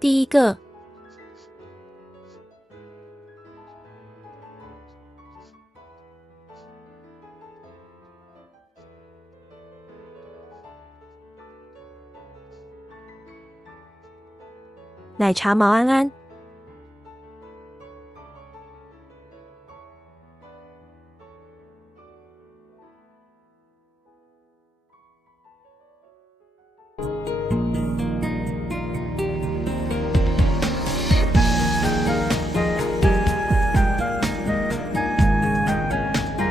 第一个，奶茶毛安安。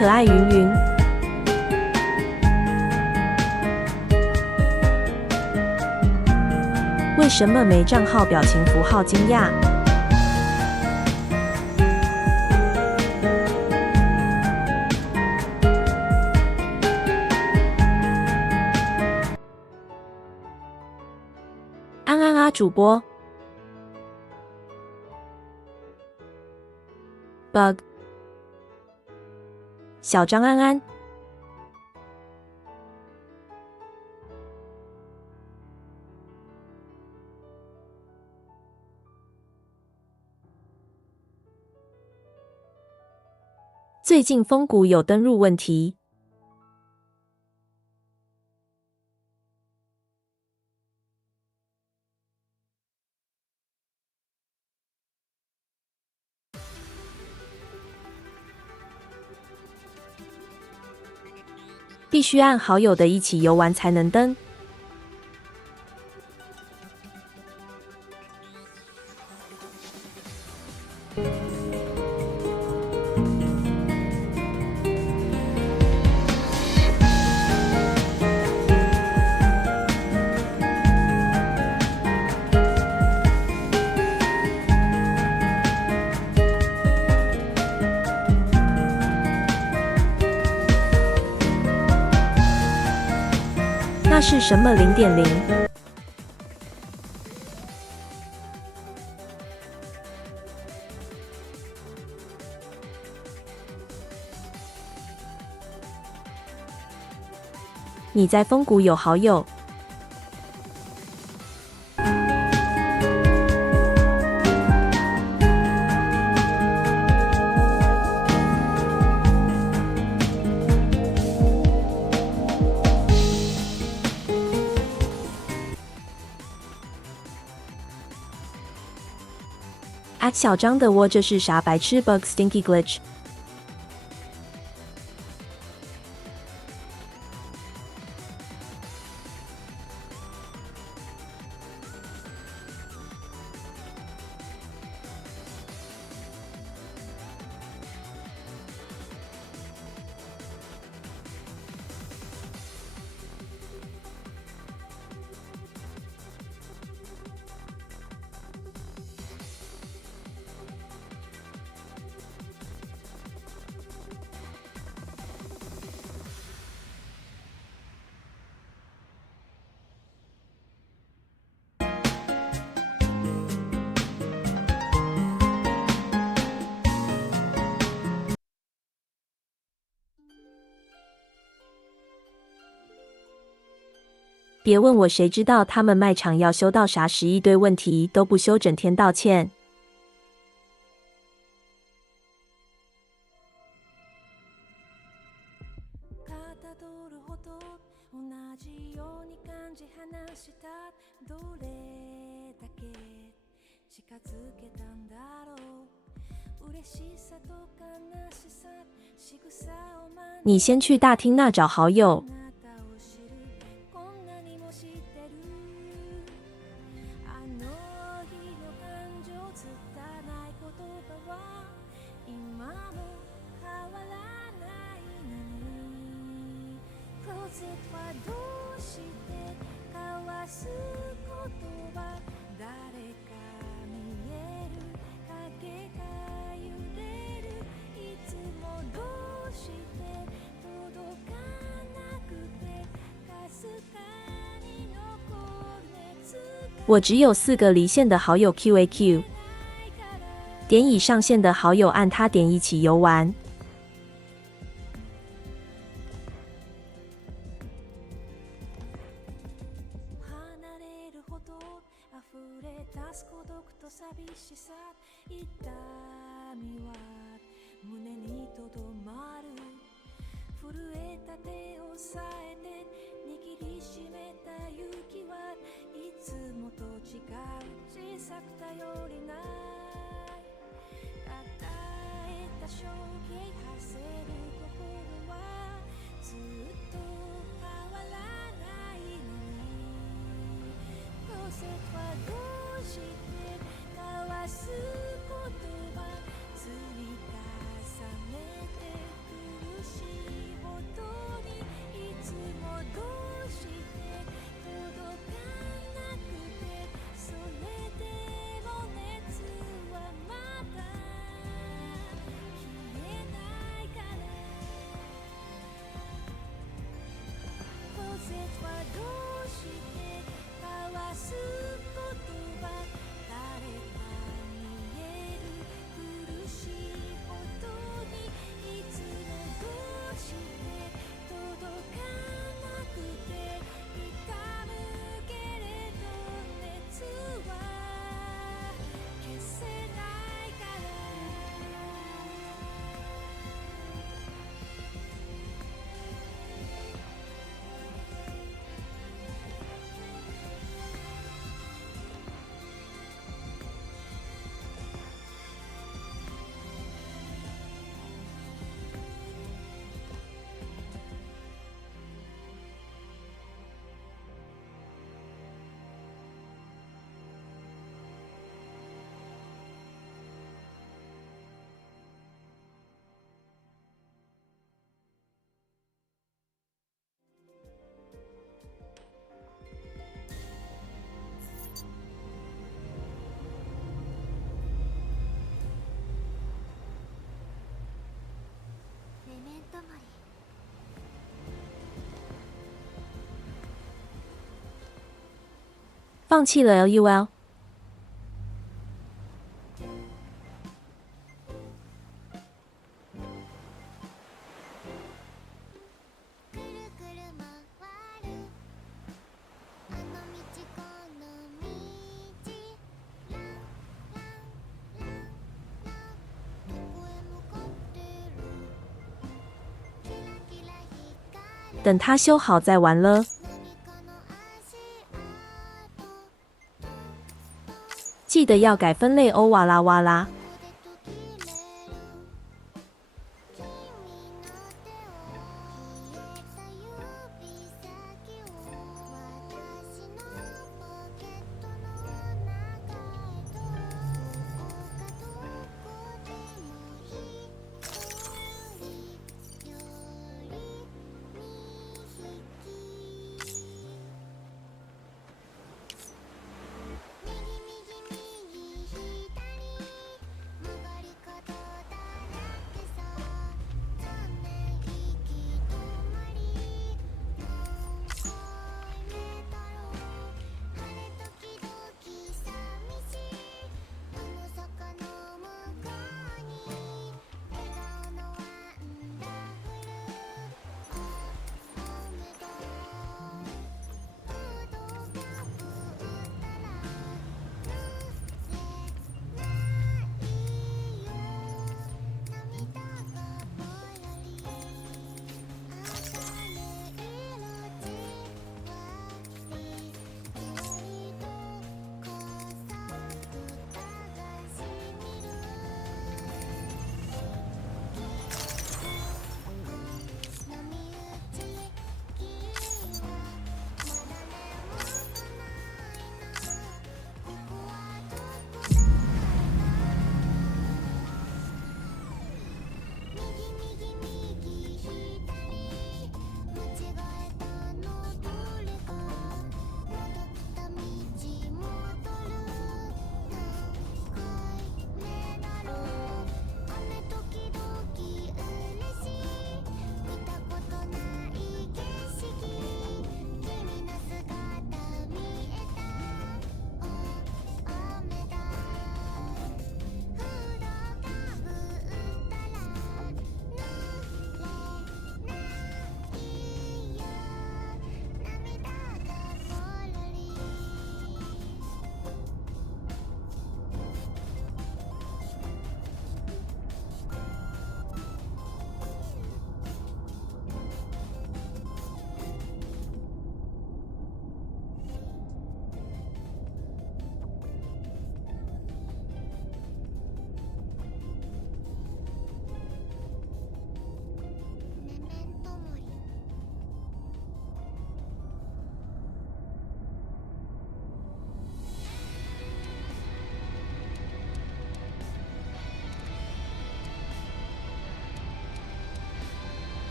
可爱云云，为什么没账号表情符号？惊讶。安安啊，主播 bug。小张安安，最近风谷有登入问题。必须按好友的一起游玩才能登。那是什么0.0？你在风谷有好友？小张的窝，这是啥白痴 bug stinky glitch？ 别问我，谁知道他们卖场要修到啥时？一堆问题都不修，整天道歉。你先去大厅那找好友。我只有4个离线的好友 QAQ， 点已上线的好友按他点一起游玩。抑えて握りしめた雪はいつもと違う小さく頼りない抱えた衝撃馳せる心はずっと変わらないのにポセはどうして交わす言葉積み重ねて苦しいほどにいつもどうして届かなくてそれでも熱はまだ消えないからポセはどうして交わす言葉誰かに言える苦しいほどにいつもどうして届かなくて痛むけれど熱は消せないからメメントモリ放弃了 LUL。くるくる回るあの道この道ランランランランどこへ向かってるキラキラ光る等它修好再玩了。何かの足跡记得要改分类哦，哇啦哇啦。ここで途切れる君の手を消えた指先を私のポケットの中へとどこかどこでも一人より二匹右右右左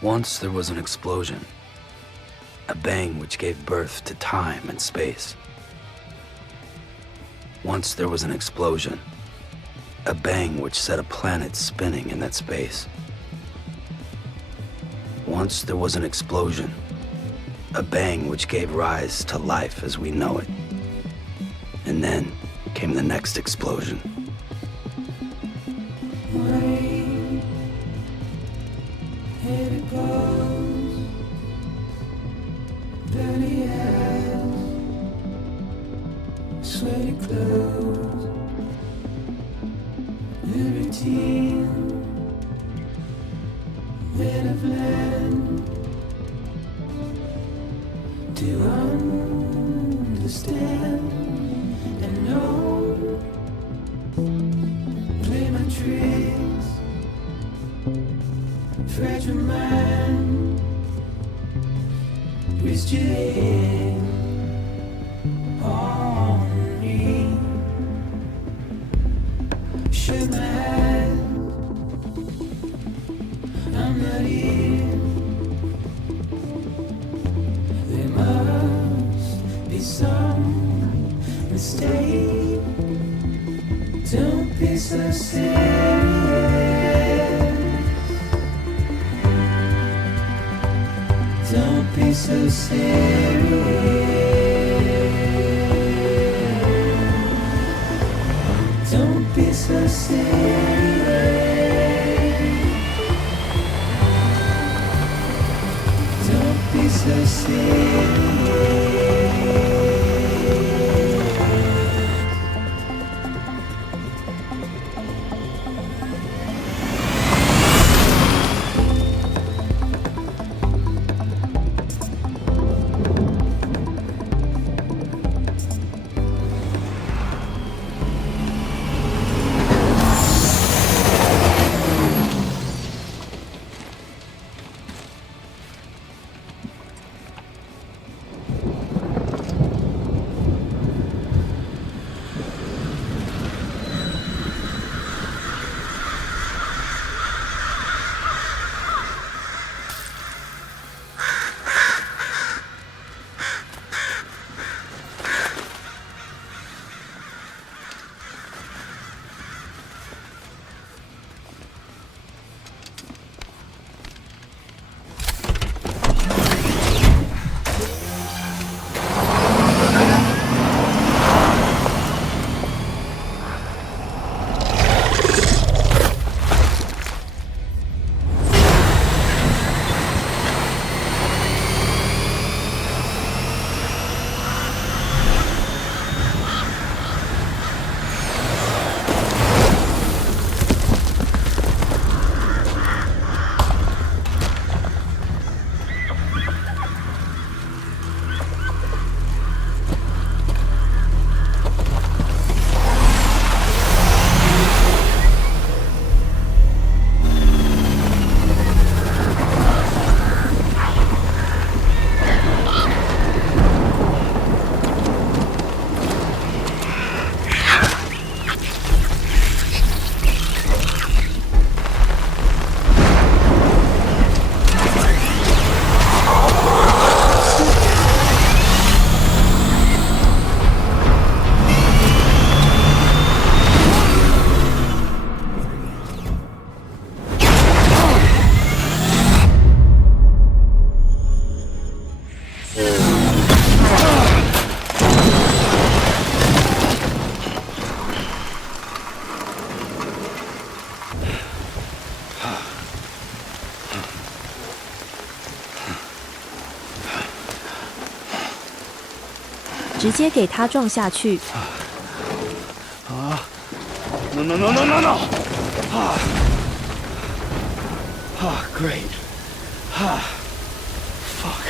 Once there was an explosion, a bang which gave birth to time and space. Once there was an explosion, a bang which set a planet spinning in that space. Once there was an explosion, a bang which gave rise to life as we know it. And then came the next explosion. Here it goes, dirty hands, sweaty clothes, the routine, that I've learned to understand and know. Play my tricks, fragile mind, risk your head on me. Shake my hand, I'm not here. There must be some mistake. Don't be so serious. Don't be so serious. Don't be so serious. Don't be so serious.直接给他撞下去。No, no, no, no, no, no! Great. Fuck.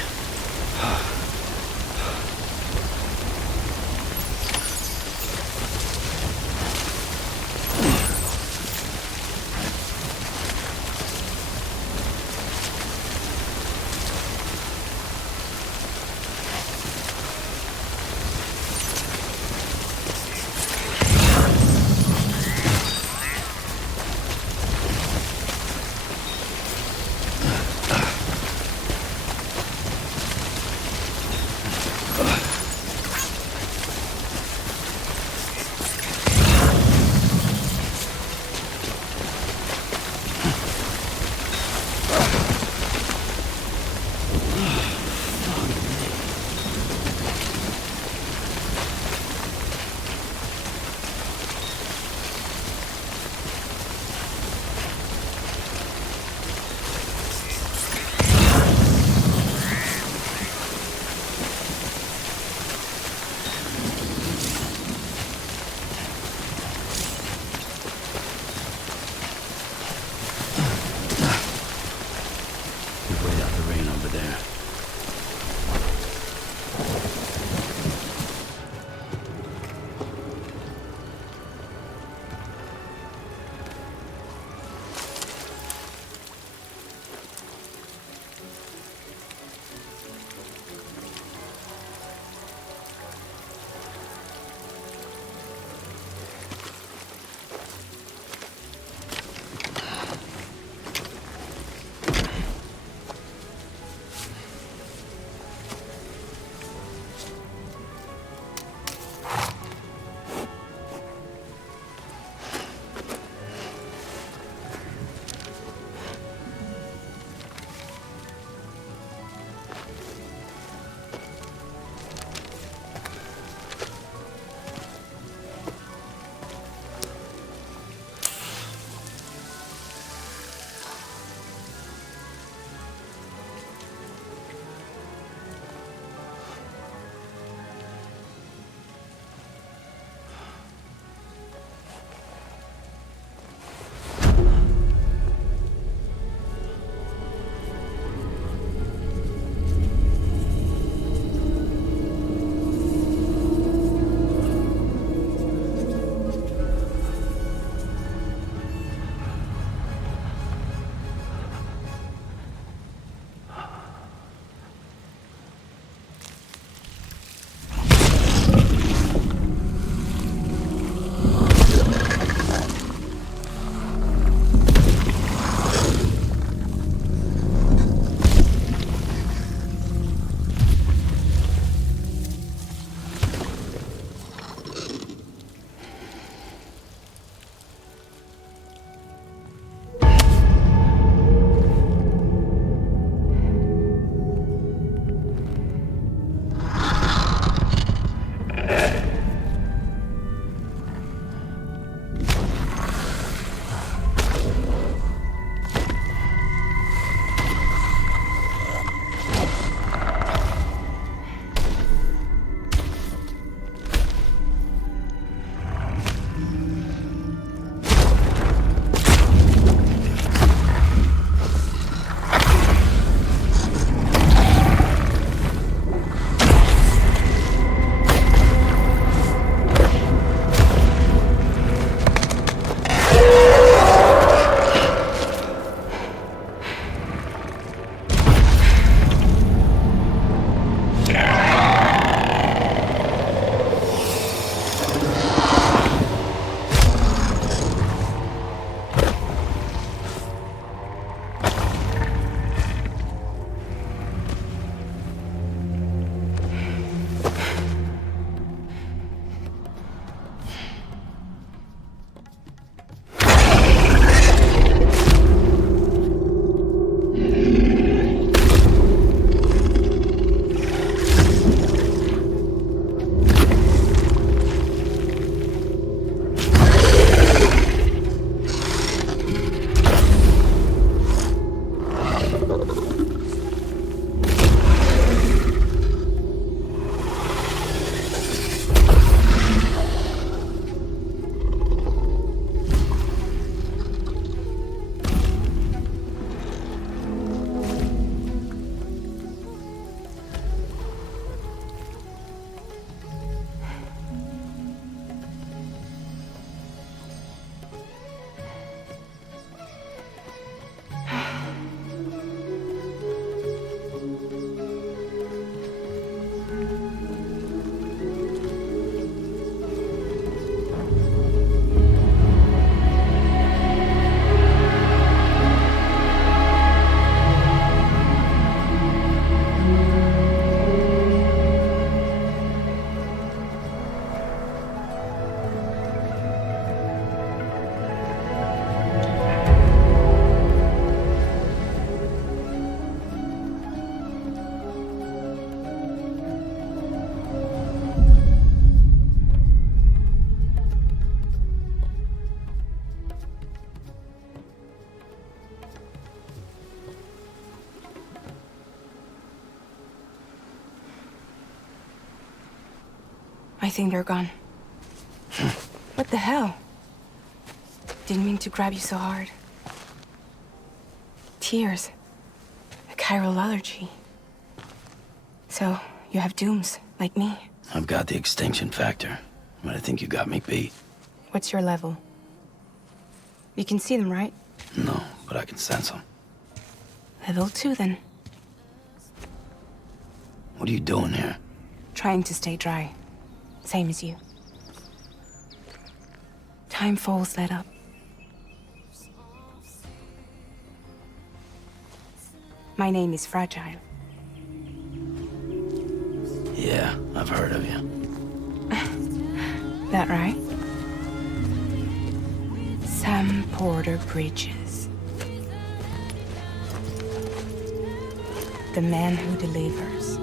I think they're gone. What the hell? Didn't mean to grab you so hard. Tears. A chiral allergy. So, you have dooms, like me. I've got the extinction factor, but I think you got me beat. What's your level? You can see them, right? No, but I can sense them. Level 2, then. What are you doing here? Trying to stay dry. Same as you. Time falls let up. My name is Fragile. Yeah, I've heard of you. That right? Sam Porter Bridges. The man who delivers.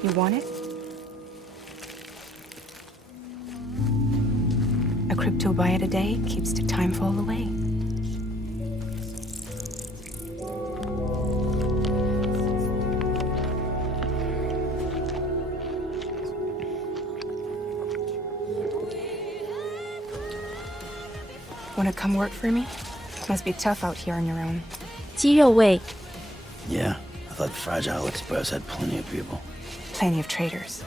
You want it? A crypto byte a day keeps the time fall away. Wanna come work for me? Must be tough out here on your own. 鸡肉味， Yeah, I thought Fragile Express had plenty of people. Plenty of traitors.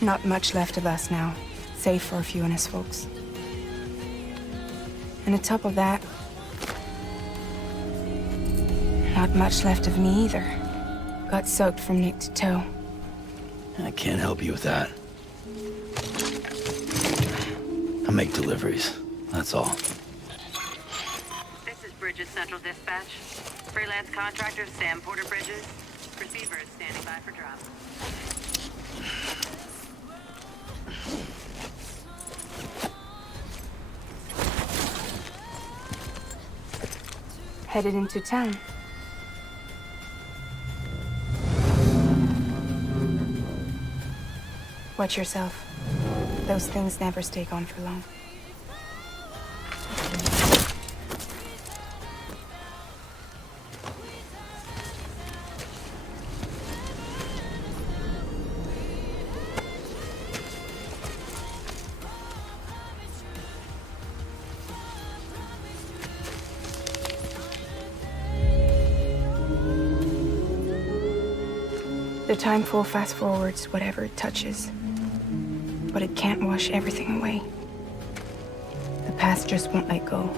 Not much left of us now, save for a few honest folks. And on top of that, not much left of me either. Got soaked from neck to toe. I can't help you with that. I make deliveries, that's all. This is Bridges Central Dispatch. Freelance contractor Sam Porter Bridges. Receiver is standing by for drop. Headed into town. Watch yourself. Those things never stay gone for long. The time fall fast forwards whatever it touches. But it can't wash everything away. The past just won't let go.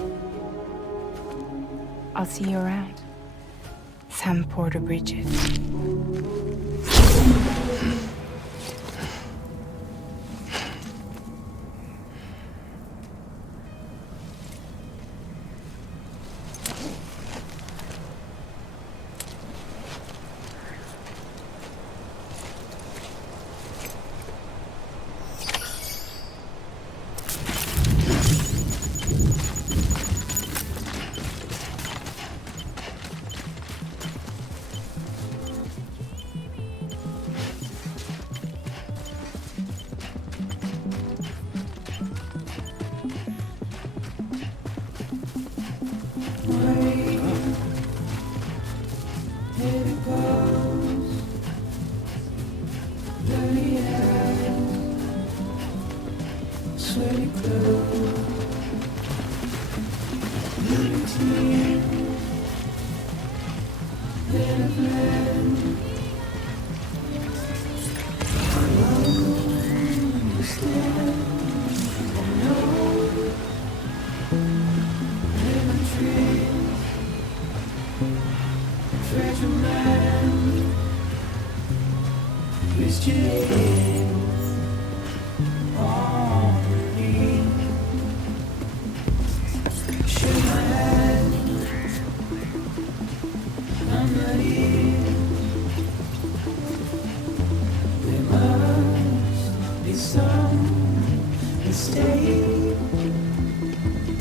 I'll see you around. Sam Porter Bridges.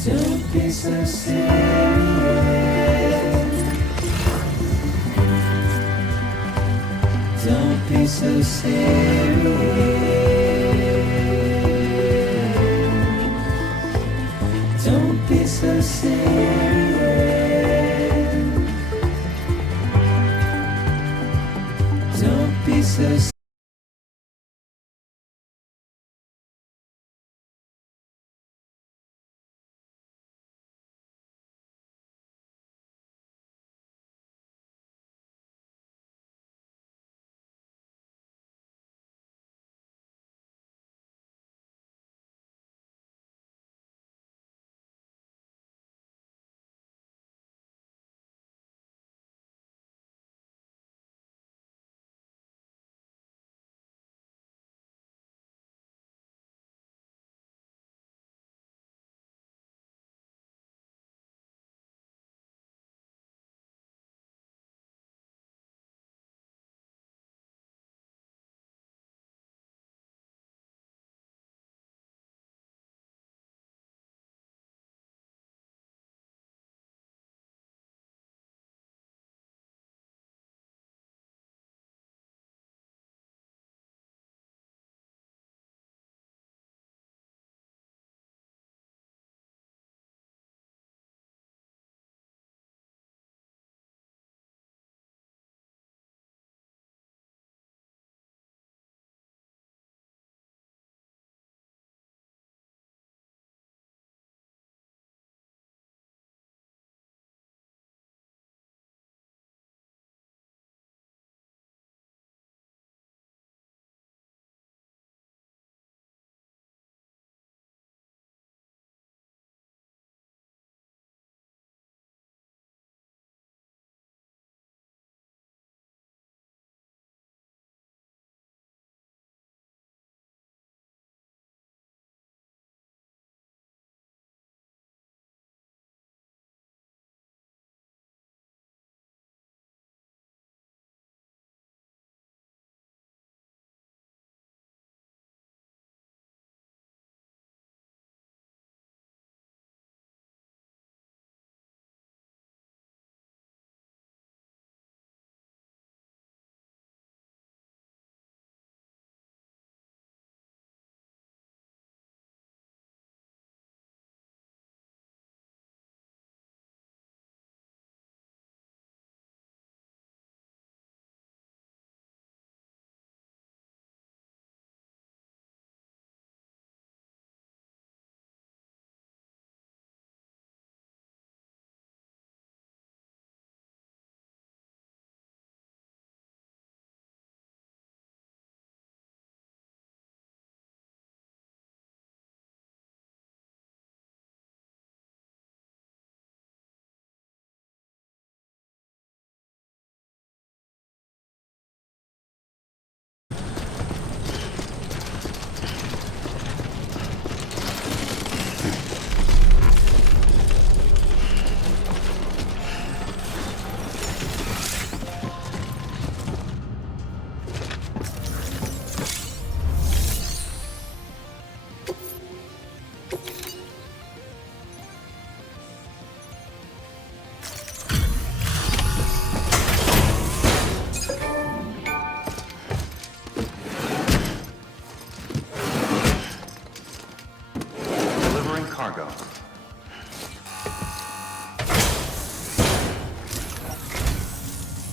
Don't be so serious. so serious. Don't be so serious. Don't be so serious.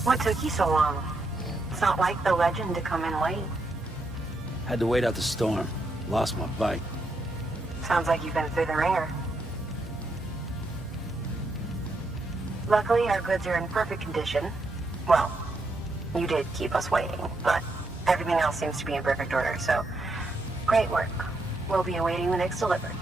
What took you so long? It's not like the legend to come in late. Had to wait out the storm. Lost my bike. Sounds like you've been through the ringer. Luckily, our goods are in perfect condition. Well, you did keep us waiting, but everything else seems to be in perfect order, so great work. We'll be awaiting the next delivery.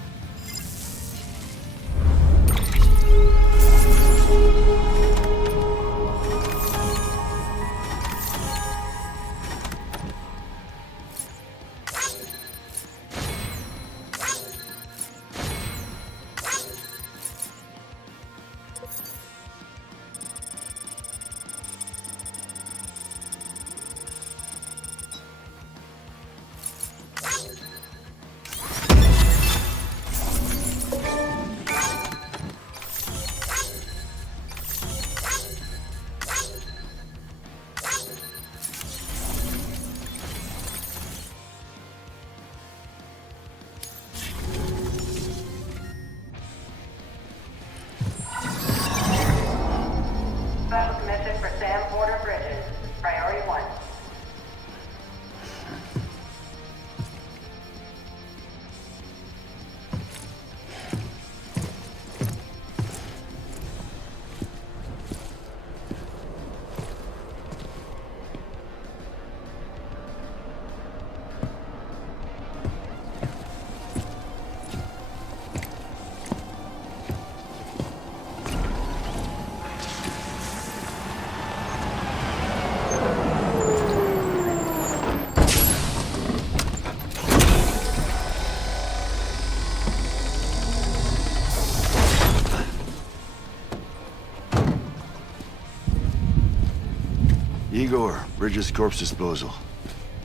Bridges corpse disposal.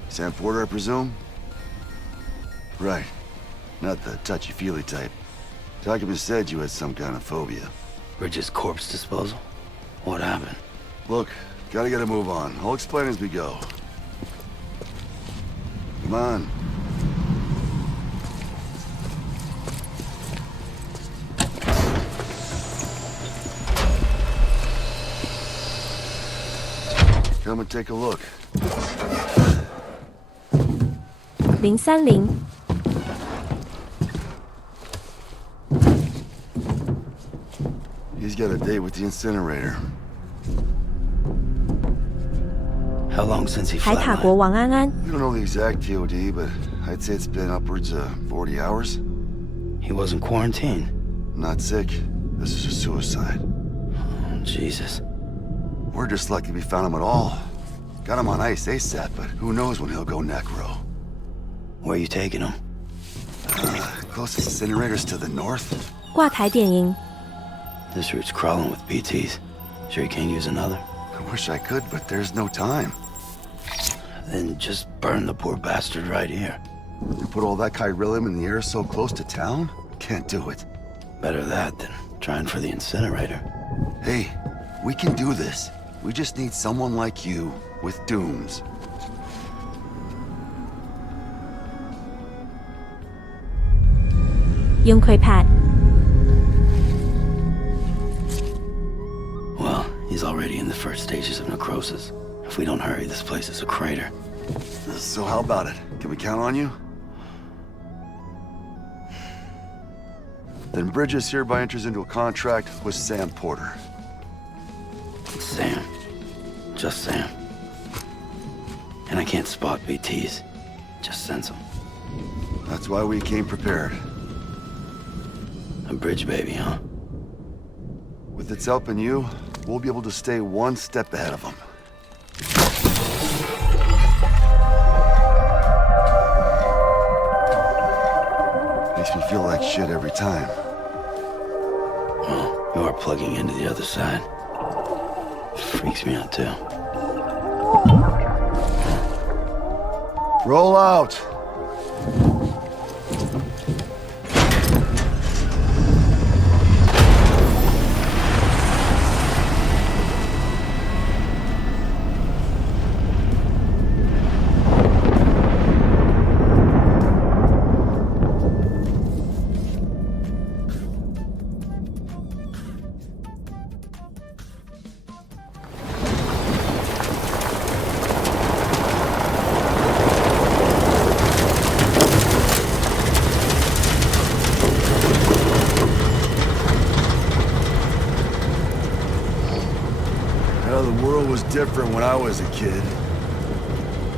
Sam Porter, I presume? Right. Not the touchy-feely type. Documents said you had some kind of phobia. Bridges' corpse disposal? What happened? Look, gotta get a move on. I'll explain as we go. Come on. Come and take a look. 030 He's got a date with the incinerator. How long since he 海塔国 flatlined? 王安安， We don't know the exact TOD, but I'd say it's been upwards of 40 hours. He wasn't quarantined. Not sick. This is a suicide. Oh, Jesus. We're just lucky we found him at all. Got him on ice ASAP, but who knows when he'll go necro. Where you taking him? Closest incinerators to the north? 挂台点音， This route's crawling with BTs. Sure you can't use another? I wish I could, but there's no time. Then just burn the poor bastard right here. You put all that chiralium in the air so close to town? Can't do it. Better that than trying for the incinerator. Hey, we can do this. We just need someone like you with dooms. 用溃派， Well, he's already in the first stages of necrosis. If we don't hurry, this place is a crater. So how about it? Can we count on you? Then Bridges hereby enters into a contract with Sam Porter. Sam. Just Sam. And I can't spot BTs. Just sense them. That's why we came prepared. A bridge baby, huh? With its help and you, we'll be able to stay one step ahead of them. Makes me feel like shit every time. Well, you are plugging into the other side. Freaks me out, too. Roll out! The world was different when I was a kid.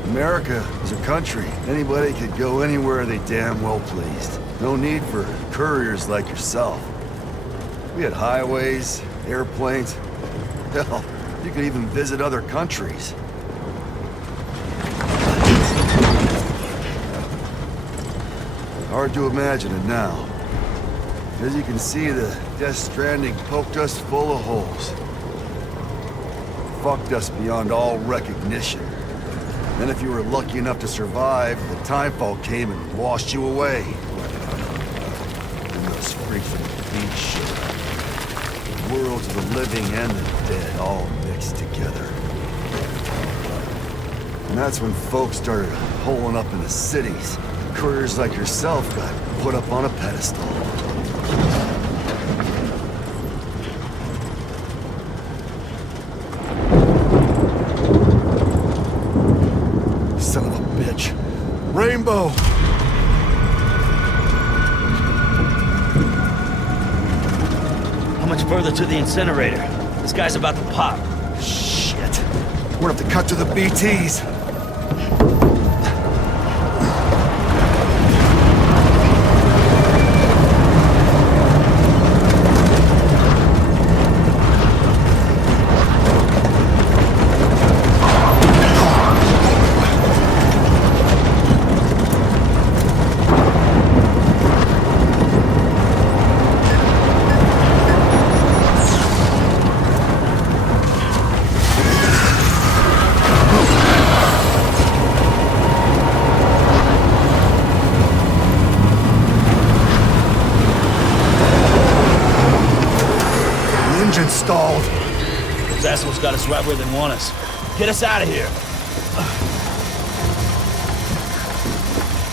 America was a country. Anybody could go anywhere they damn well pleased. No need for couriers like yourself. We had highways, airplanes. Hell, you could even visit other countries. Hard to imagine it now. As you can see, the Death Stranding poked us full of holes. Fucked us beyond all recognition. Then if you were lucky enough to survive, the timefall came and washed you away. And those freaks from the beach showed up. The worlds of the living and the dead all mixed together. And that's when folks started holing up in the cities. Couriers like yourself got put up on a pedestal. Son of a bitch. Rainbow! How much further to the incinerator? This guy's about to pop. Shit. We're gonna have to cut to the BTs. stalled. Those assholes got us right where they want us. Get us out of here.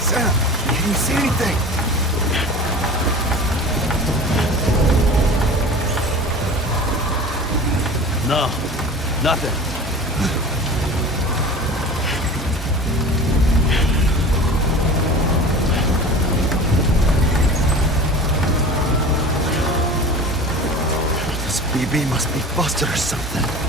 Sam, can you see anything? No, nothing. This BB must be busted or something.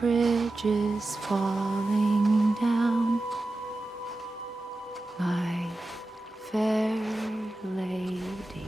bridges falling down, my fair lady.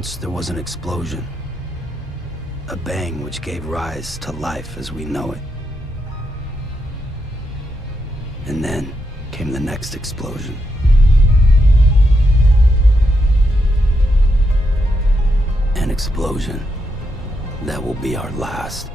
Once there was an explosion. A bang which gave rise to life as we know it. And then came the next explosion. An explosion that will be our last.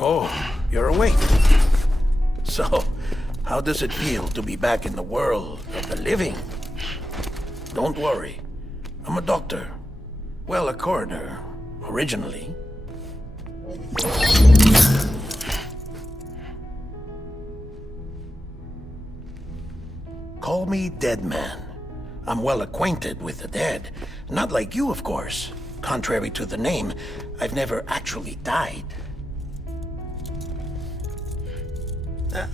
Oh, you're awake. So, how does it feel to be back in the world of the living? Don't worry. I'm a doctor. Well, a coroner, originally. Call me Dead Man. I'm well acquainted with the dead. Not like you, of course. Contrary to the name, I've never actually died.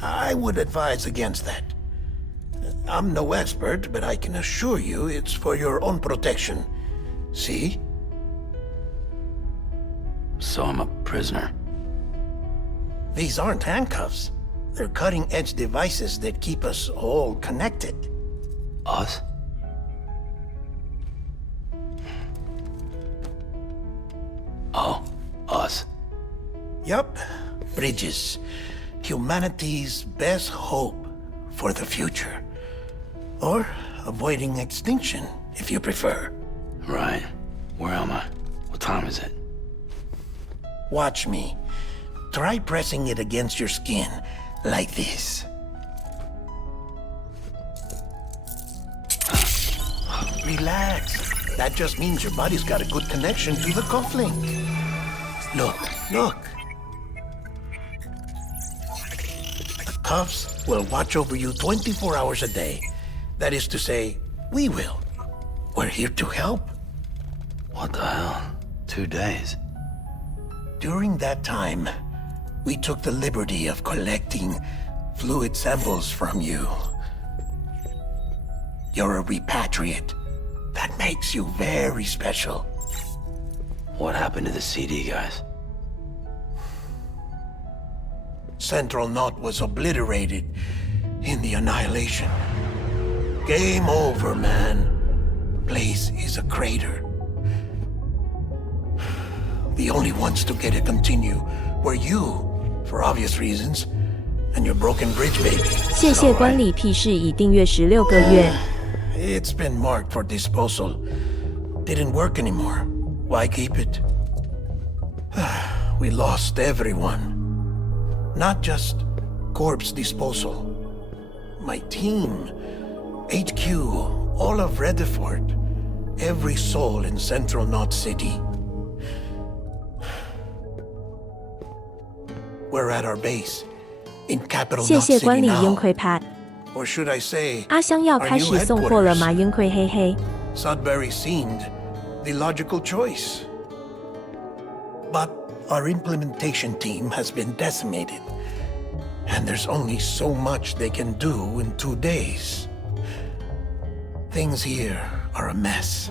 I would advise against that. I'm no expert, but I can assure you it's for your own protection. See? So I'm a prisoner. These aren't handcuffs. They're cutting-edge devices that keep us all connected. Us? Oh, us. Yup. Bridges. Humanity's best hope for the future. Or avoiding extinction, if you prefer. Right. Where am I? What time is it? Watch me. Try pressing it against your skin, like this. Relax. That just means your body's got a good connection to the cufflink. Look, look. The cuffs will watch over you 24 hours a day. That is to say, we will. We're here to help. What the hell? 2 days? During that time, we took the liberty of collecting fluid samples from you. You're a repatriate. That makes you very special. What happened to the CD guys? Central Knot was obliterated in the annihilation. Game over, man. Place is a crater. The only ones to get it continue were you, for obvious reasons, and your broken bridge baby. 谢谢关理屁事已订阅16个月。 It's been marked for disposal. Didn't work anymore. Why keep it? We lost everyone. Not just corpse disposal. My team, HQ, all of Redefort, every soul in Central Knot City. We're at our base, in capital 谢 Knot 谢 City 关理鹰 now. 葵pat。 Or should I say, 阿香要 our 开 new 始送货了吗？ headquarters. 鹰葵嘿嘿。 Sudbury seemed the logical choice. But our implementation team has been decimated. And there's only so much they can do in 2 days. Things here are a mess.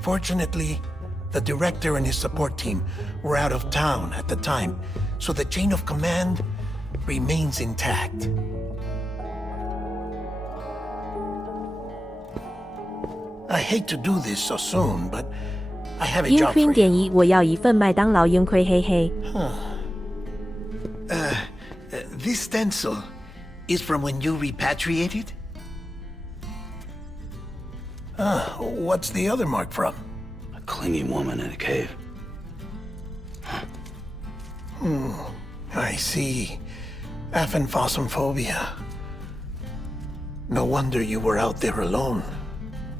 Fortunately, the director and his support team were out of town at the time, so the chain of command remains intact. I hate to do this so soon, but I have a 鹰 job 坤 for 点 you. 一，我要一份麦当劳鹰葵嘿嘿。 This stencil is from when you repatriated? What's the other mark from? A clingy woman in a cave. I see. Aphenphosmphobia. No wonder you were out there alone,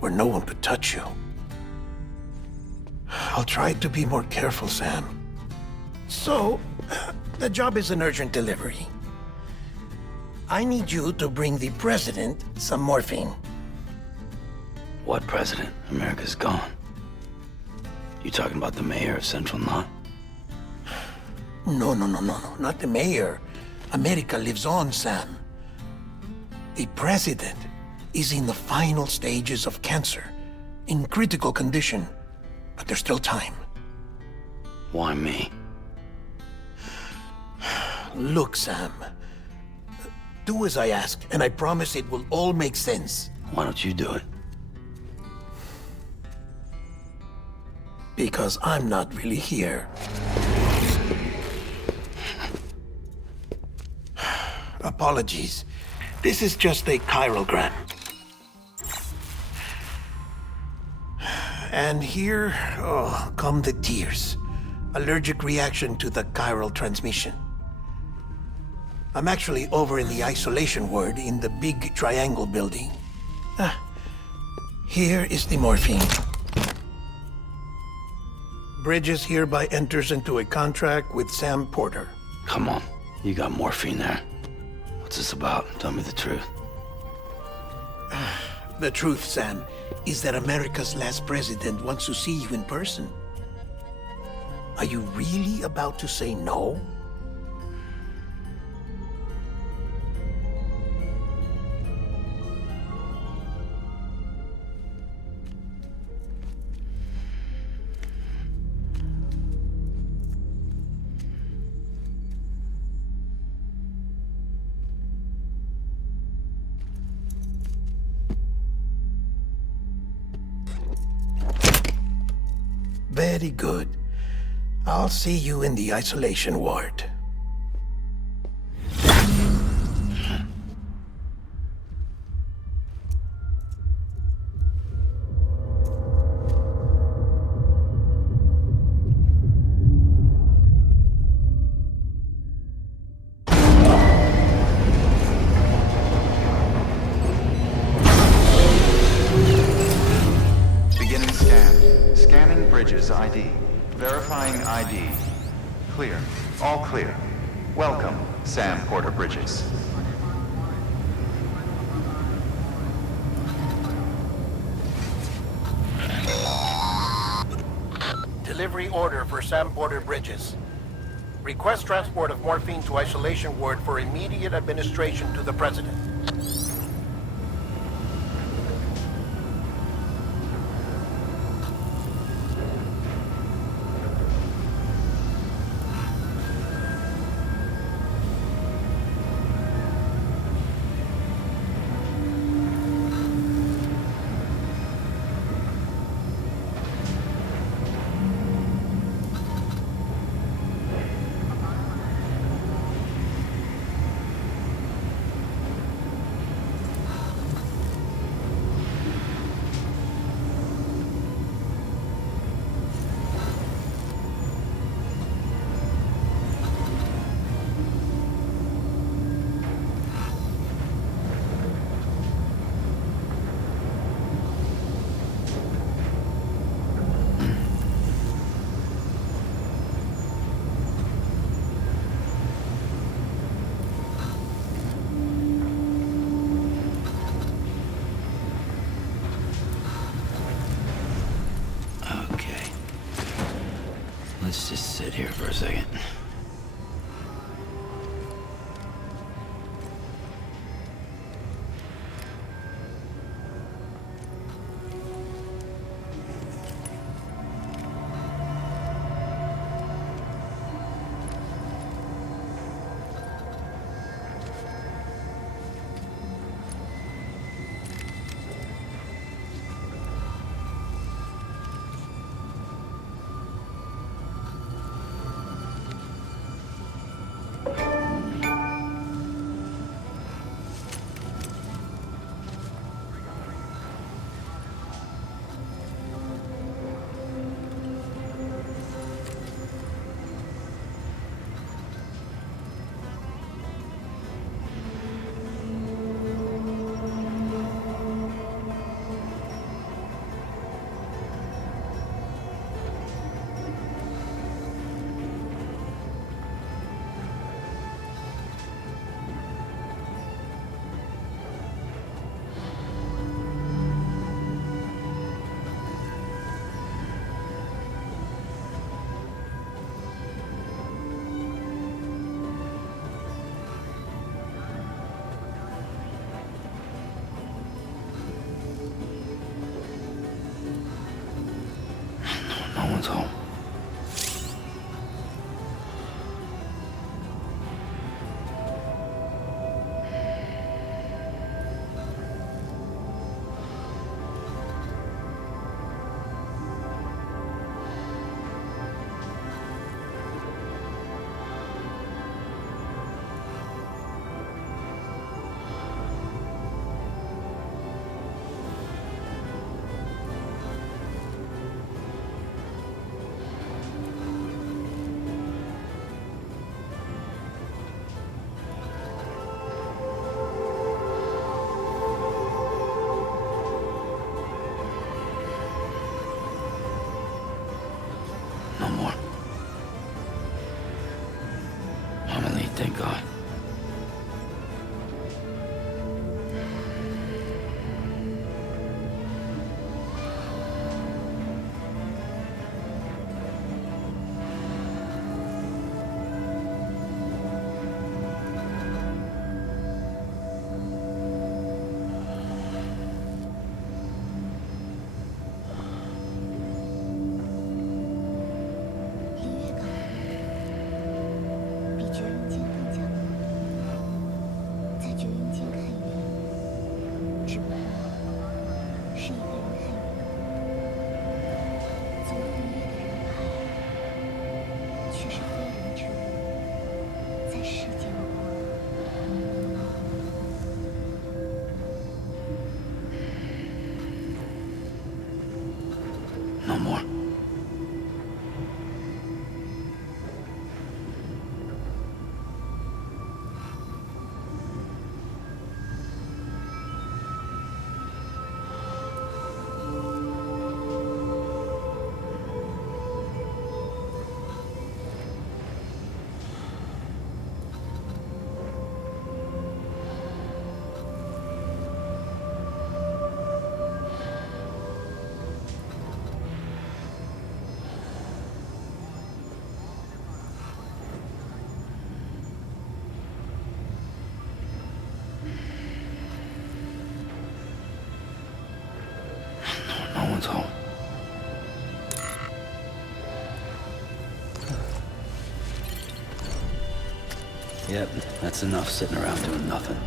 where no one could touch you. I'll try to be more careful, Sam. So, the job is an urgent delivery. I need you to bring the president some morphine. What president? America's gone. You talking about the mayor of Central Knot? No, not the mayor. America lives on, Sam. The president is in the final stages of cancer, in critical condition, but there's still time. Why me? Look, Sam. Do as I ask, and I promise it will all make sense. Why don't you do it? Because I'm not really here. Apologies. This is just a chiralgram. And here, come the tears. Allergic reaction to the chiral transmission. I'm actually over in the isolation ward in the big triangle building. Here is the morphine. Bridges hereby enters into a contract with Sam Porter. Come on. You got morphine there. What's this about? Tell me the truth. The truth, Sam, is that America's last president wants to see you in person. Are you really about to say no? Very good. I'll see you in the isolation ward. Beginning scan. Scanning Bridges ID. Verifying ID. Clear. All clear. Welcome, Sam Porter Bridges. Delivery order for Sam Porter Bridges. Request transport of morphine to isolation ward for immediate administration to the President. Okay. Let's just sit here for a second. No one's home. Yep, that's enough sitting around doing nothing.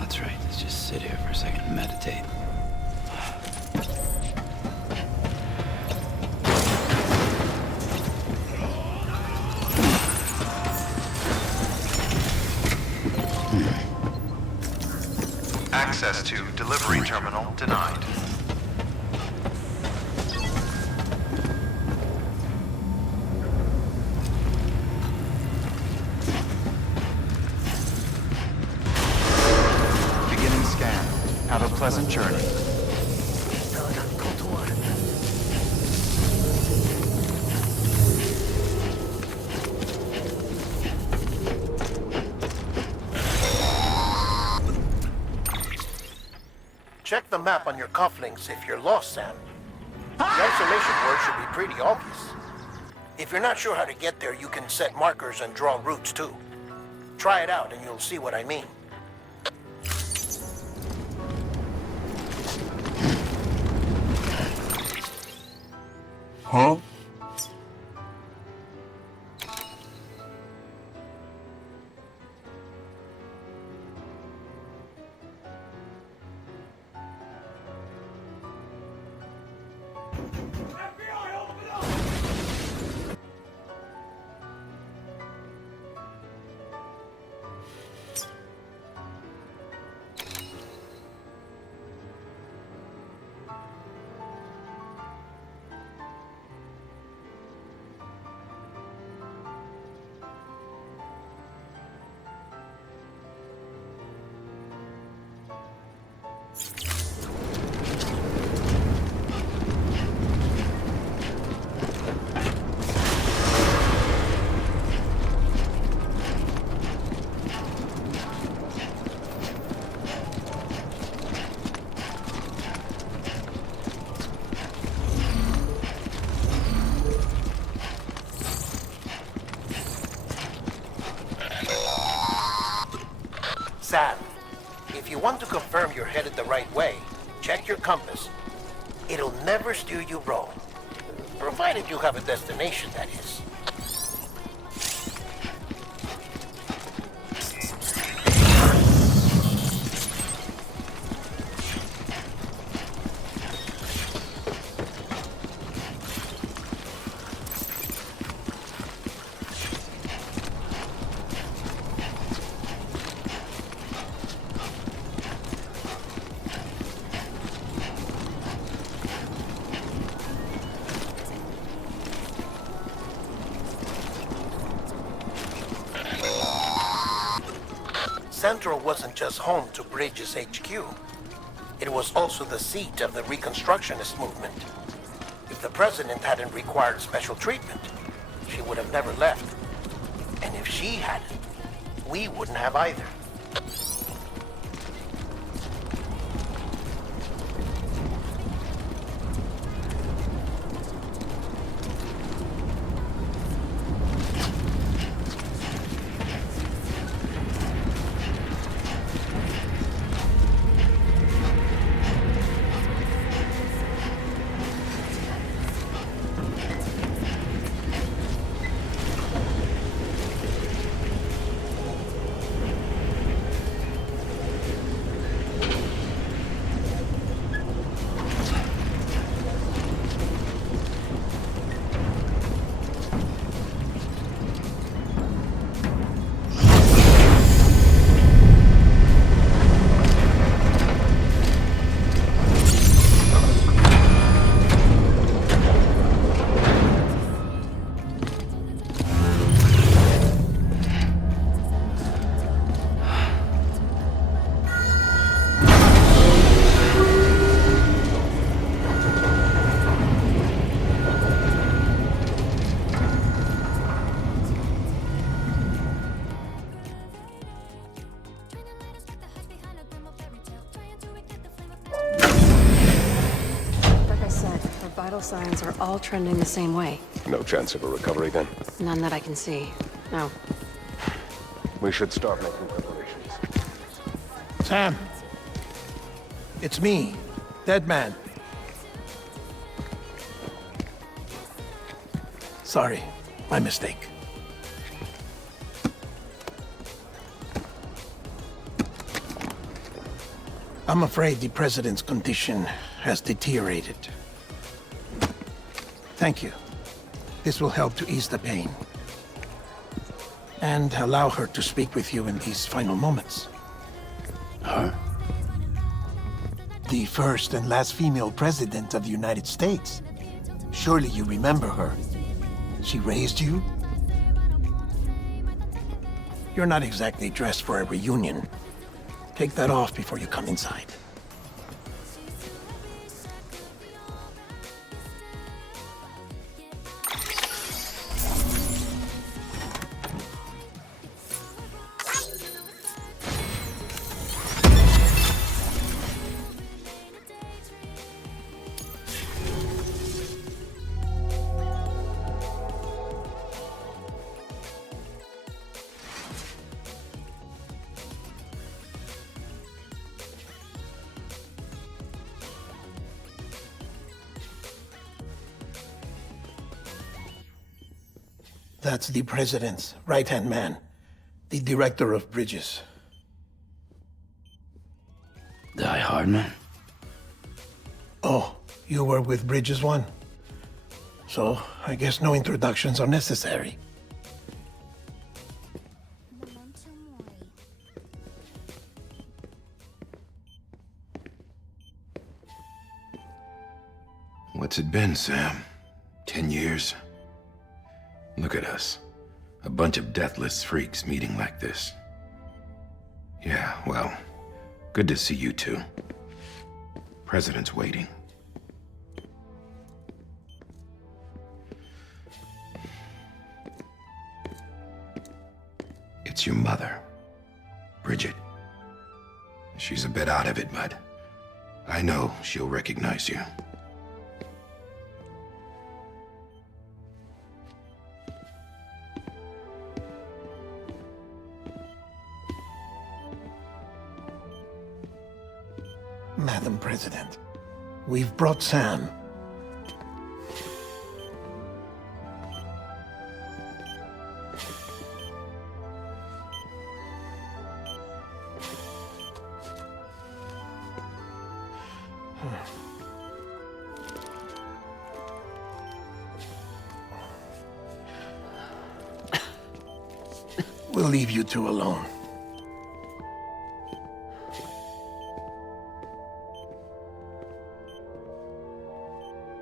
That's right. Let's just sit here for a second and meditate. Access to delivery terminal denied. Beginning scan. Have a pleasant journey. Check the map on your cufflinks if you're lost, Sam. The isolation word should be pretty obvious. If you're not sure how to get there, you can set markers and draw routes too. Try it out and you'll see what I mean. Huh? Sam, if you want to confirm you're headed the right way, check your compass. It'll never steer you wrong. Provided you have a destination, that is. Central wasn't just home to Bridges HQ. It was also the seat of the Reconstructionist movement. If the president hadn't required special treatment, she would have never left. And if she hadn't, we wouldn't have either. vital signs are all trending the same way. No chance of a recovery then? None that I can see. No. We should start making preparations. Sam! It's me, Dead Man. Sorry, my mistake. I'm afraid the President's condition has deteriorated. Thank you. This will help to ease the pain. And allow her to speak with you in these final moments. Her? The first and last female president of the United States. Surely you remember her. She raised you? You're not exactly dressed for a reunion. Take that off before you come inside. That's the President's right-hand man, the Director of Bridges. Die Hard man? Oh, you were with Bridges 1? So, I guess no introductions are necessary. What's it been, Sam? 10 years? Look at us. A bunch of deathless freaks meeting like this. Yeah, well, good to see you two. President's waiting. It's your mother, Bridget. She's a bit out of it, but I know she'll recognize you. Madam President, we've brought Sam. We'll leave you two alone.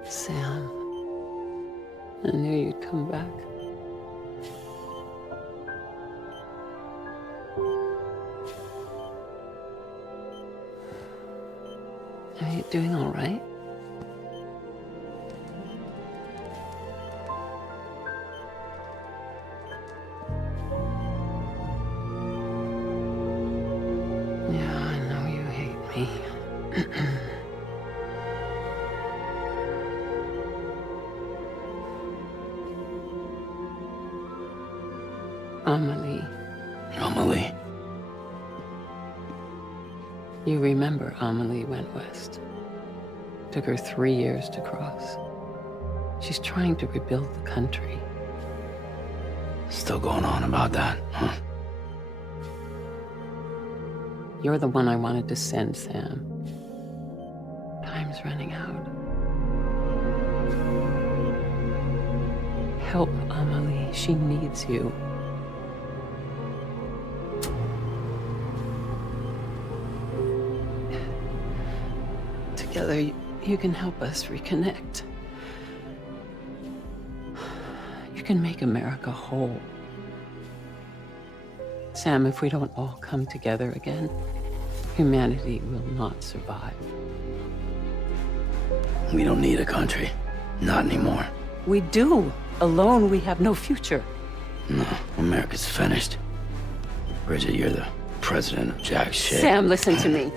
Sam, I knew you'd come back. Are you doing all right? Yeah, I know you hate me. Amelie. Amelie? You remember Amelie went west. Took her 3 years to cross. She's trying to rebuild the country. Still going on about that, huh? You're the one I wanted to send, Sam. Time's running out. Help Amelie. She needs you. Together, you can help us reconnect. You can make America whole. Sam, if we don't all come together again, humanity will not survive. We don't need a country. Not anymore. We do. Alone, we have no future. No, America's finished. Bridget, you're the president of jack shit. Sam, listen to me.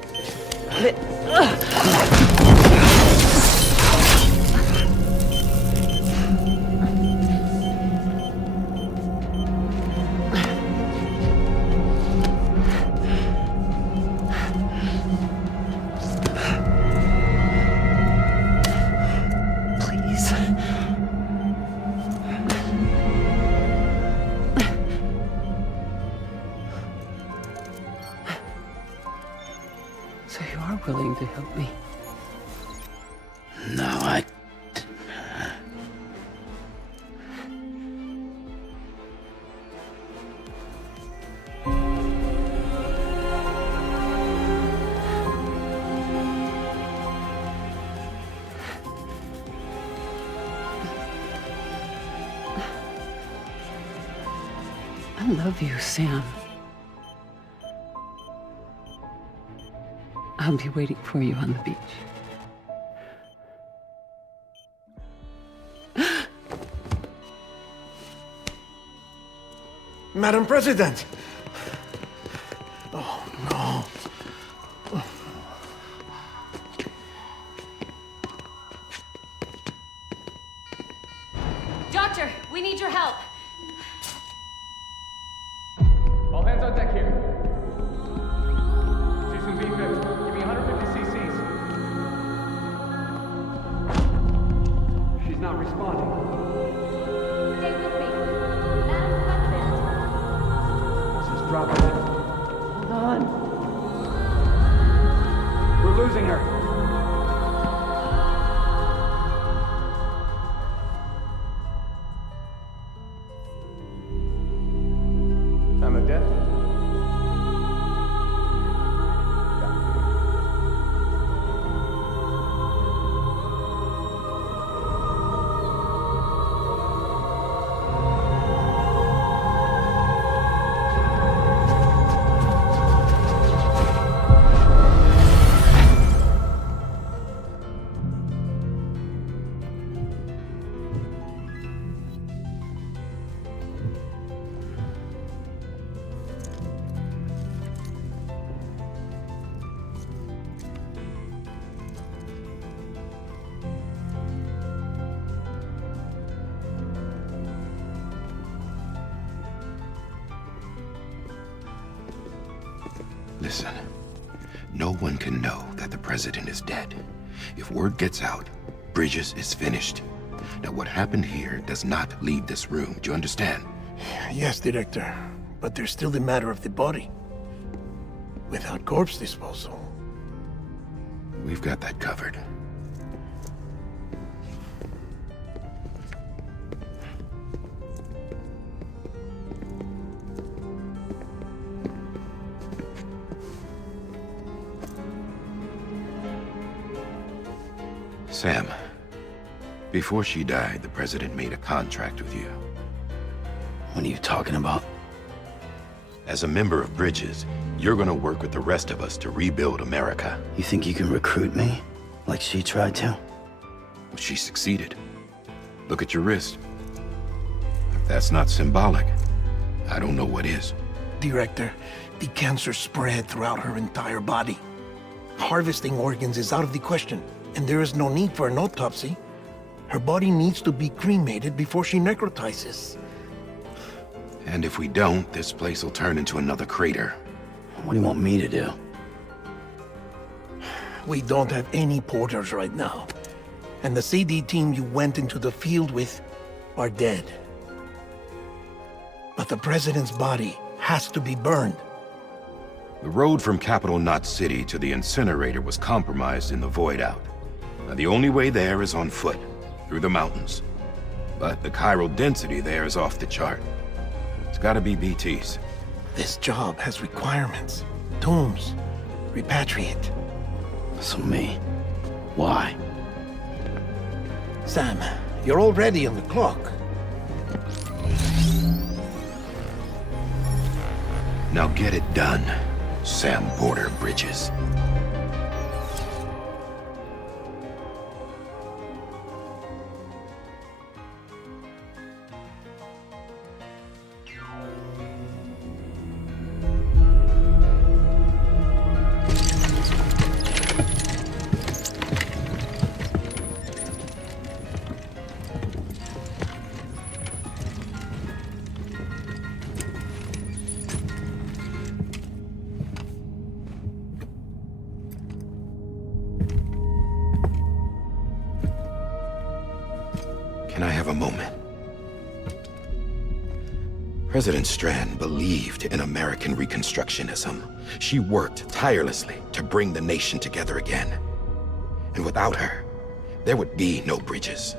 willing to help me? No, I... I love you, Sam. I'll be waiting for you on the beach. Madam President! Oh, no. Doctor, we need your help. All hands on deck here. Season B-50. Give me 150 cc's. She's not responding. Stay with me. Madam President. This is dropping. Hold on. We're losing her. Time of death? Listen, no one can know that the president is dead. If word gets out, Bridges is finished. Now, what happened here does not leave this room. Do you understand? Yes, Director. But there's still the matter of the body. Without corpse disposal. We've got that covered. Sam, before she died, the president made a contract with you. What are you talking about? As a member of Bridges, you're gonna work with the rest of us to rebuild America. You think you can recruit me? Like she tried to? Well, she succeeded. Look at your wrist. If that's not symbolic, I don't know what is. Director, the cancer spread throughout her entire body. Harvesting organs is out of the question, and there is no need for an autopsy. Her body needs to be cremated before she necrotizes. And if we don't, this place will turn into another crater. What do you want me to do? We don't have any porters right now. And the CD team you went into the field with are dead. But the president's body has to be burned. The road from Capital Knot City to the incinerator was compromised in the void out. Now, the only way there is on foot, through the mountains. But the chiral density there is off the chart. It's gotta be BTs. This job has requirements. Tombs. Repatriate. So me. Why? Sam, you're already on the clock. Now get it done, Sam Porter Bridges. Can I have a moment? President Strand believed in American Reconstructionism. She worked tirelessly to bring the nation together again. And without her, there would be no bridges.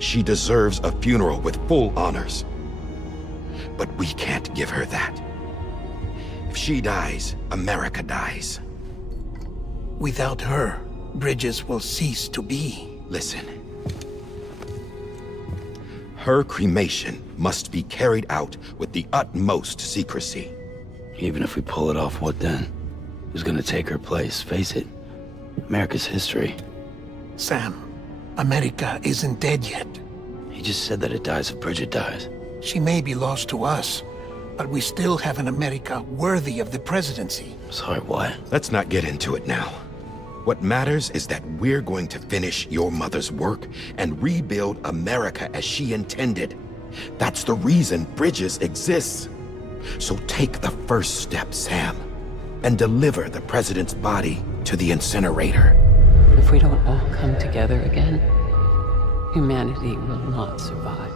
She deserves a funeral with full honors. But we can't give her that. If she dies, America dies. Without her, bridges will cease to be. Listen. Her cremation must be carried out with the utmost secrecy. Even if we pull it off, what then? Who's gonna take her place? Face it, America's history. Sam, America isn't dead yet. He just said that it dies if Bridget dies. She may be lost to us, but we still have an America worthy of the presidency. Sorry, what? Let's not get into it now. What matters is that we're going to finish your mother's work and rebuild America as she intended. That's the reason Bridges exists. So take the first step, Sam, and deliver the president's body to the incinerator. If we don't all come together again, humanity will not survive.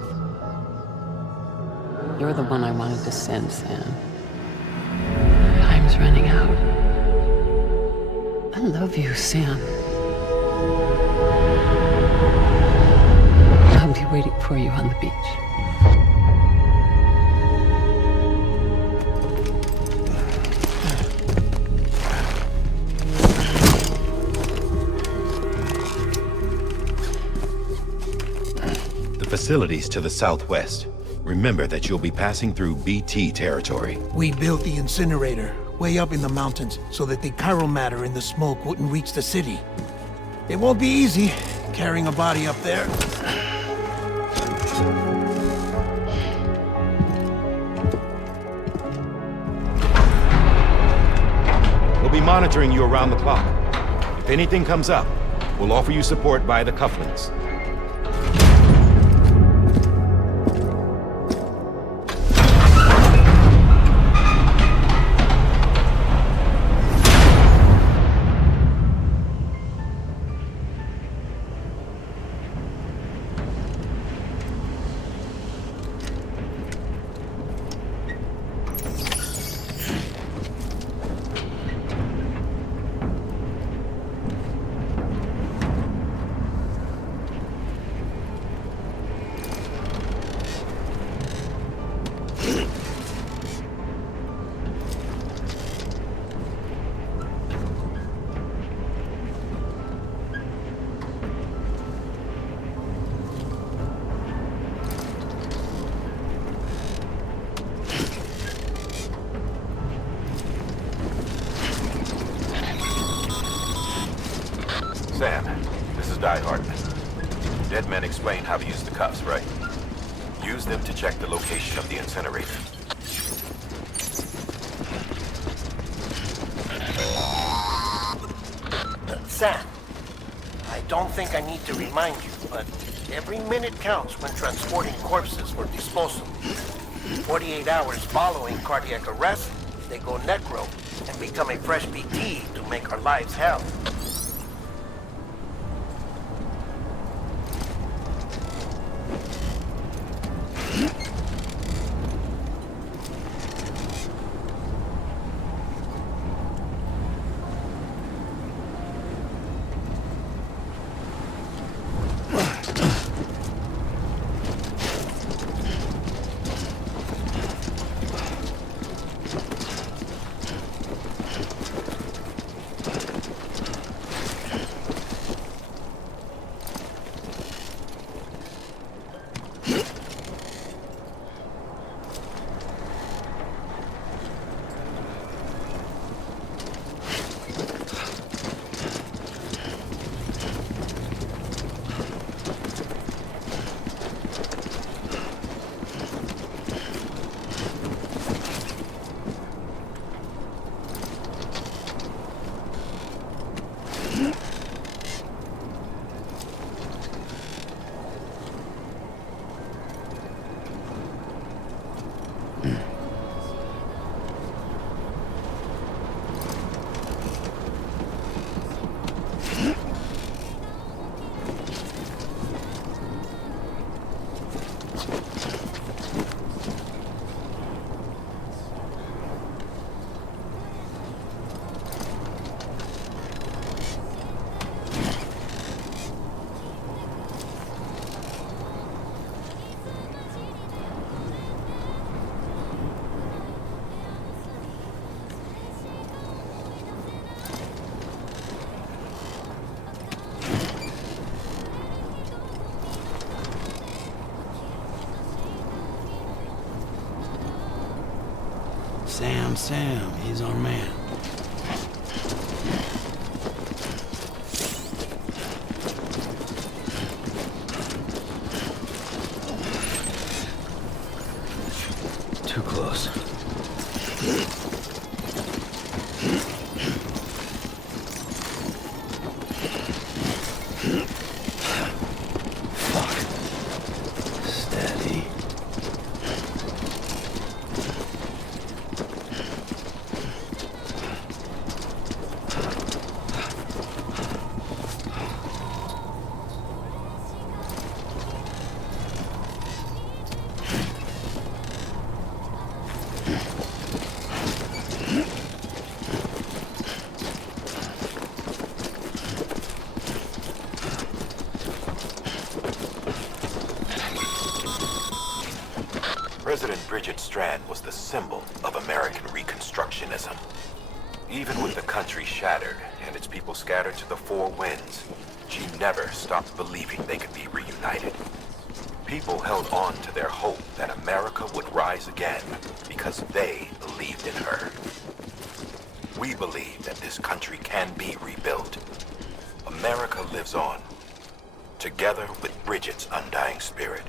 You're the one I wanted to send, Sam. Time's running out. I love you, Sam. I'll be waiting for you on the beach. The facilities to the southwest. Remember that you'll be passing through BT territory. We built the incinerator way up in the mountains so that the chiral matter in the smoke wouldn't reach the city. It won't be easy carrying a body up there. We'll be monitoring you around the clock. If anything comes up, we'll offer you support via the cufflinks. Sam, this is Die Hartman. Dead men explain how to use the cuffs, right? Use them to check the location of the incinerator. Sam, I don't think I need to remind you, but every minute counts when transporting corpses for disposal. 48 hours following cardiac arrest, they go necro and become a fresh BT to make our lives hell. Sam, he's our man. Too close. Fuck. Steady. President Bridget Strand was the symbol of American Reconstructionism. Even with the country shattered and its people scattered to the four winds, she never stopped believing they could be reunited. People held on to their hope that America would rise again because they believed in her. We believe that this country can be rebuilt. America lives on, together with Bridget's undying spirit.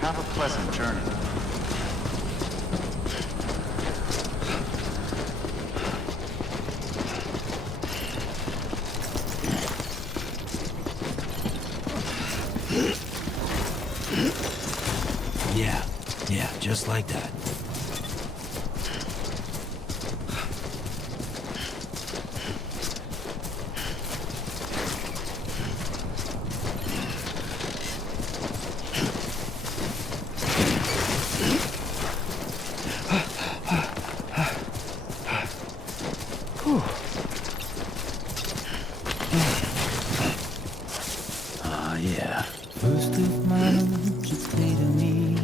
Have a pleasant journey. Yeah, just like that. Yeah. First of March, it's clear to me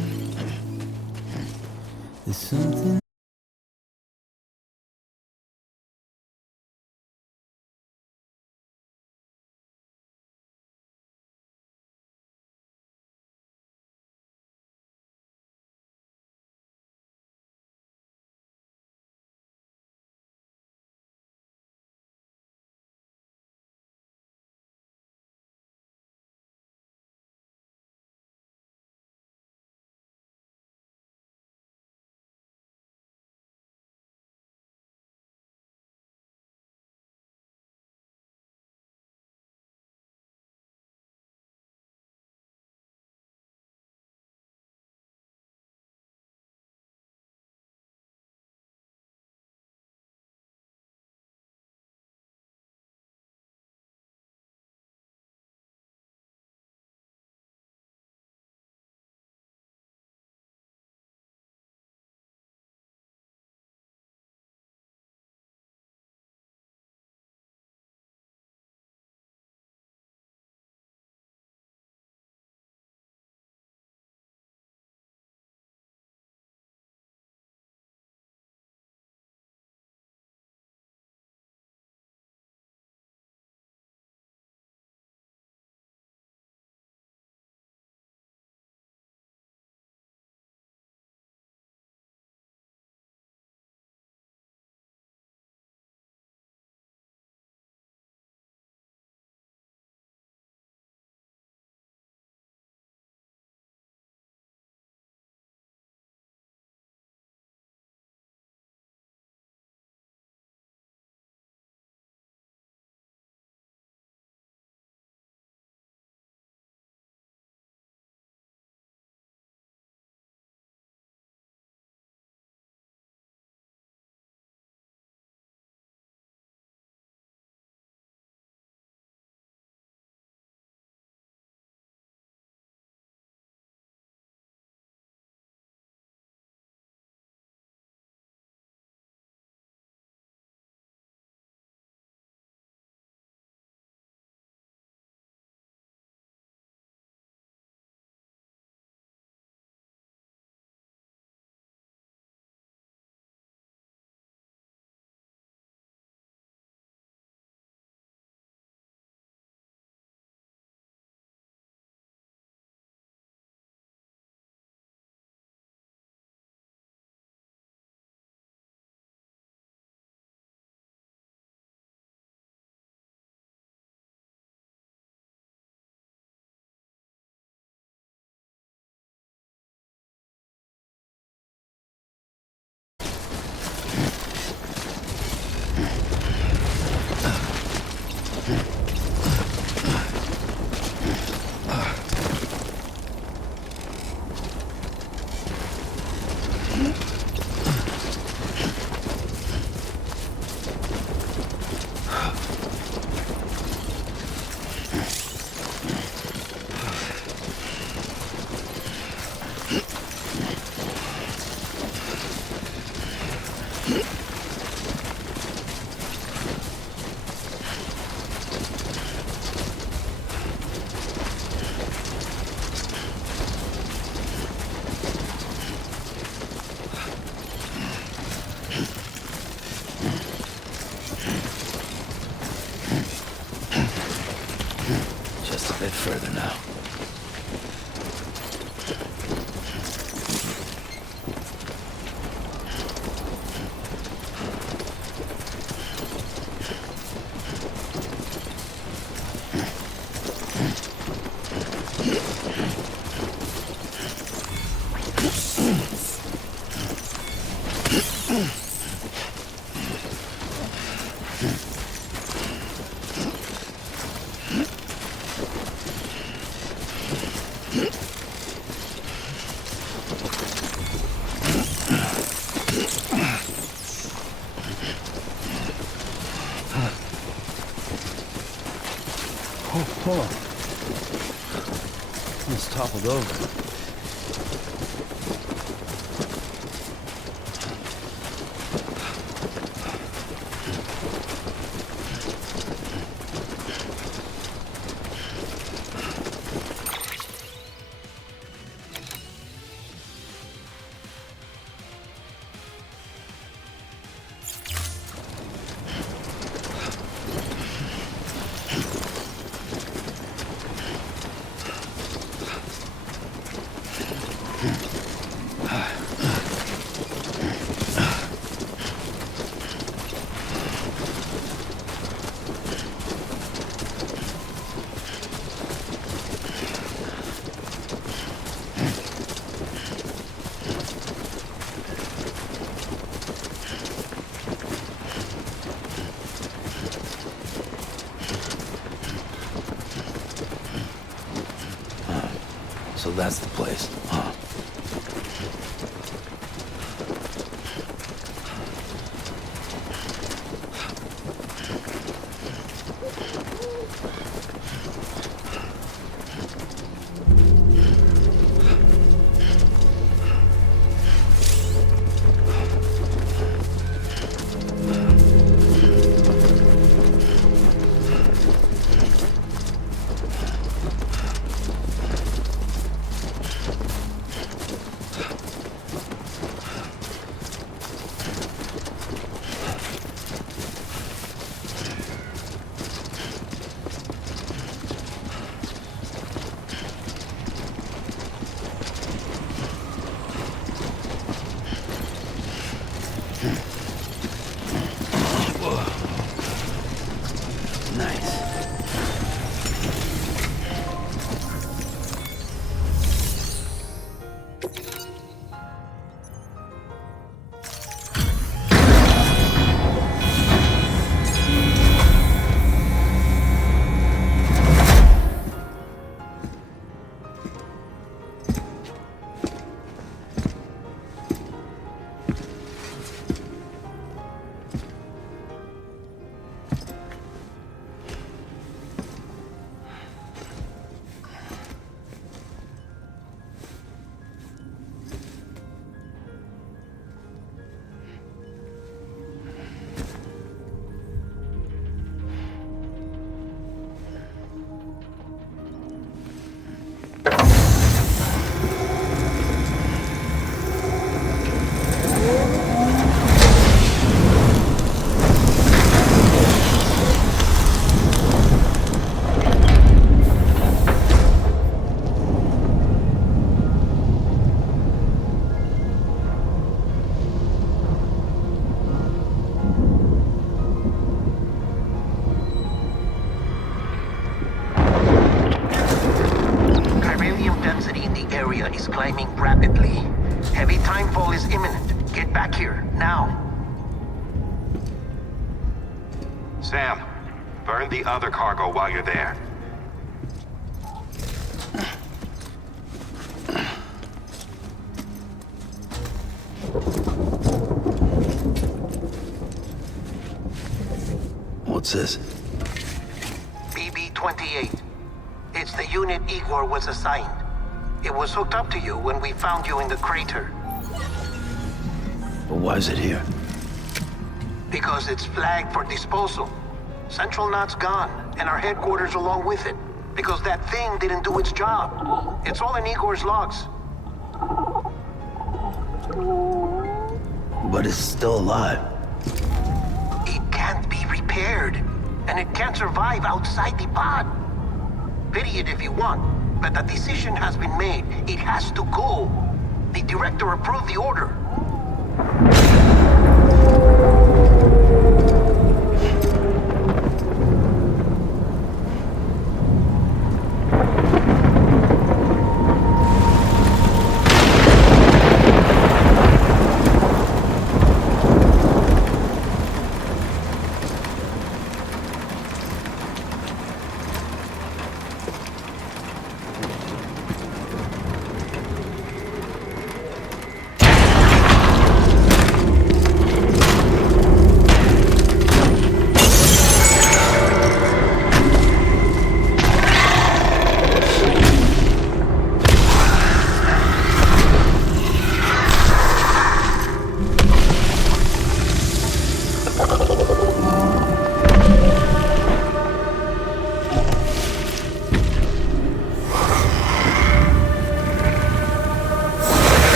further now. Hold on. It's toppled over. So that's the place, huh? Nice. Is climbing rapidly. Heavy timefall is imminent. Get back here, now. Sam, burn the other cargo while you're there. What's this? BB-28. It's the unit Igor was assigned. It was hooked up to you when we found you in the crater. But why is it here? Because it's flagged for disposal. Central Knot's gone, and our headquarters along with it. Because that thing didn't do its job. It's all in Igor's logs. But it's still alive. It can't be repaired. And it can't survive outside the pod. pity it if you want, but the decision has been made. It has to go. The director approved the order.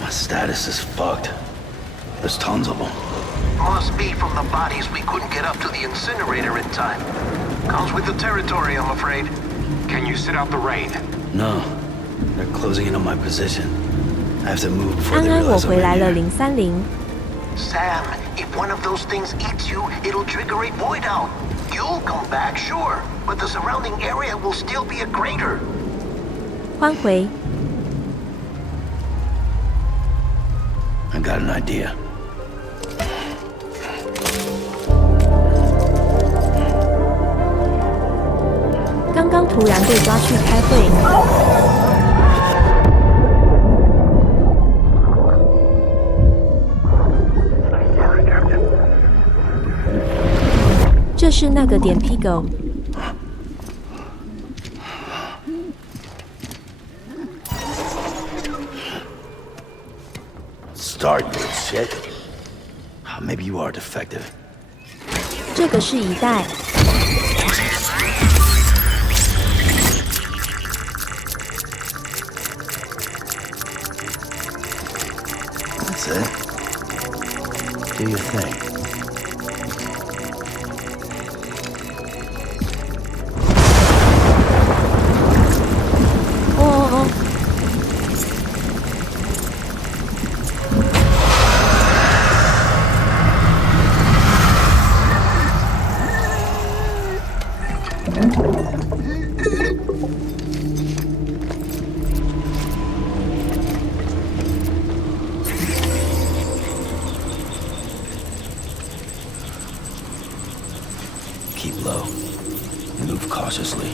My status is fucked. There's tons of them. Must be from the bodies we couldn't get up to the incinerator in time. Comes with the territory, I'm afraid. Can you sit out the rain? No. They're closing in on my position. I have to move before 安 they 安，我 realize 回 I'm 来 in 了 here. 030。Sam, if one of those things eats you, it'll trigger a void out. You'll come back, sure, but the surrounding area will still be a crater. 欢回。 I got an idea. 刚刚突然被抓去开会。这是那个点 Pigo。 Start, you shit. Maybe you are defective. 这个是一代。 That's it. Do your thing. Oh. Keep low. Move cautiously.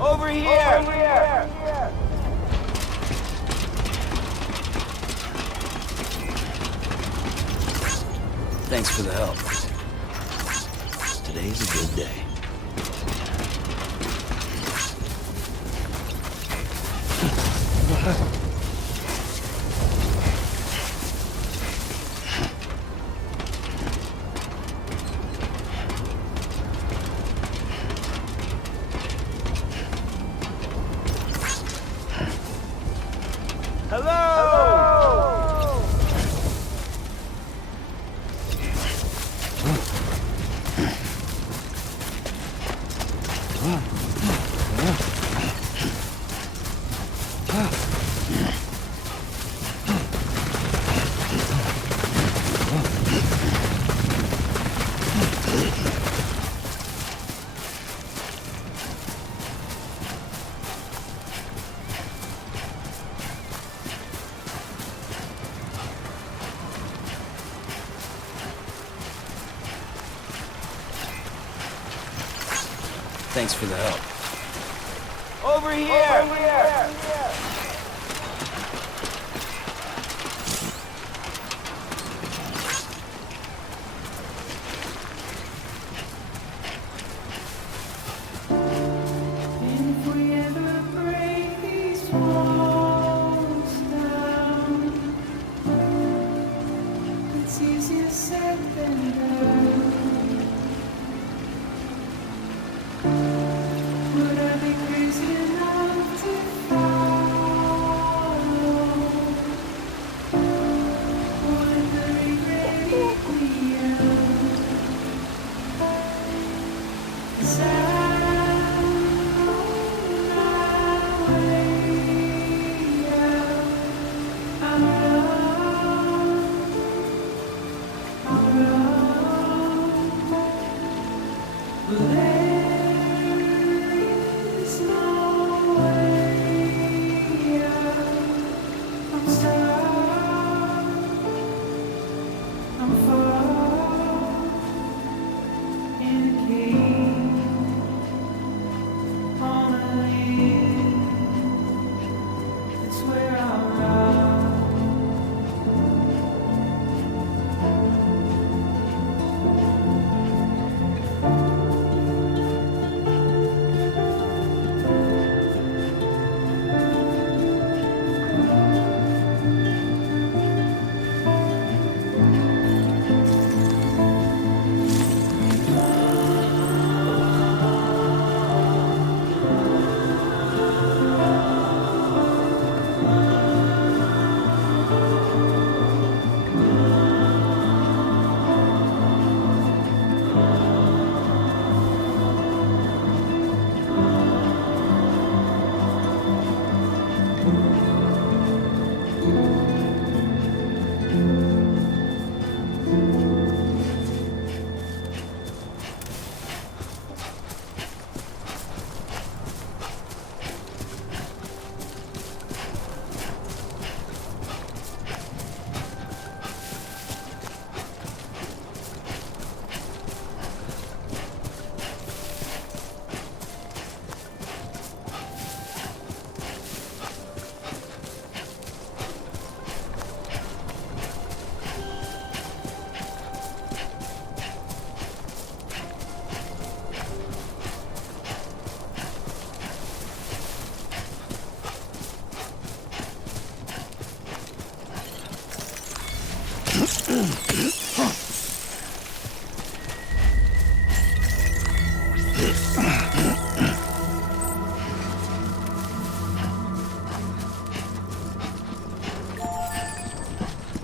Over here! Thanks for the help. Today's a good day. Thanks for the help. Over here! If we ever break these walls down, it's easier said than done. Would I be crazy enough to fall?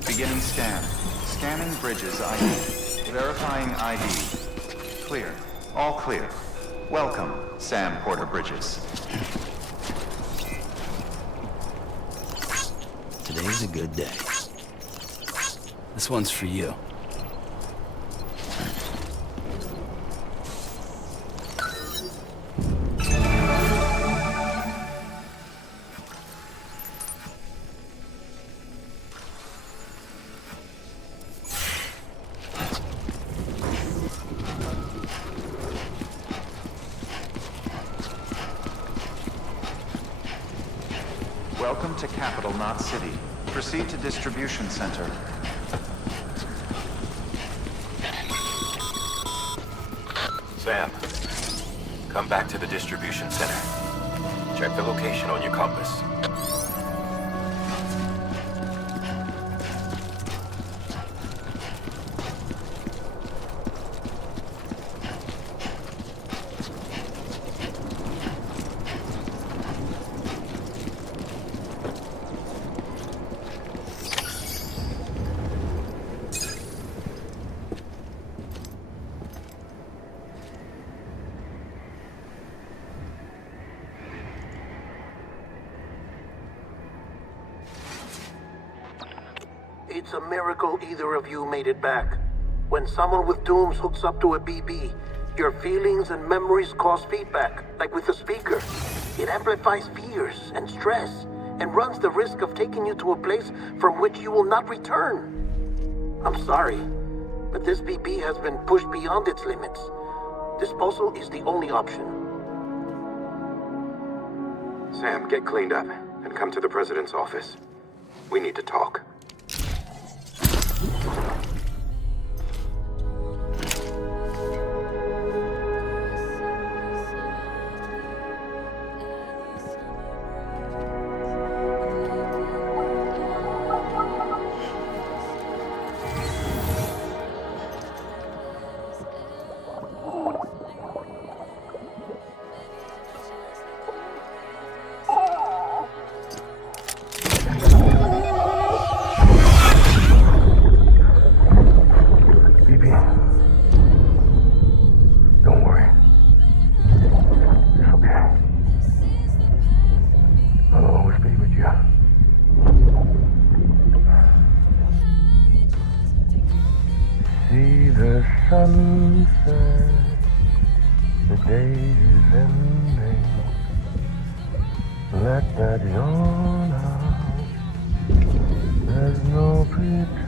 Beginning scan. Scanning bridges ID. Verifying ID. Clear. All clear. Welcome, Sam Porter Bridges. Today's a good day. This one's for you. Welcome to Capital, not City. Proceed to Distribution Center. Sam, come back to the distribution center. Check the location on your compass. It's a miracle either of you made it back. When someone with dooms hooks up to a BB, your feelings and memories cause feedback, like with a speaker. It amplifies fears and stress, and runs the risk of taking you to a place from which you will not return. I'm sorry, but this BB has been pushed beyond its limits. Disposal is the only option. Sam, get cleaned up and come to the president's office. We need to talk. Sunset, the day is ending. Let that yawn out. There's no pretending.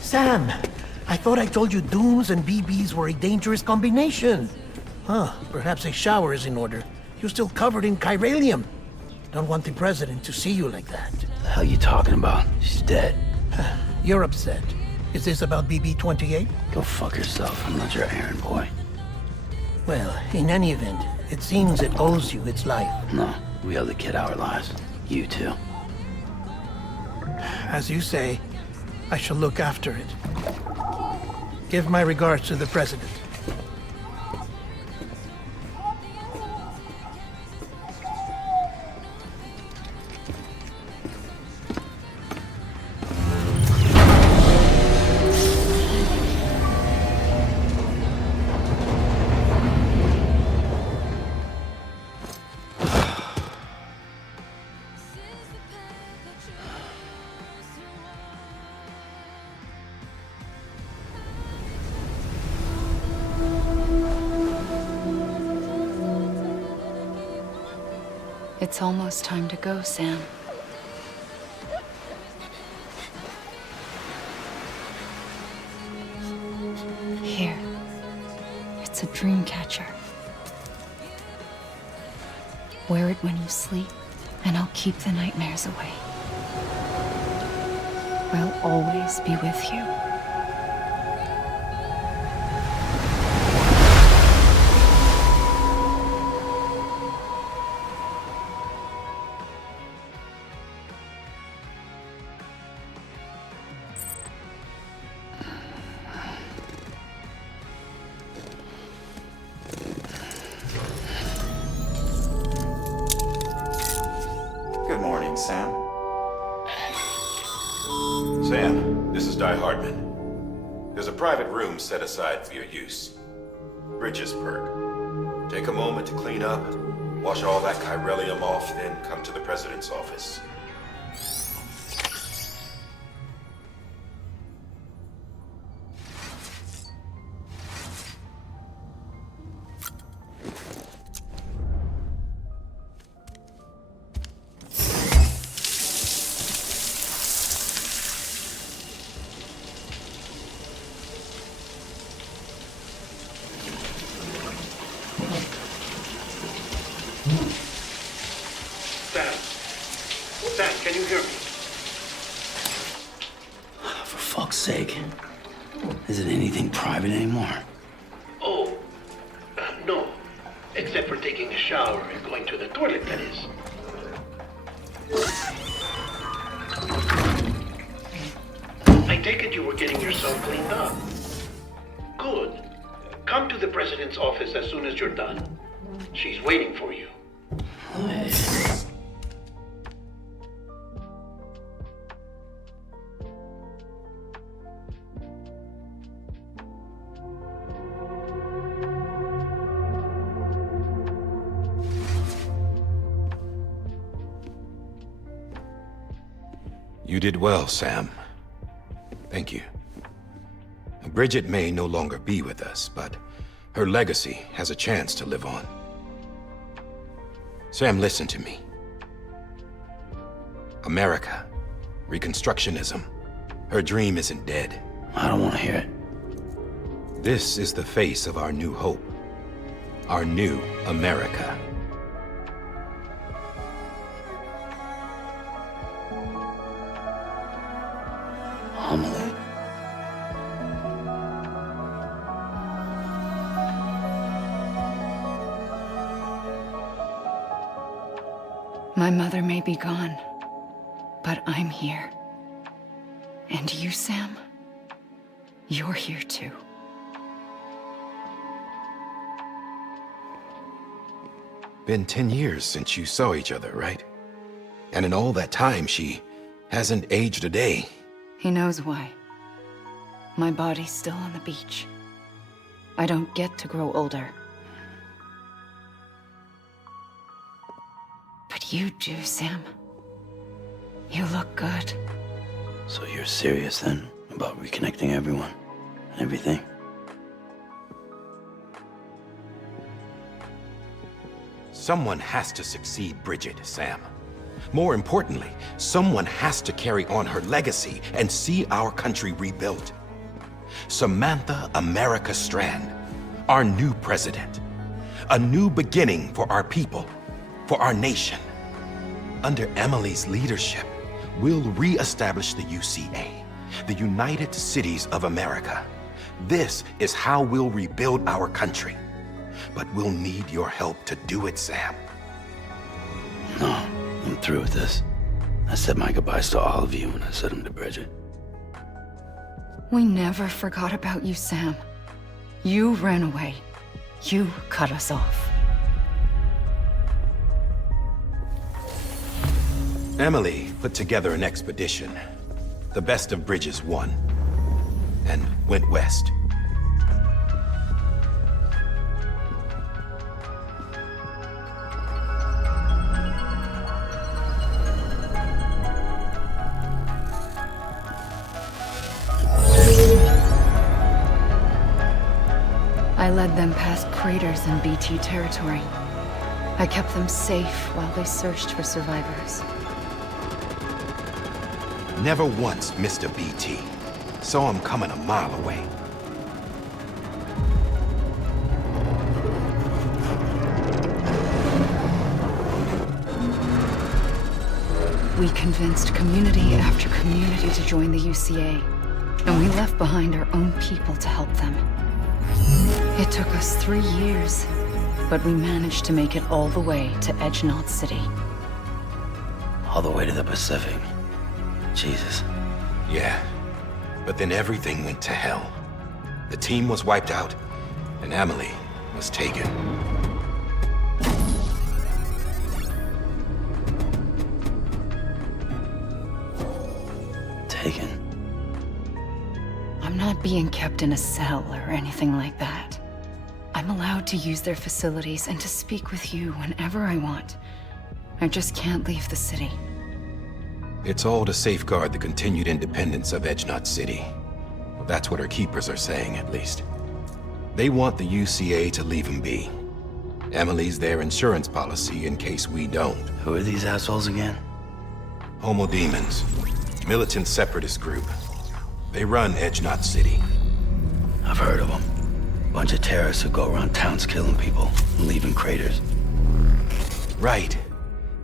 Sam, I thought I told you dooms and BBs were a dangerous combination. Huh, perhaps a shower is in order. You're still covered in chiralium. Don't want the president to see you like that. The hell you talking about? She's dead. You're upset. Is this about BB-28? Go fuck yourself. I'm not your errand boy. Well, in any event, it seems it owes you its life. No, we owe the kid our lives. You too. As you say, I shall look after it. Give my regards to the president. It's almost time to go, Sam. Here. It's a dream catcher. Wear it when you sleep, and I'll keep the nightmares away. I'll always be with you. Good morning, Sam. Sam, this is Di Hartman. There's a private room set aside for your use. Bridges perk. Take a moment to clean up, wash all that chiralium off, then come to the president's office. Sam, can you hear me? For fuck's sake. Is it anything private anymore? Oh, no. Except for taking a shower and going to the toilet, that is. I take it you were getting yourself cleaned up. Good. Come to the president's office as soon as you're done. She's waiting for you. You did well, Sam. Thank you. Bridget may no longer be with us, but her legacy has a chance to live on. Sam, listen to me. America, Reconstructionism, her dream isn't dead. I don't want to hear it. This is the face of our new hope. Our new America. Amelie. My mother may be gone, but I'm here. And you, Sam, you're here too. Been 10 years since you saw each other, right? And in all that time, she hasn't aged a day. He knows why. My body's still on the beach. I don't get to grow older. But you do, Sam. You look good. So you're serious then about reconnecting everyone and everything? Someone has to succeed Bridget, Sam. More importantly, someone has to carry on her legacy and see our country rebuilt. Samantha America Strand, our new president. A new beginning for our people, for our nation. Under Emily's leadership, we'll re-establish the UCA, the United Cities of America. This is how we'll rebuild our country. But we'll need your help to do it, Sam. No, I'm through with this. I said my goodbyes to all of you and I said them to Bridget. We never forgot about you, Sam. You ran away. You cut us off. Emily put together an expedition. The best of Bridges won, and went west. I led them past craters in BT territory. I kept them safe while they searched for survivors. Never once missed a BT. Saw him coming a mile away. We convinced community after community to join the UCA, and we left behind our own people to help them. It took us 3 years, but we managed to make it all the way to Edge-Knot City. All the way to the Pacific. Jesus. Yeah, but then everything went to hell. The team was wiped out, and Emily was taken. Taken? I'm not being kept in a cell or anything like that. I'm allowed to use their facilities and to speak with you whenever I want. I just can't leave the city. It's all to safeguard the continued independence of Edge-Knot City. Well, that's what our keepers are saying, at least. They want the UCA to leave him be. Emily's their insurance policy in case we don't. Who are these assholes again? Homo Demons. Militant separatist group. They run Edge-Knot City. I've heard of them. Bunch of terrorists who go around towns killing people and leaving craters. Right.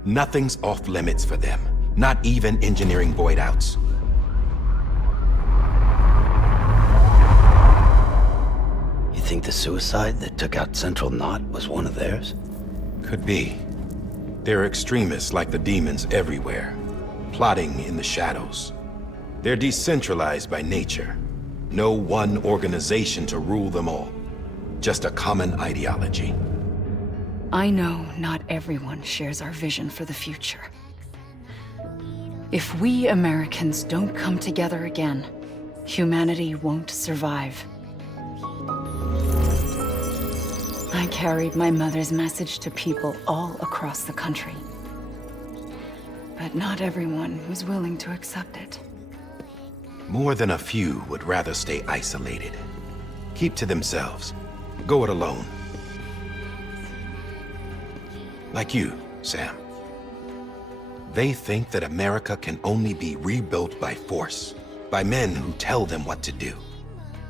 Nothing's off limits for them. Not even engineering void outs. You think the suicide that took out Central Knot was one of theirs? Could be. There are extremists like the demons everywhere, plotting in the shadows. They're decentralized by nature. No one organization to rule them all. Just a common ideology. I know not everyone shares our vision for the future. If we Americans don't come together again, humanity won't survive. I carried my mother's message to people all across the country. But not everyone was willing to accept it. More than a few would rather stay isolated. Keep to themselves. Go it alone. Like you, Sam. They think that America can only be rebuilt by force, by men who tell them what to do,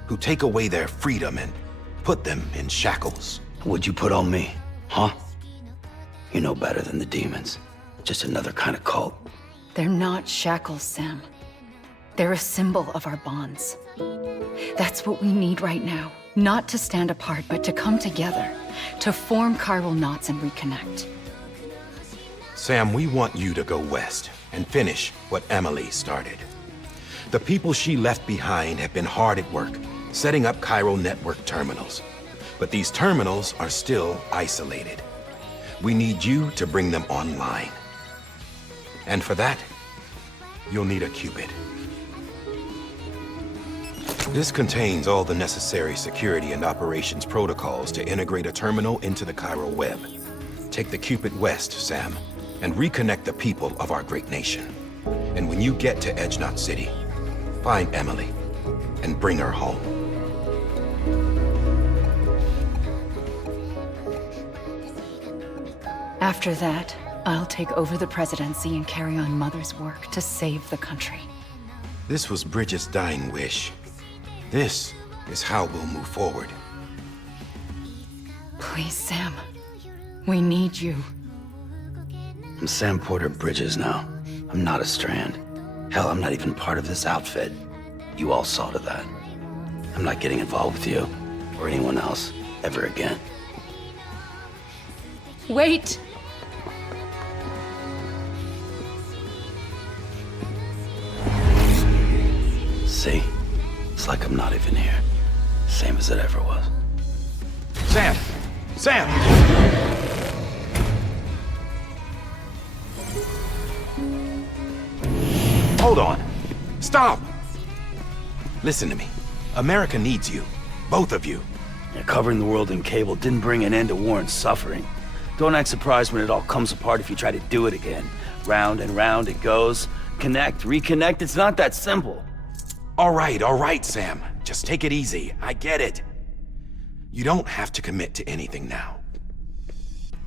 who take away their freedom and put them in shackles. What'd you put on me, huh? You know better than the demons. Just another kind of cult. They're not shackles, Sam. They're a symbol of our bonds. That's what we need right now. Not to stand apart, but to come together, to form chiral knots and reconnect. Sam, we want you to go west and finish what Emily started. The people she left behind have been hard at work, setting up chiral network terminals. But these terminals are still isolated. We need you to bring them online. And for that, you'll need a Cupid. This contains all the necessary security and operations protocols to integrate a terminal into the chiral web. Take the Cupid west, Sam, and reconnect the people of our great nation. And when you get to Edge-Knot City, find Emily and bring her home. After that, I'll take over the presidency and carry on Mother's work to save the country. This was Bridget's dying wish. This is how we'll move forward. Please, Sam. We need you. I'm Sam Porter Bridges now. I'm not a Strand. Hell, I'm not even part of this outfit. You all saw to that. I'm not getting involved with you or anyone else ever again. Wait! See? It's like I'm not even here. Same as it ever was. Sam! Sam! Hold on. Stop! Listen to me. America needs you. Both of you. Yeah, covering the world in cable didn't bring an end to war and suffering. Don't act surprised when it all comes apart if you try to do it again. Round and round it goes. Connect, reconnect, it's not that simple. All right, Sam. Just take it easy. I get it. You don't have to commit to anything now.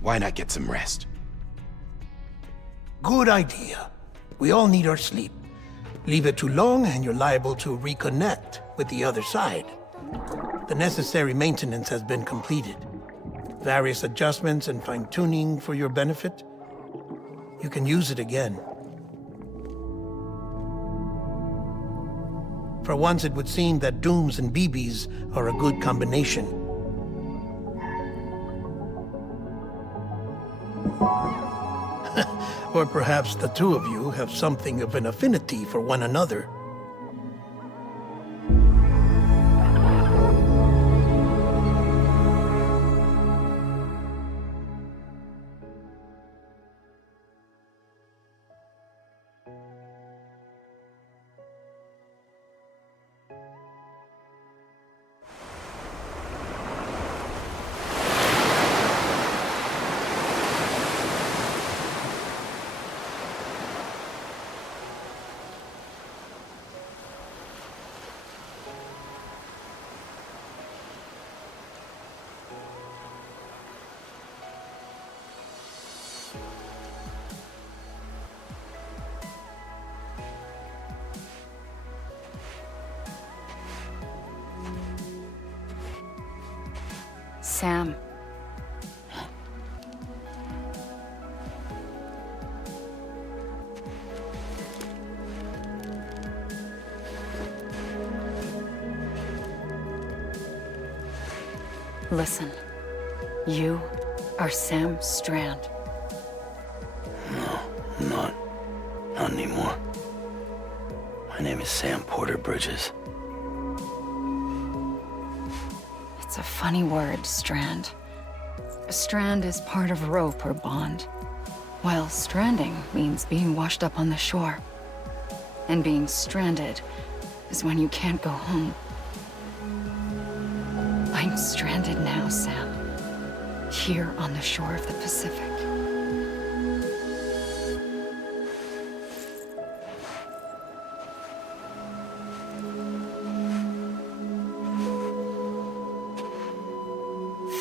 Why not get some rest? Good idea. We all need our sleep. Leave it too long and you're liable to reconnect with the other side. The necessary maintenance has been completed. Various adjustments and fine-tuning for your benefit. You can use it again. For once, it would seem that Dooms and BBs are a good combination. Or perhaps the two of you have something of an affinity for one another. Sam. Listen, you are Sam Strand. No, I'm not. Not anymore. My name is Sam Porter Bridges. It's a funny word, Strand. A strand is part of rope or bond, while stranding means being washed up on the shore. And being stranded is when you can't go home. I'm stranded now, Sam. Here on the shore of the Pacific.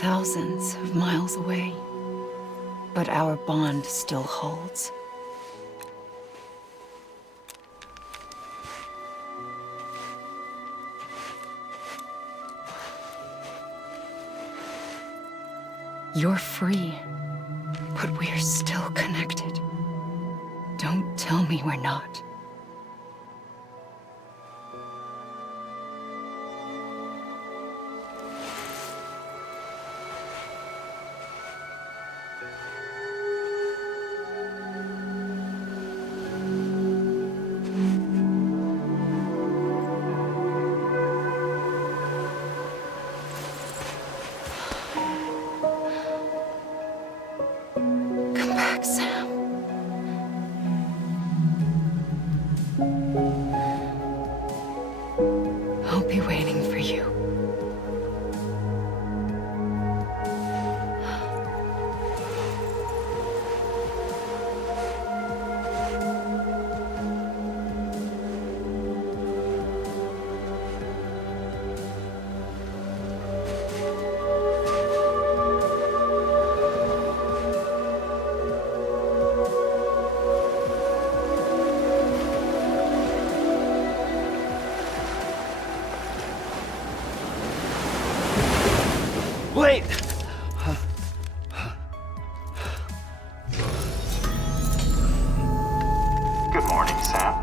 Thousands of miles away, but our bond still holds. You're free, but we're still connected. Don't tell me we're not. Sam. I'll be waiting for you. Wait! Good morning, Sam.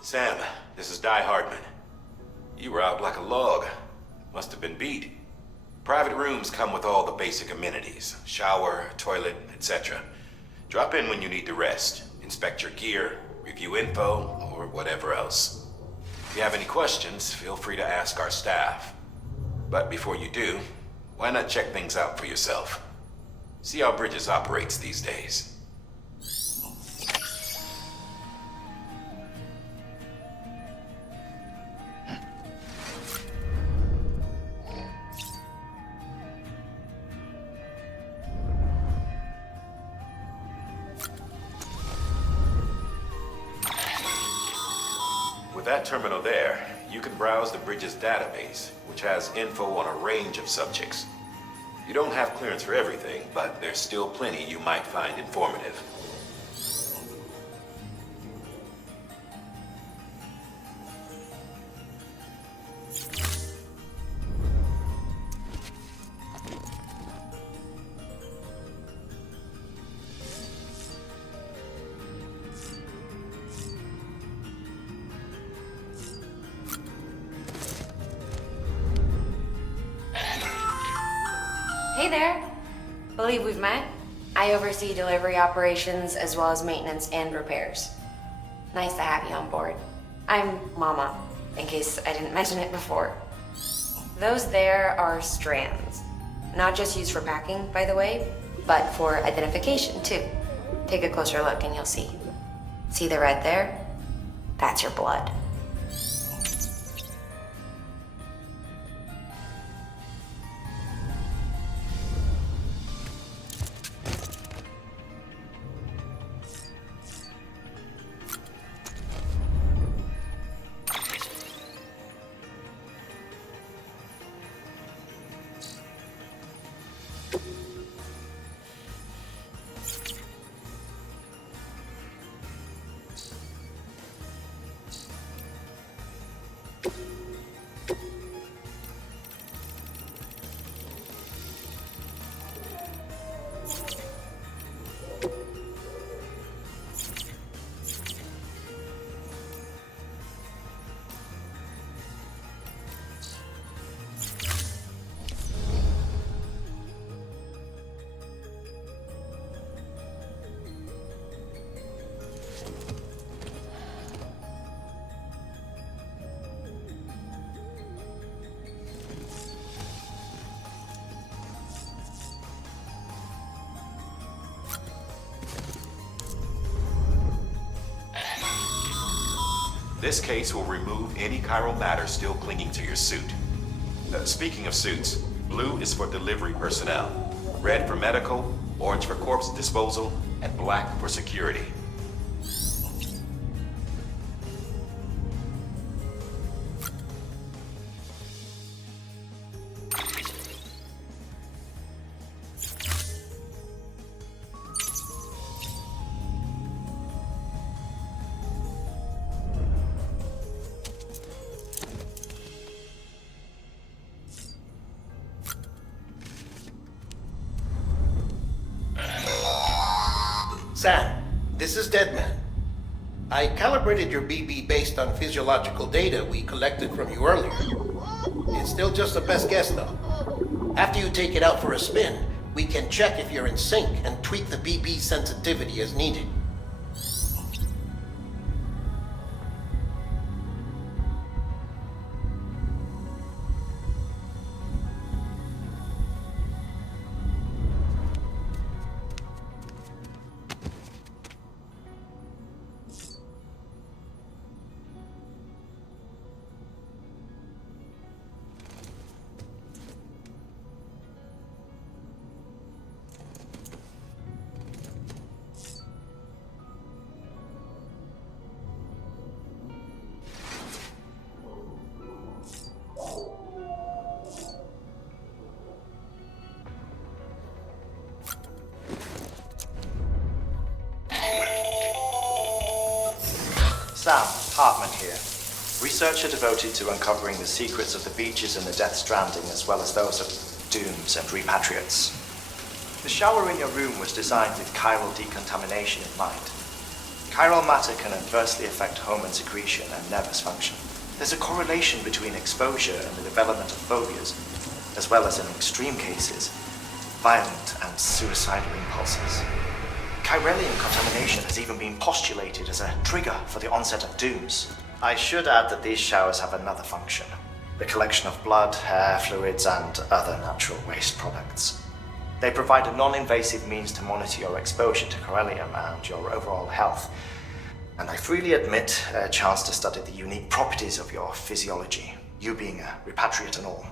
Sam, this is Di Hardman. You were out like a log. Must have been beat. Private rooms come with all the basic amenities. Shower, toilet, etc. Drop in when you need to rest. Inspect your gear, review info, or whatever else. If you have any questions, feel free to ask our staff. But before you do, why not check things out for yourself? See how Bridges operates these days. that terminal there, you can browse the bridge's database, which has info on a range of subjects. You don't have clearance for everything, but there's still plenty you might find informative. Hey there. Believe we've met. I oversee delivery operations as well as maintenance and repairs. Nice to have you on board. I'm Mama, in case I didn't mention it before. Those there are strands. Not just used for packing, by the way, but for identification too. Take a closer look and you'll see. See the red there? That's your blood. This case will remove any chiral matter still clinging to your suit. Speaking of suits, blue is for delivery personnel, red for medical, orange for corpse disposal, and black for security. Sam, this is Deadman. I calibrated your BB based on physiological data we collected from you earlier. It's still just a best guess, though. After you take it out for a spin, we can check if you're in sync and tweak the BB sensitivity as needed. Sam, Hartman here. Researcher devoted to uncovering the secrets of the beaches and the Death Stranding, as well as those of dooms and repatriates. The shower in your room was designed with chiral decontamination in mind. Chiral matter can adversely affect hormone secretion and nervous function. There's a correlation between exposure and the development of phobias, as well as in extreme cases, violent and suicidal impulses. Chiralian contamination has even been postulated as a trigger for the onset of dooms. I should add that these showers have another function: the collection of blood, hair, fluids, and other natural waste products. They provide a non-invasive means to monitor your exposure to chiralium and your overall health. And I freely admit a chance to study the unique properties of your physiology, you being a repatriate and all.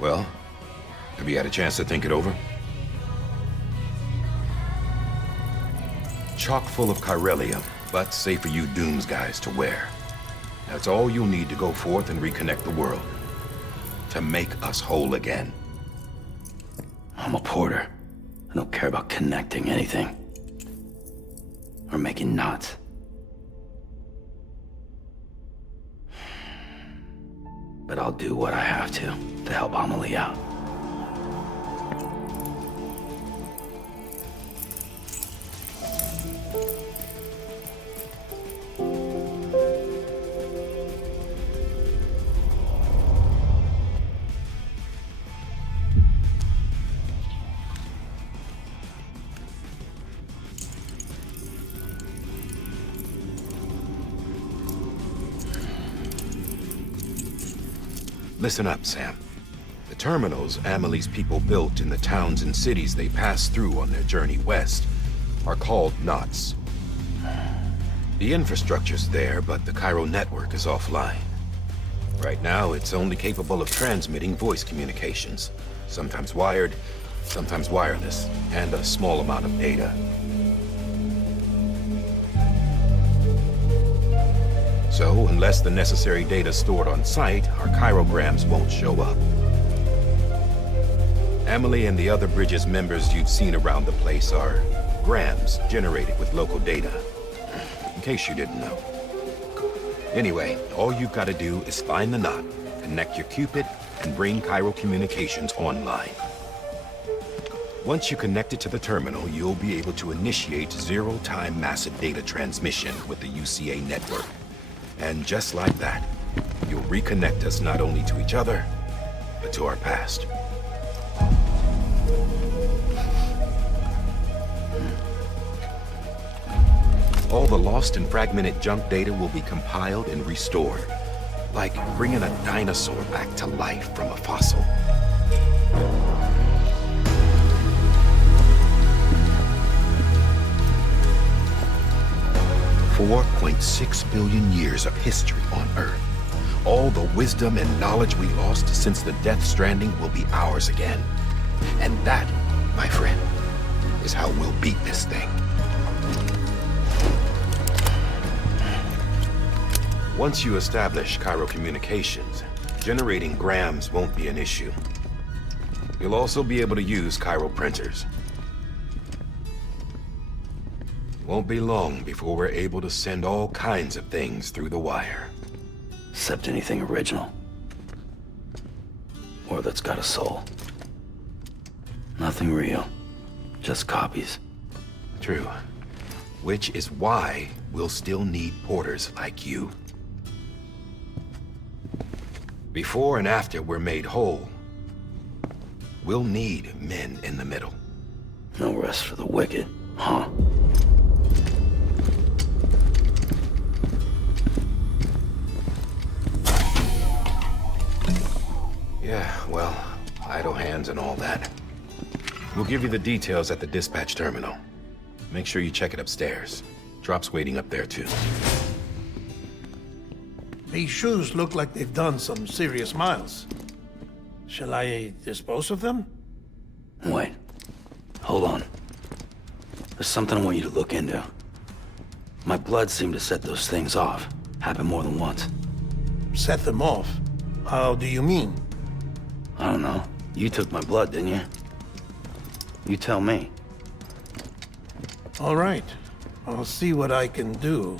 Well, have you had a chance to think it over? Chock full of chiralium, but safe for you Dooms guys to wear. That's all you'll need to go forth and reconnect the world. To make us whole again. I'm a porter. I don't care about connecting anything. Or making knots. But I'll do what I have to help Amelie out. Listen up, Sam. The terminals Amelie's people built in the towns and cities they passed through on their journey west are called knots. The infrastructure's there, but the Cairo network is offline. Right now, it's only capable of transmitting voice communications, sometimes wired, sometimes wireless, and a small amount of data. So, unless the necessary data stored on site, our chirograms won't show up. Amelie and the other Bridges members you've seen around the place are grams generated with local data. In case you didn't know. Anyway, all you've got to do is find the knot, connect your Cupid, and bring Cairo communications online. Once you connect it to the terminal, you'll be able to initiate zero-time massive data transmission with the UCA network. And just like that, you'll reconnect us not only to each other, but to our past. All the lost and fragmented junk data will be compiled and restored, like bringing a dinosaur back to life from a fossil. $4.6 billion years of history on Earth. All the wisdom and knowledge we lost since the Death Stranding will be ours again. And that, my friend, is how we'll beat this thing. Once you establish Cairo communications, generating grams won't be an issue. You'll also be able to use Cairo printers. Won't be long before we're able to send all kinds of things through the wire. Except anything original. Or that's got a soul. Nothing real. Just copies. True. Which is why we'll still need porters like you. Before and after we're made whole, we'll need men in the middle. No rest for the wicked, huh? Yeah, well, idle hands and all that. We'll give you the details at the dispatch terminal. Make sure you check it upstairs. Drop's waiting up there, too. These shoes look like they've done some serious miles. Shall I dispose of them? Wait. Hold on. There's something I want you to look into. My blood seemed to set those things off. Happened more than once. Set them off? How do you mean? I don't know. You took my blood, didn't you? You tell me. All right. I'll see what I can do.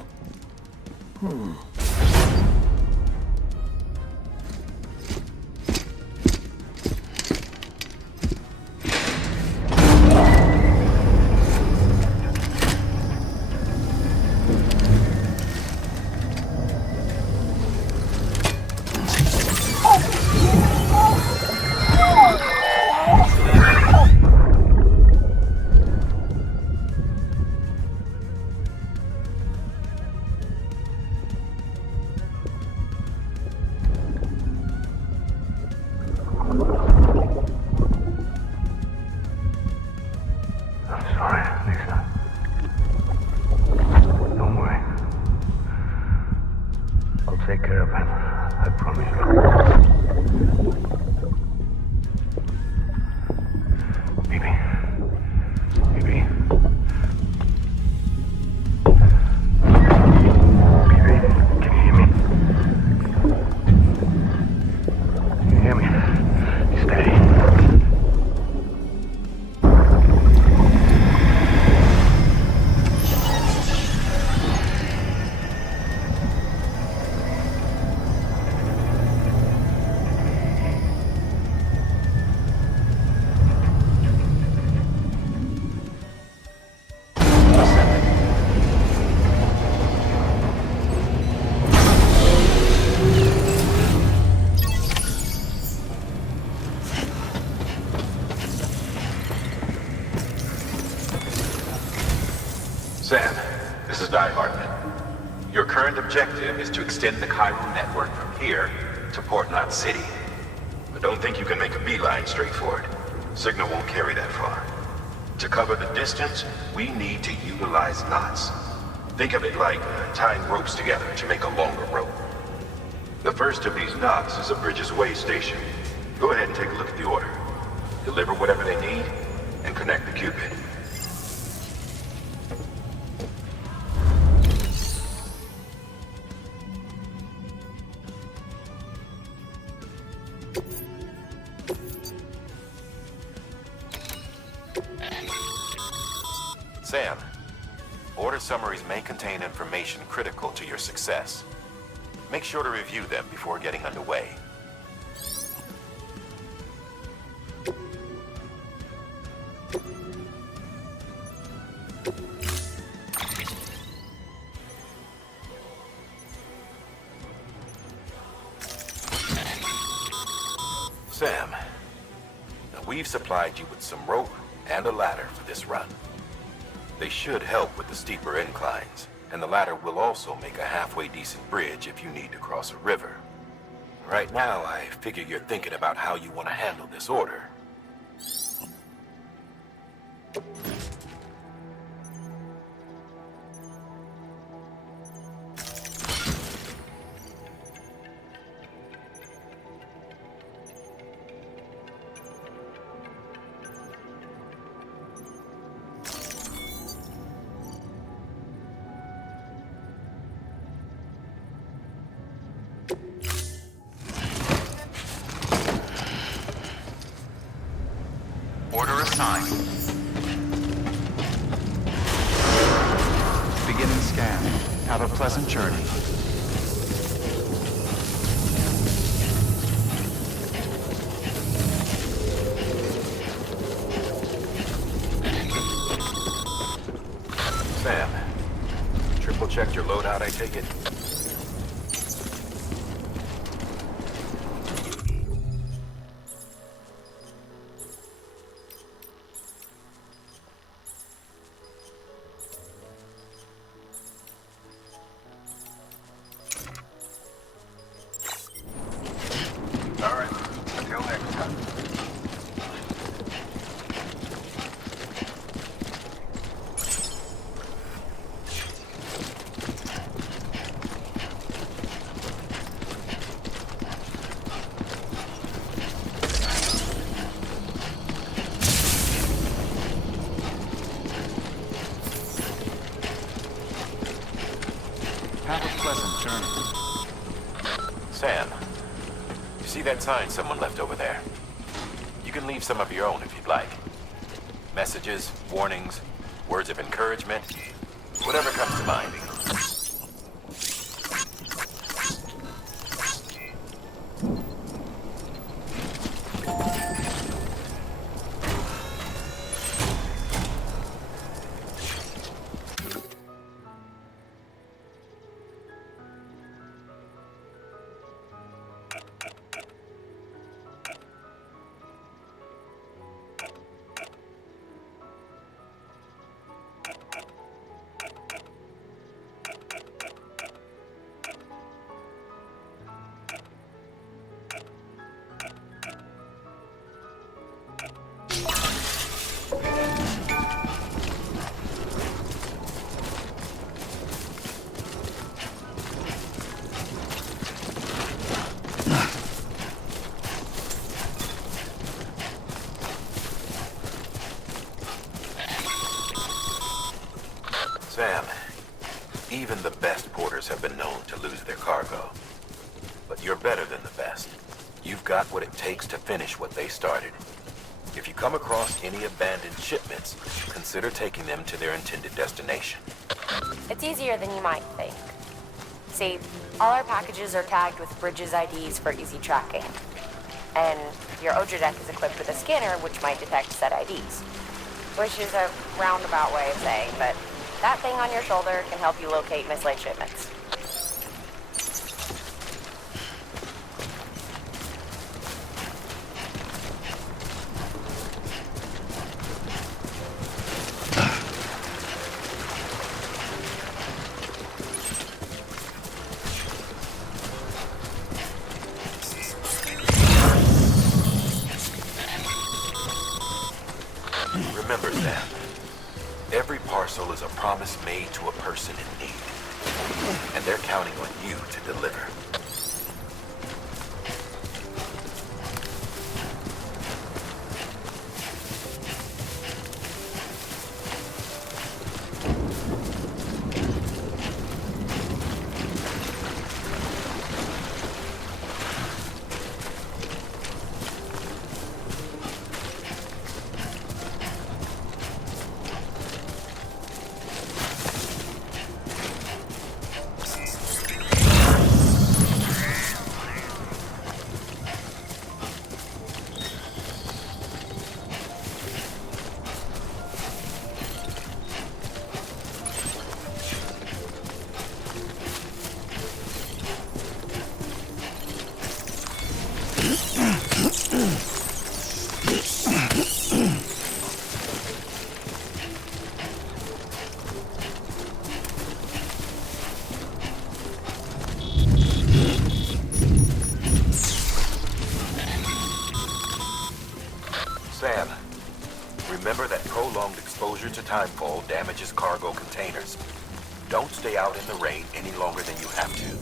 objective is to extend the chiral network from here to Port Knot City. But don't think you can make a beeline straight for it. Signal won't carry that far. To cover the distance, we need to utilize knots. Think of it like tying ropes together to make a longer rope. The first of these knots is a Bridges Way station. Go ahead and take a look at the order. Deliver whatever they need, and connect the Cupid. Sam, order summaries may contain information critical to your success. Make sure to review them before getting underway. Sam, we've supplied you with some rope and a ladder for this run. They should help with the steeper inclines, and the ladder will also make a halfway decent bridge if you need to cross a river. Right now, I figure you're thinking about how you want to handle this order. Order assigned. Beginning scan. Have a pleasant journey. Sam, triple checked your loadout, I take it? Have a pleasant journey. Sam, you see that sign someone left over there? You can leave some of your own if you'd like. Messages, warnings, words of encouragement, whatever comes to mind. Sam, even the best porters have been known to lose their cargo. But you're better than the best. You've got what it takes to finish what they started. If you come across any abandoned shipments, consider taking them to their intended destination. It's easier than you might think. See, all our packages are tagged with Bridges IDs for easy tracking. And your Odra deck is equipped with a scanner which might detect said IDs. Which is a roundabout way of saying, but that thing on your shoulder can help you locate mislaid shipments. Remember, Sam, every parcel is a promise made to a person in need. And they're counting on you to deliver. Sam, remember that prolonged exposure to timefall damages cargo containers. Don't stay out in the rain any longer than you have to.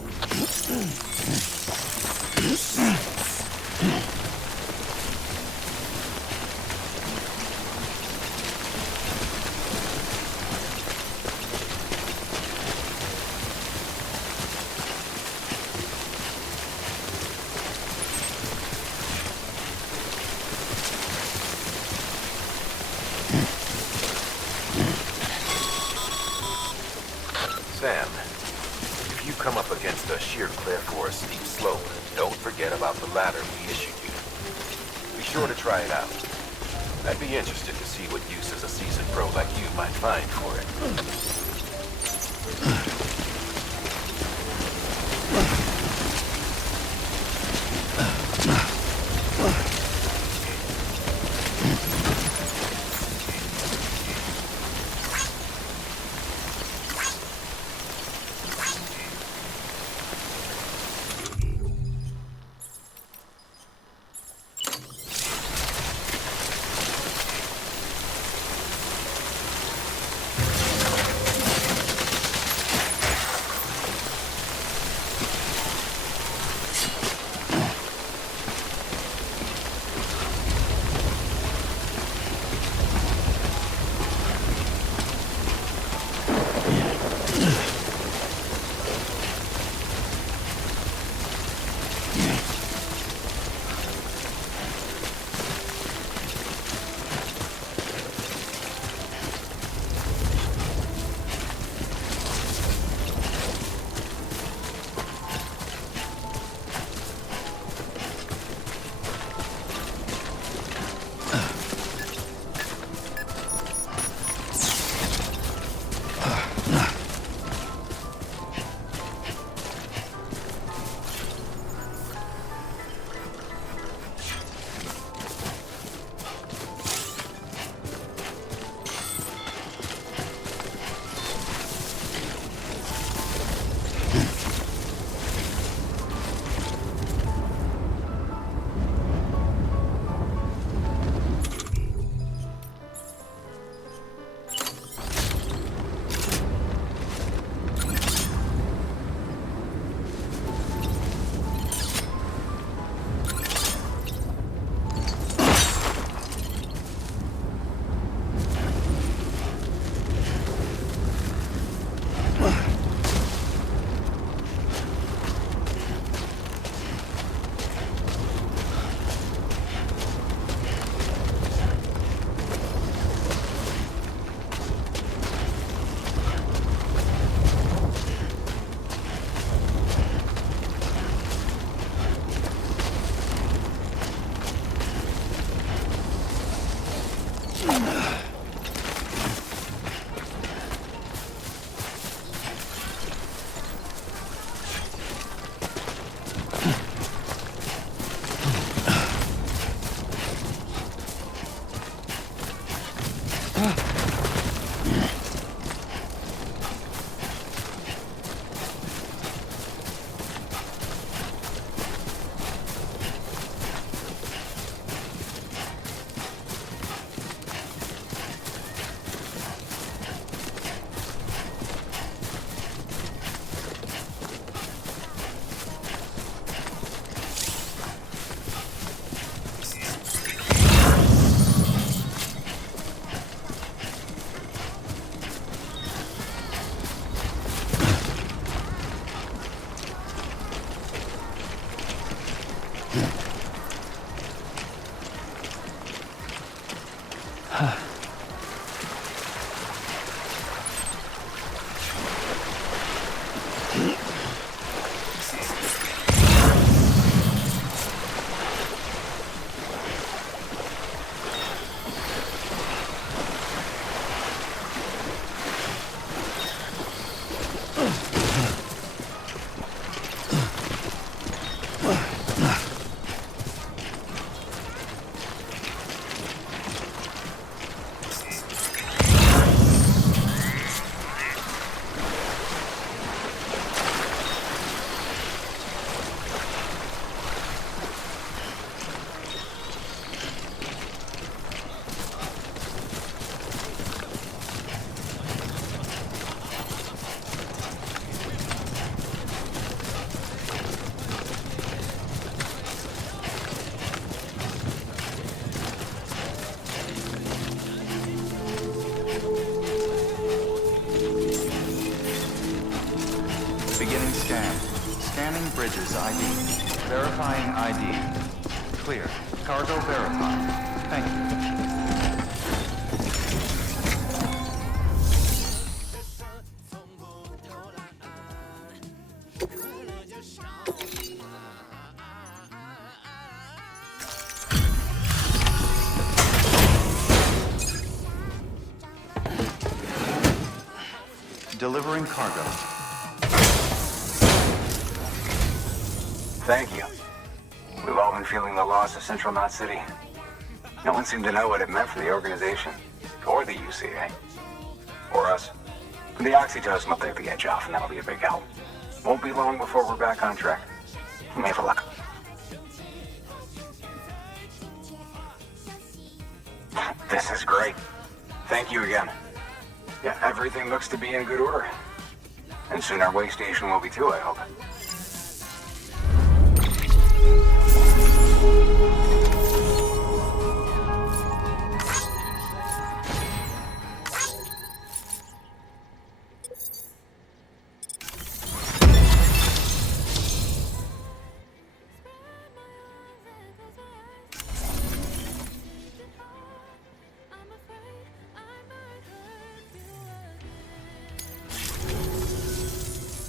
Sam, if you come up against a sheer cliff or a steep slope, don't forget about the ladder we issued you. Be sure to try it out. I'd be interested to see what uses a seasoned pro like you might find for it. Beginning scan. Scanning bridges ID. Verifying ID. Clear. Cargo verified. Thank you. Delivering cargo. Thank you. We've all been feeling the loss of Central Knot City. No one seemed to know what it meant for the organization, or the UCA, or us. The oxytocin will take the edge off, and that'll be a big help. Won't be long before we're back on track. May have luck. This is great. Thank you again. Yeah, everything looks to be in good order. And soon our way station will be too, I hope.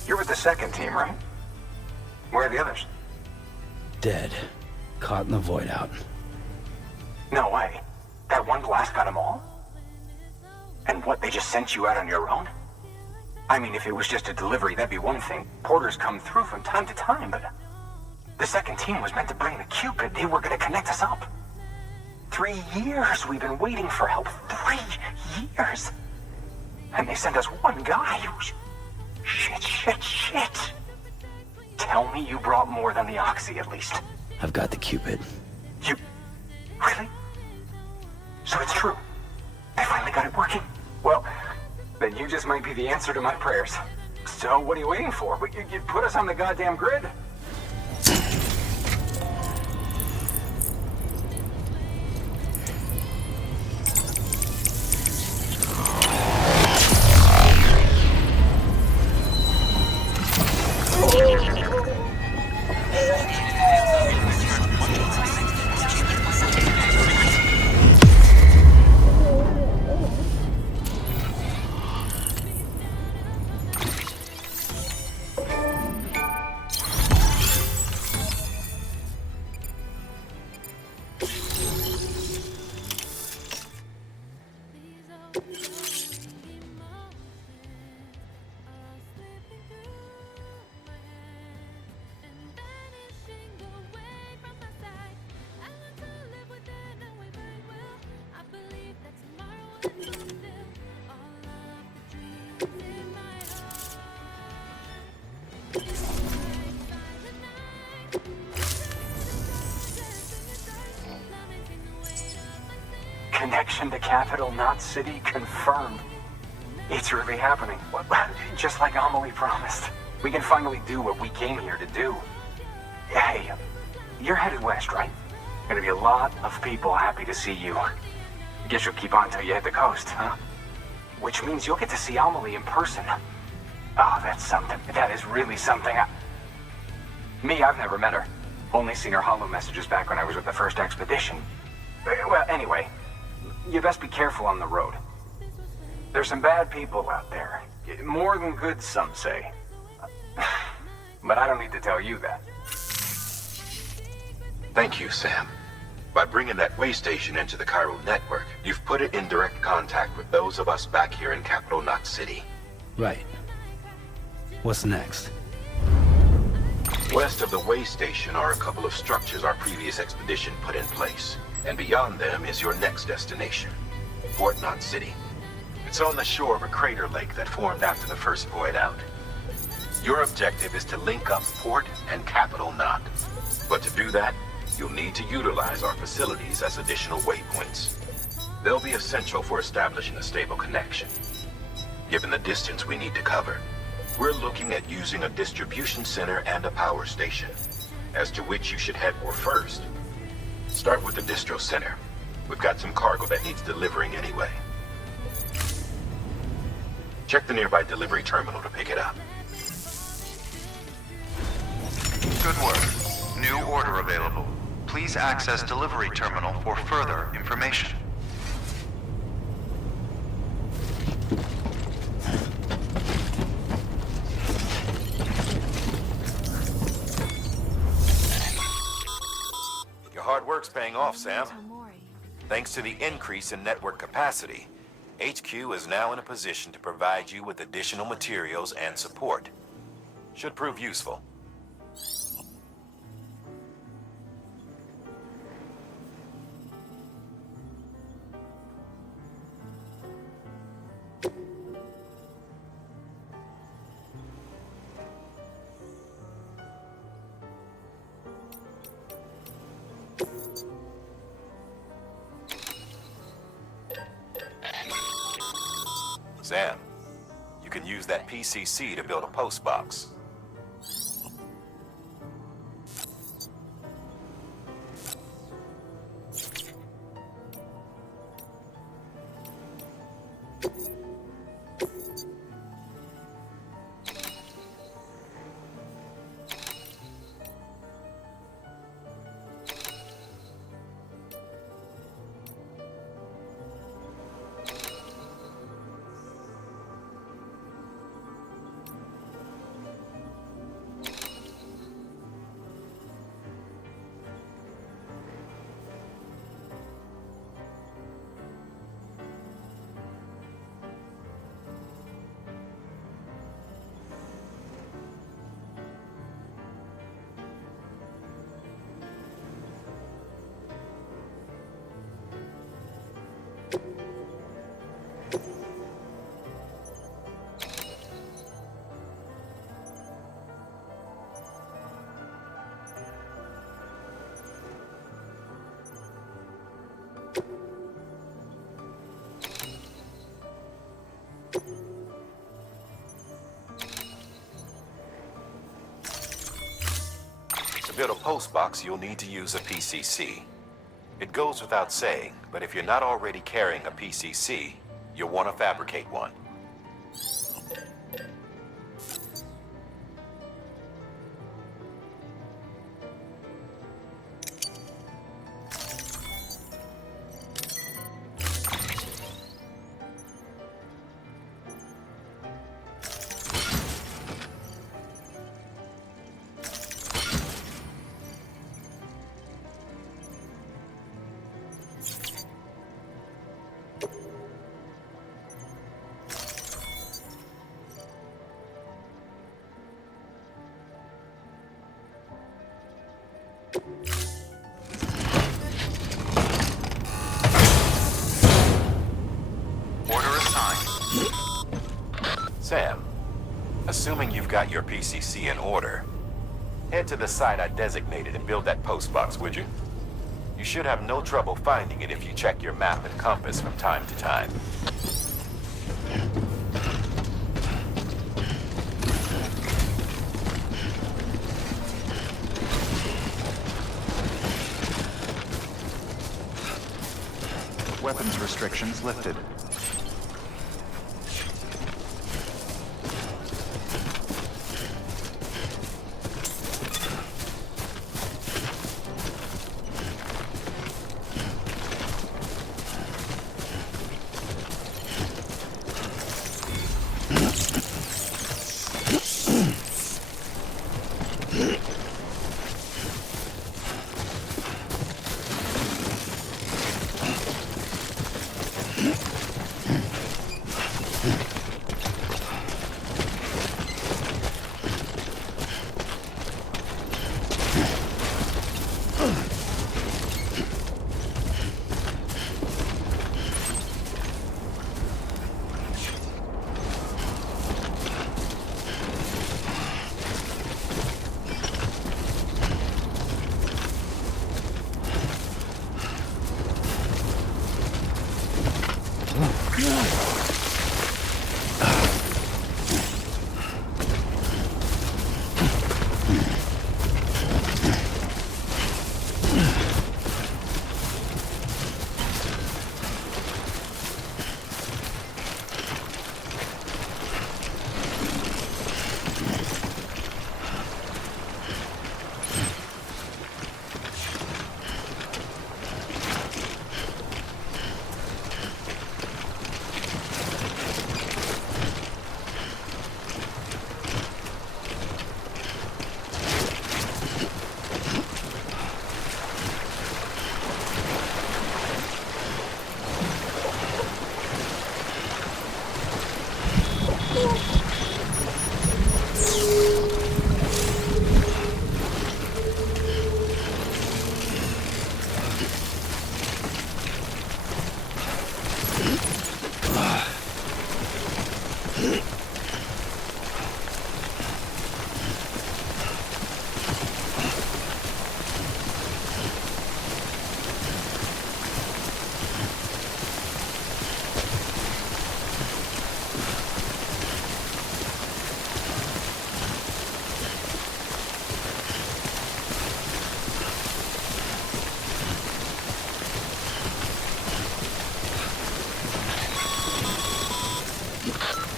You're with the second team, right? Where are the others? Dead. Caught in the void out. No way. That one blast got them all? And what, they just sent you out on your own? I mean, if it was just a delivery, that'd be one thing. Porters come through from time to time, but... The second team was meant to bring the Cupid. They were gonna connect us up. 3 years we've been waiting for help. 3 years! And they sent us one guy who's... Shit. Tell me you brought more than the Oxy, at least. I've got the Cupid. You... Really? So it's true. They finally got it working. Well, then you just might be the answer to my prayers. So what are you waiting for? You put us on the goddamn grid. Connection to Capital Knot City confirmed. It's really happening. Just like Amelie promised. We can finally do what we came here to do. Hey, you're headed west, right? Gonna be a lot of people happy to see you. Guess you'll keep on till you hit the coast, huh? Which means you'll get to see Amelie in person. Oh, that's something. That is really something. I've never met her. Only seen her holo messages back when I was with the first expedition. Well, anyway, you best be careful on the road. There's some bad people out there. More than good, some say. But I don't need to tell you that. Thank you, Sam. By bringing that way station into the Cairo network, you've put it in direct contact with those of us back here in Capital Knot City. Right. What's next? West of the way station are a couple of structures our previous expedition put in place. And beyond them is your next destination, Port Knot City. It's on the shore of a crater lake that formed after the first void out. Your objective is to link up Port and Capital Knot. But to do that, you'll need to utilize our facilities as additional waypoints. They'll be essential for establishing a stable connection. Given the distance we need to cover, we're looking at using a distribution center and a power station, as to which you should head for first. Start with the distro center. We've got some cargo that needs delivering anyway. Check the nearby delivery terminal to pick it up. Good work. New order available. Please access delivery terminal for further information. Your hard work's paying off, Sam. Thanks to the increase in network capacity, HQ is now in a position to provide you with additional materials and support. Should prove useful. Sam, you can use that PCC to build a post box. To build a post box, you'll need to use a PCC. It goes without saying, but if you're not already carrying a PCC, you'll want to fabricate one. Sam, assuming you've got your PCC in order, head to the site I designated and build that post box, would you? You should have no trouble finding it if you check your map and compass from time to time. Weapons restrictions lifted.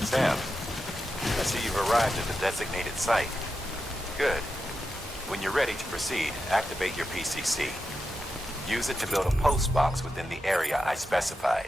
Sam, I see you've arrived at the designated site. Good. When you're ready to proceed, activate your PCC. Use it to build a post box within the area I specified.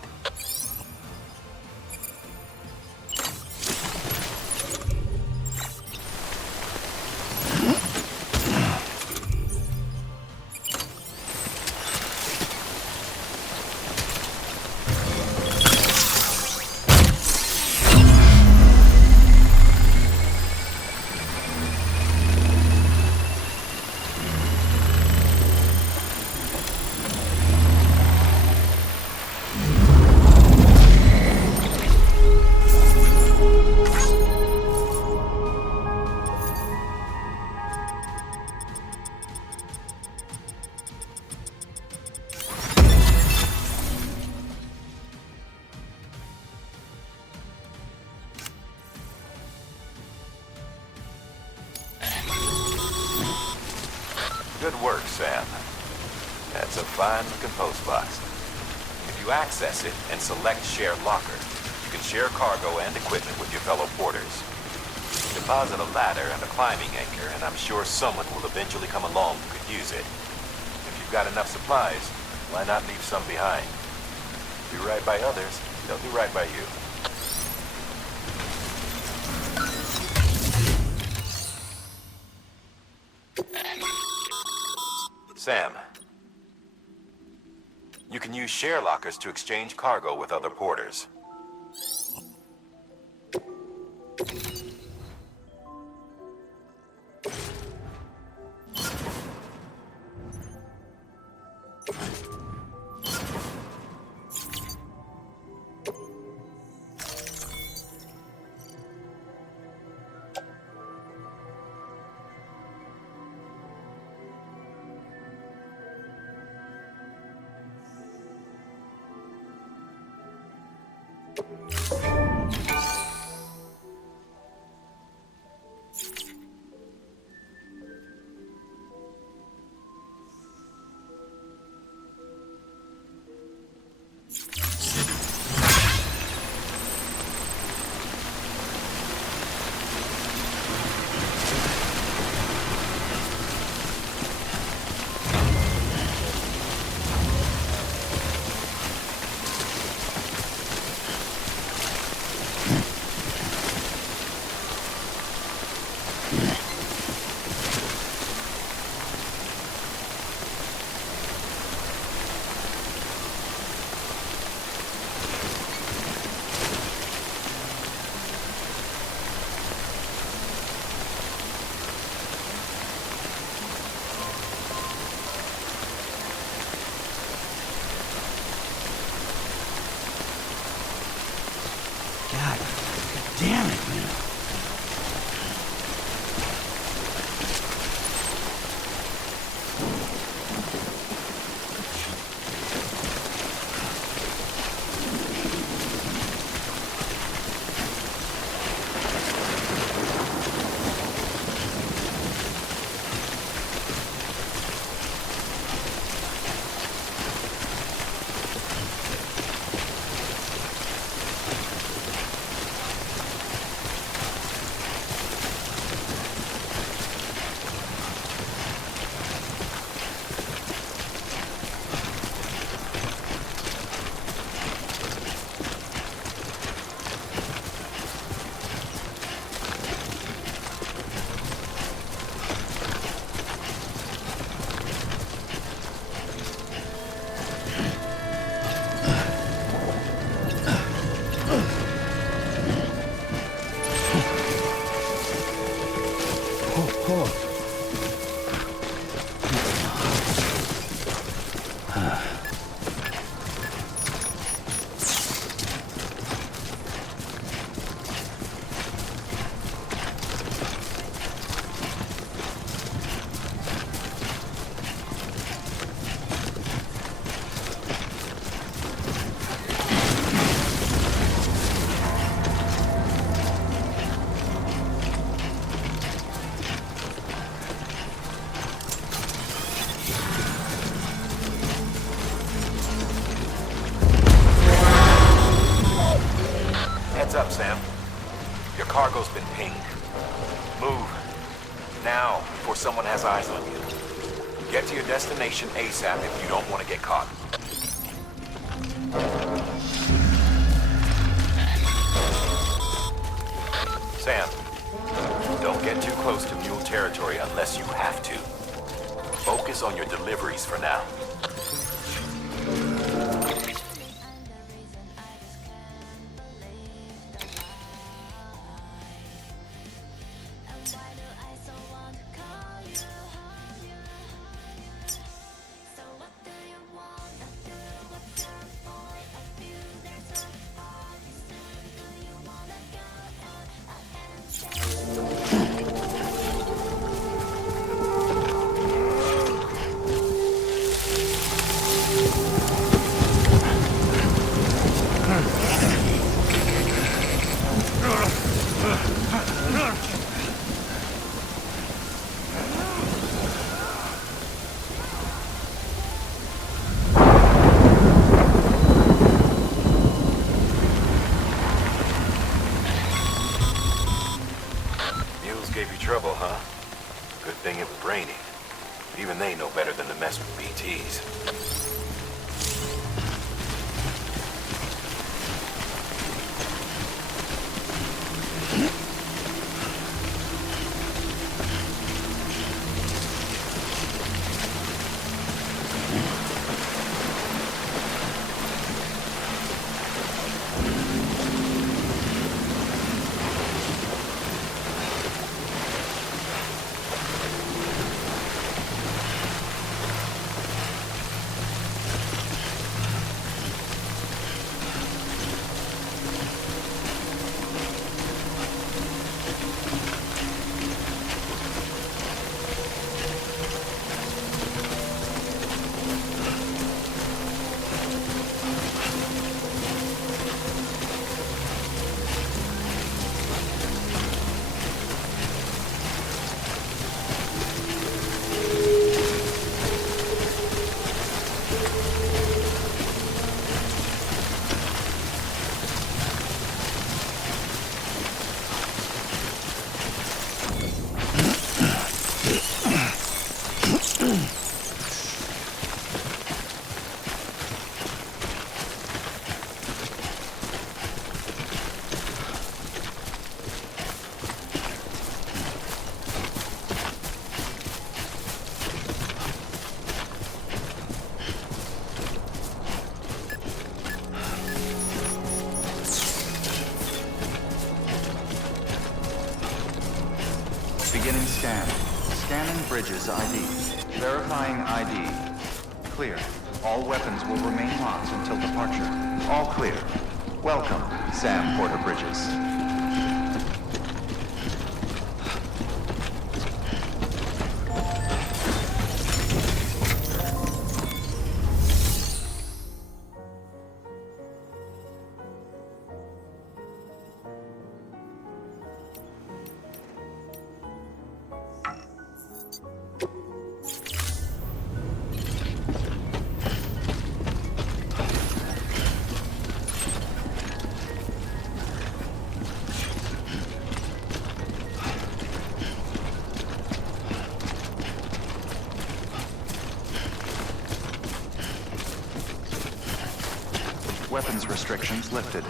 Good work, Sam. That's a fine-looking post box. If you access it and select Share Locker, you can share cargo and equipment with your fellow porters. Deposit a ladder and a climbing anchor, and I'm sure someone will eventually come along who could use it. If you've got enough supplies, why not leave some behind? Do right by others, they'll do right by you. Sam, you can use share lockers to exchange cargo with other porters. cargo's been pinged. Move. Now, before someone has eyes on you. Get to your destination ASAP if you don't want to get caught. Sam, don't get too close to Mule territory unless you have to. Focus on your deliveries for now. Gave you trouble, huh? Good thing it was raining. Even they know better than to mess with BTs. Beginning scan. Scanning bridges ID. Verifying ID. Clear. All weapons will remain locked until departure. All clear. Welcome, Sam Porter Bridges. Weapons restrictions lifted.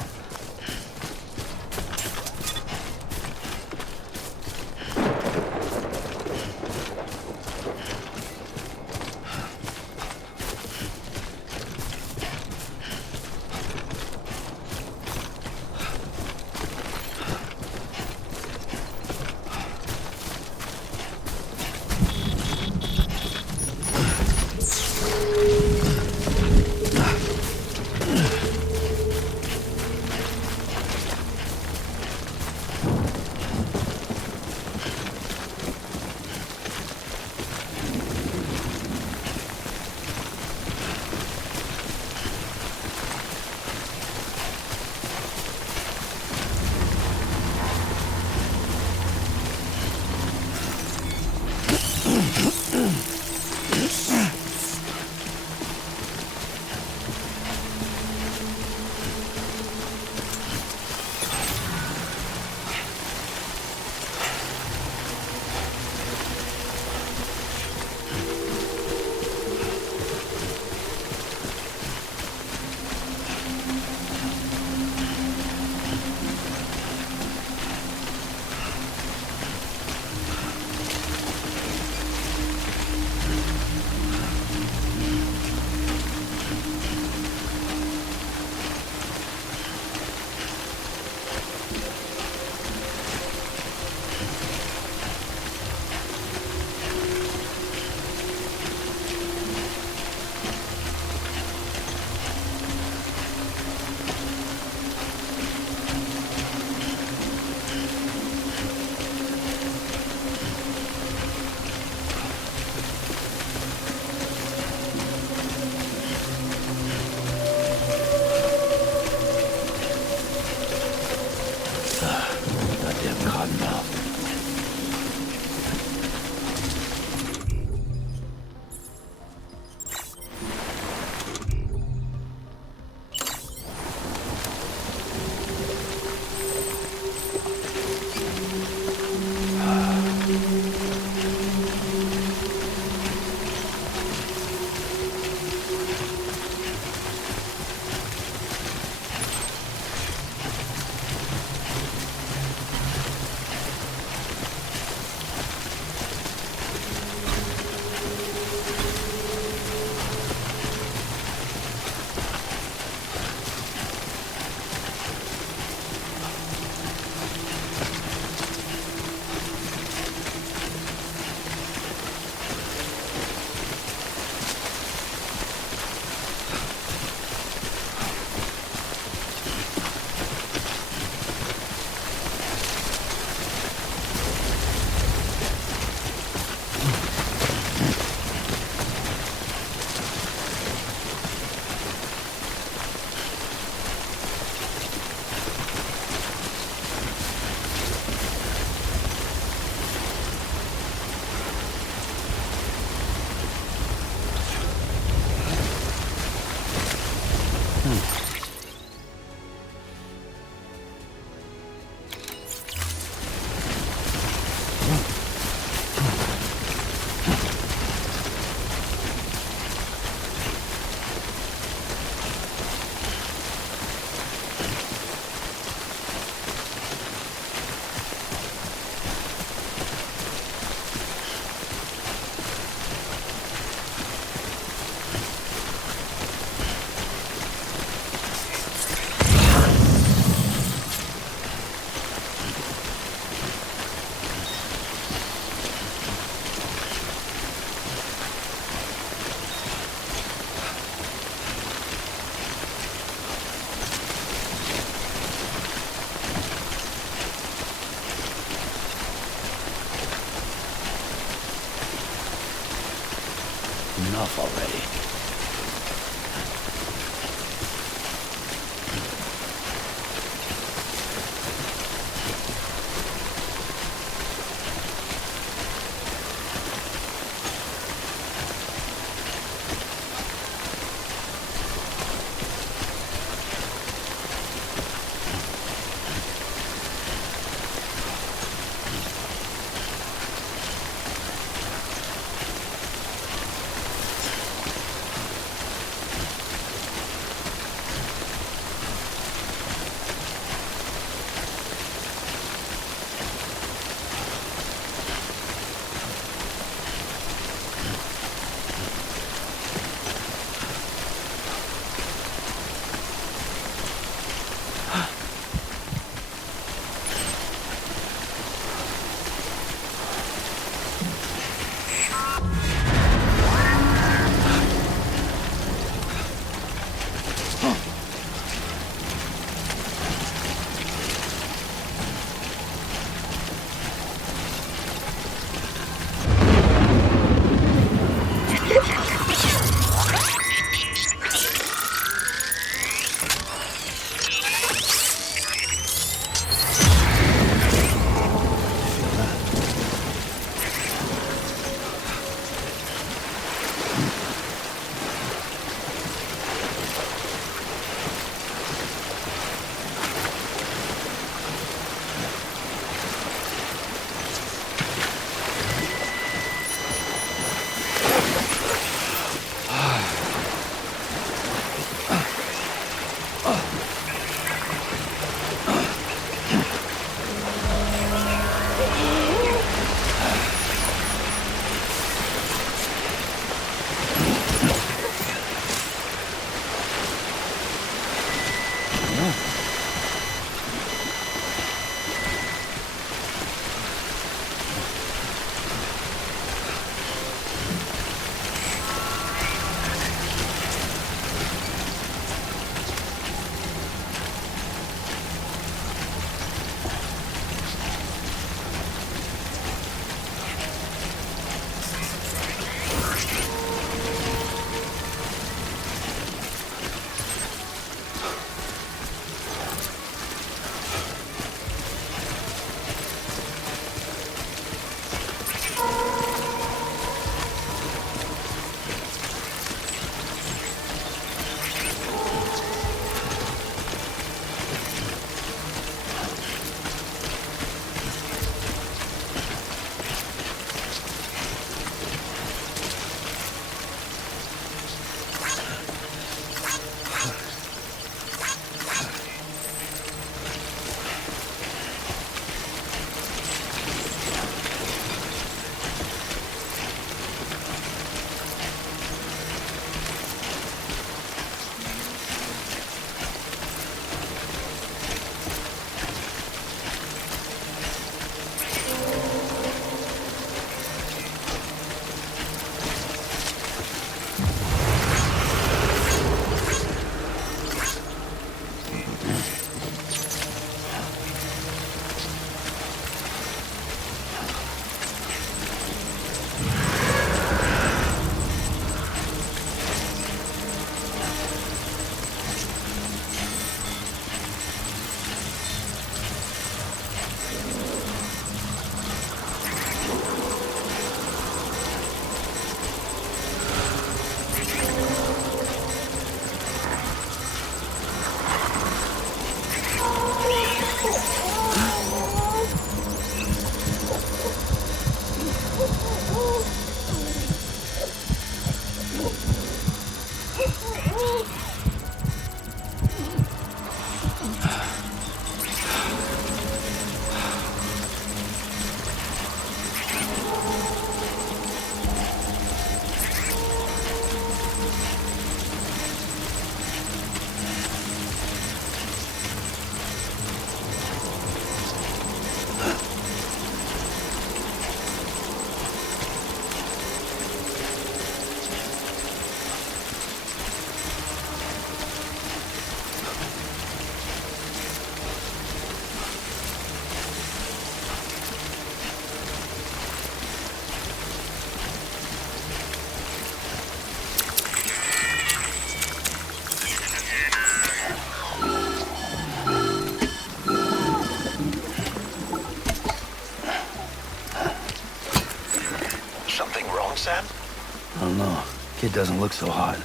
Kid doesn't look so hot.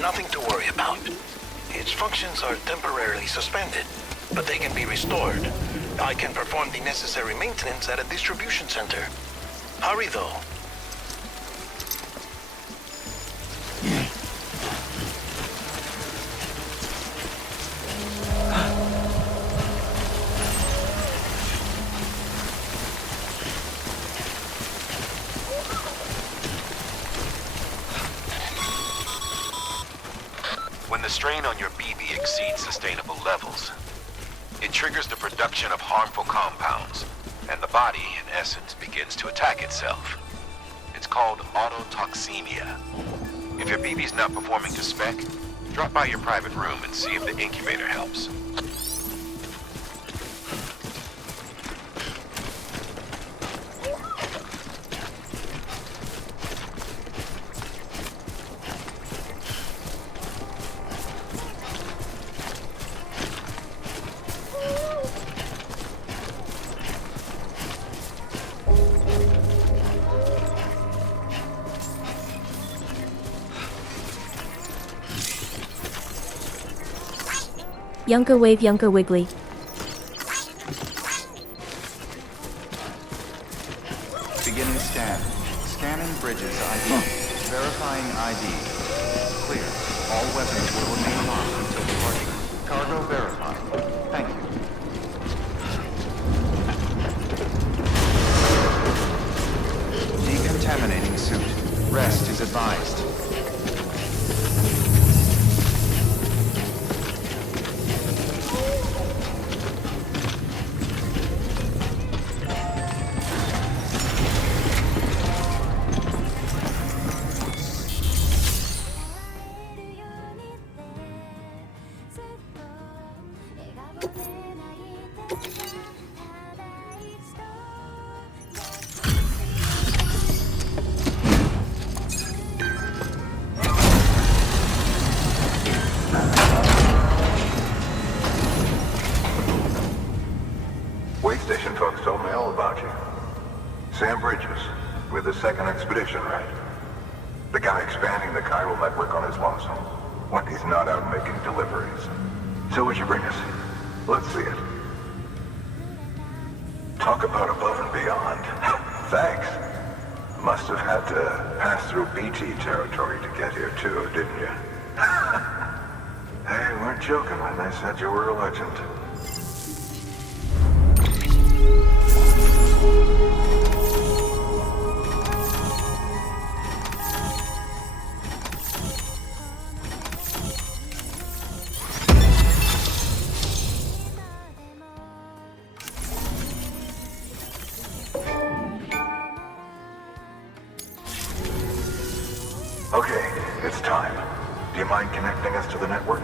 Nothing to worry about. Its functions are temporarily suspended, but they can be restored. I can perform the necessary maintenance at a distribution center. Hurry, though. When the strain on your BB exceeds sustainable levels, it triggers the production of harmful compounds, and the body, in essence, begins to attack itself. It's called autotoxemia. If your BB's not performing to spec, drop by your private room and see if the incubator helps. Younger wave, younger wiggly. Beginning scan. Scanning bridges ID. Verifying ID. Clear. All weapons will remain locked until departure. Cargo verified. Thank you. Decontaminating suit. Rest is advised. Wait station folks told me all about you. Sam Bridges, with the second expedition, right? The guy expanding the chiral network on his lonesome, when he's not out making deliveries. So what'd you bring us? Let's see it. Talk about above and beyond. Thanks. Must have had to pass through BT territory to get here too, didn't you? Hey, weren't joking when they said you were a legend. Okay, it's time. Do you mind connecting us to the network?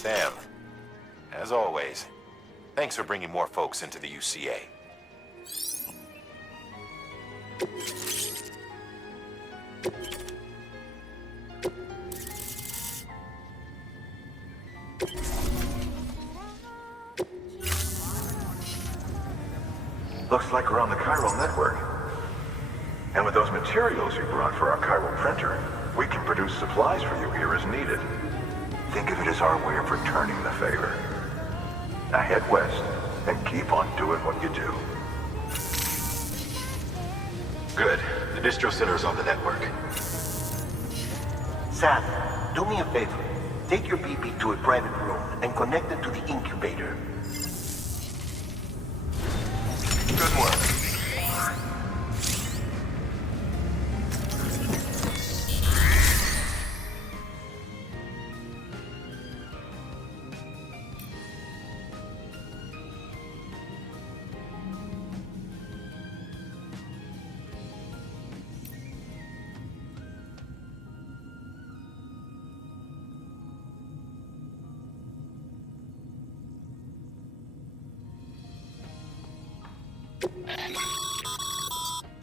Sam, as always, thanks for bringing more folks into the UCA. Looks like we're on the chiral network. And with those materials you brought for our chiral printer, we can produce supplies for you here as needed. Think of it as our way of returning the favor. Now head west and keep on doing what you do. Good. The distro center is on the network. Sam, do me a favor. Take your BB to a private room and connect it to the incubator. Good work.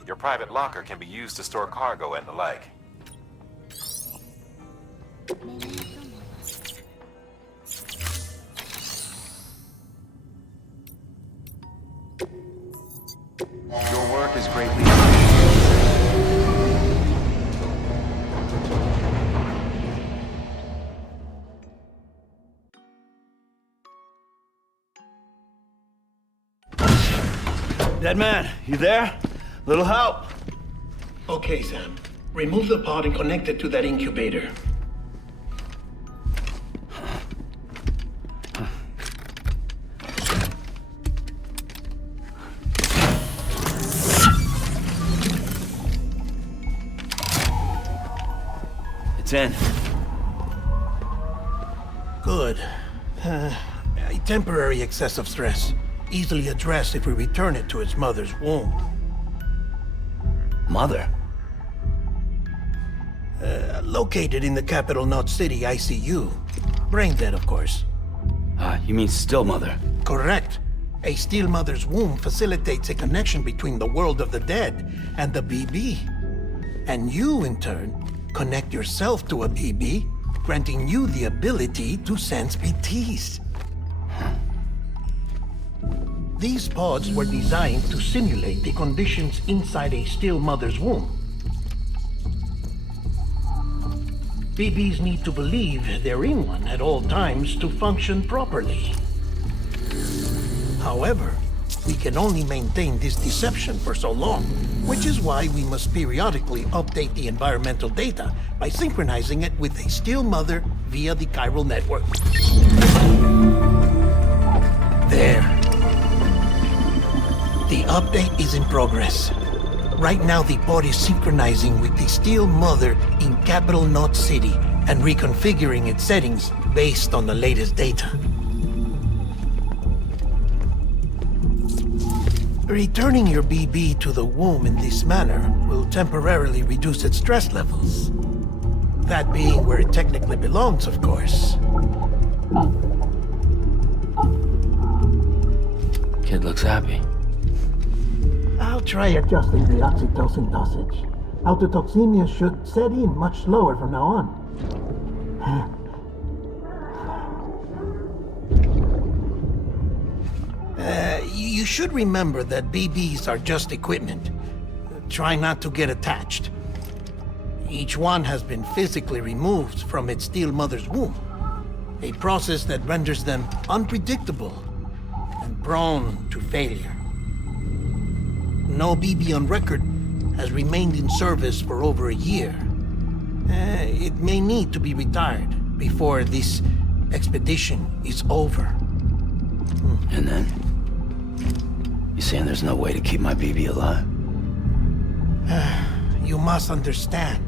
Your private locker can be used to store cargo and the like. Your work is greatly appreciated. Dead man, you there? Little help? Okay, Sam. Remove the pod and connect it to that incubator. It's in. Good. A temporary excessive stress. Easily addressed if we return it to its mother's womb. Mother? Located in the capital Knot City ICU. Brain dead, of course. You mean still mother? Correct. A still mother's womb facilitates a connection between the world of the dead and the BB. And you, in turn, connect yourself to a BB, granting you the ability to sense BTs. These pods were designed to simulate the conditions inside a still mother's womb. BBs need to believe they're in one at all times to function properly. However, we can only maintain this deception for so long, which is why we must periodically update the environmental data by synchronizing it with a still mother via the chiral network. There. The update is in progress. Right now, the pod is synchronizing with the still mother in capital Knot City and reconfiguring its settings based on the latest data. Returning your BB to the womb in this manner will temporarily reduce its stress levels. That being where it technically belongs, of course. Kid looks happy. I'll try adjusting the oxytocin dosage. Autotoxemia should set in much slower from now on. You should remember that BBs are just equipment. Try not to get attached. Each one has been physically removed from its still mother's womb. A process that renders them unpredictable and prone to failure. No BB on record has remained in service for over a year. It may need to be retired before this expedition is over. And then? You saying there's no way to keep my BB alive? You must understand,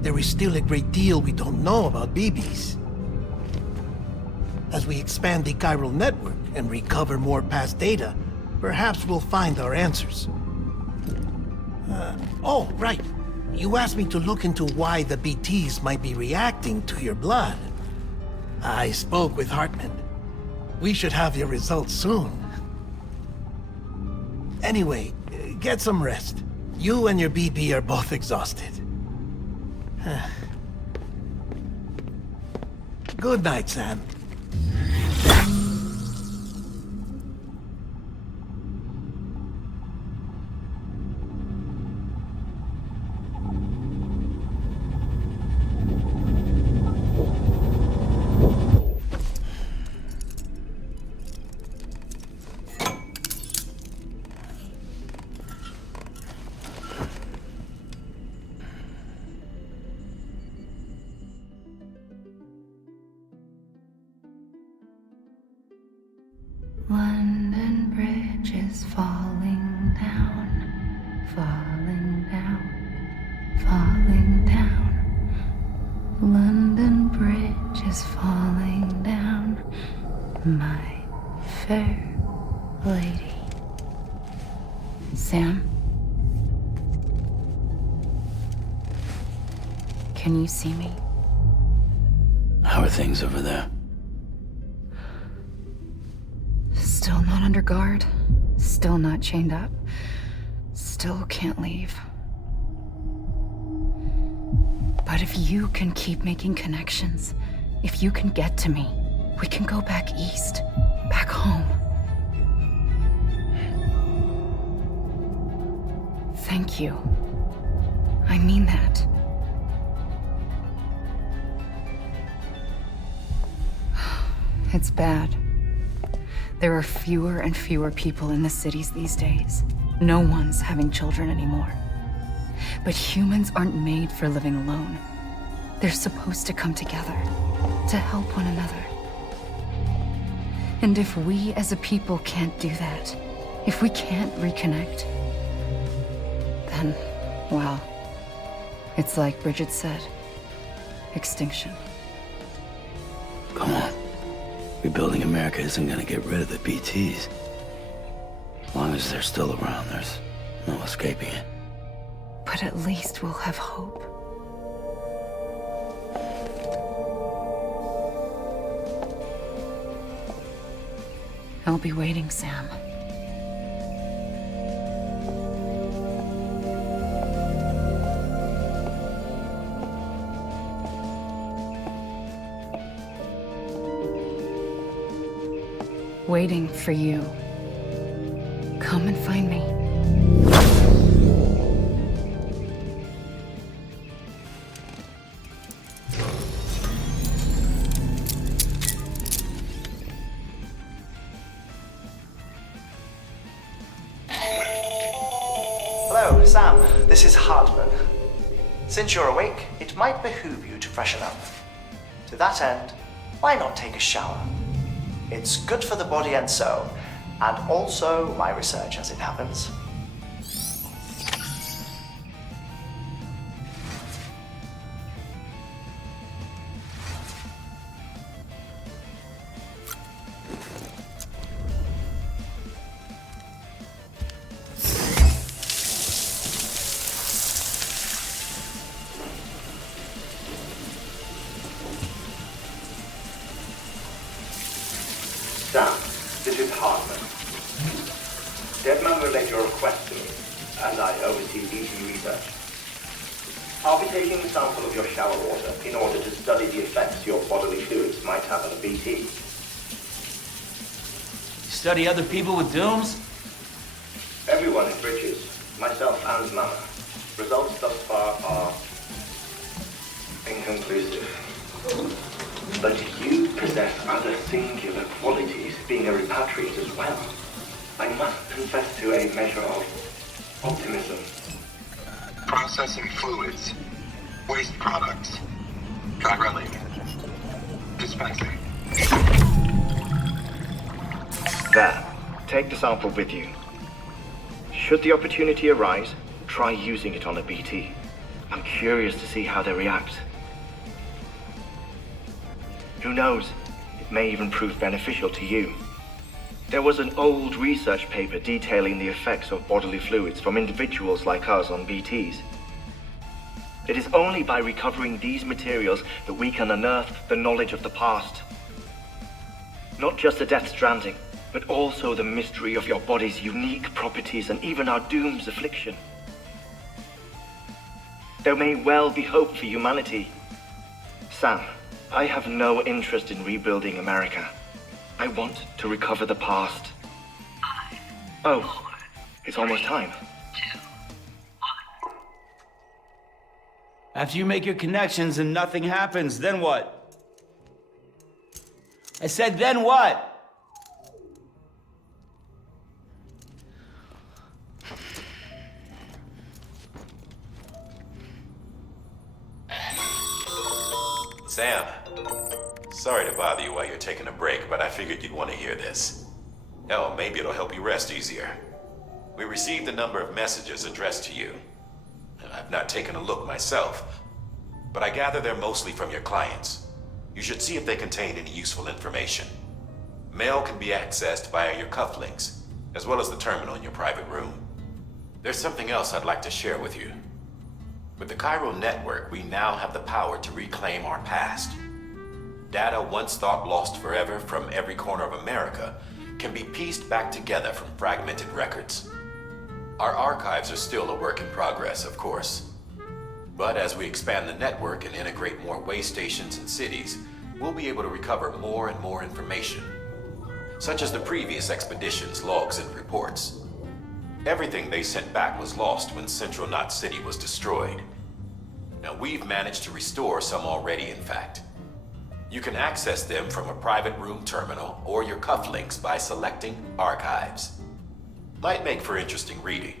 there is still a great deal we don't know about BBs. As we expand the chiral network and recover more past data, perhaps we'll find our answers. Oh, right. You asked me to look into why the BTs might be reacting to your blood. I spoke with Hartman. We should have your results soon. Anyway, get some rest. You and your BB are both exhausted. Good night, Sam. London Bridge is falling down, falling down, falling down. London Bridge is falling down, my fair lady. Sam? Can you see me? How are things over there? Still not under guard. Still not chained up. Still can't leave. But if you can keep making connections, if you can get to me, we can go back east, back home. Thank you. I mean that. It's bad. There are fewer and fewer people in the cities these days. No one's having children anymore. But humans aren't made for living alone. They're supposed to come together, to help one another. And if we as a people can't do that, if we can't reconnect, then, well, it's like Bridget said, extinction. Come on. Rebuilding America isn't gonna get rid of the BTs. As long as they're still around, there's no escaping it. But at least we'll have hope. I'll be waiting, Sam. Waiting for you. Come and find me. Hello, Sam. This is Hartman. Since you're awake, it might behoove you to freshen up. To that end, why not take a shower? It's good for the body and soul, and also my research as it happens. Sam, this is Hartman. Deadman relayed your request to me, and I oversee BT research. I'll be taking a sample of your shower water in order to study the effects your bodily fluids might have on a BT. Study other people with dooms? Everyone in Bridges, myself and Mama. Results thus far are inconclusive. But you possess other singular qualities, being a repatriate as well. I must confess to a measure of optimism. Processing fluids. Waste products. Drilling. Dispensing. There. Take the sample with you. Should the opportunity arise, try using it on a BT. I'm curious to see how they react. Who knows? It may even prove beneficial to you. There was an old research paper detailing the effects of bodily fluids from individuals like us on BTs. It is only by recovering these materials that we can unearth the knowledge of the past. Not just the Death Stranding, but also the mystery of your body's unique properties and even our doom's affliction. There may well be hope for humanity. Sam, I have no interest in rebuilding America. I want to recover the past. Oh, it's almost time. After you make your connections and nothing happens, then what? I said, then what? Sam, sorry to bother you while you're taking a break, but I figured you'd want to hear this. Hell, maybe it'll help you rest easier. We received a number of messages addressed to you. I've not taken a look myself, but I gather they're mostly from your clients. You should see if they contain any useful information. Mail can be accessed via your cufflinks, as well as the terminal in your private room. There's something else I'd like to share with you. With the Chiral Network, we now have the power to reclaim our past. Data once thought lost forever from every corner of America can be pieced back together from fragmented records. Our archives are still a work in progress, of course. But as we expand the network and integrate more way stations and cities, we'll be able to recover more and more information, such as the previous expedition's logs and reports. Everything they sent back was lost when Central Knot City was destroyed. Now we've managed to restore some already, in fact. You can access them from a private room terminal or your cufflinks by selecting Archives. Might make for interesting reading.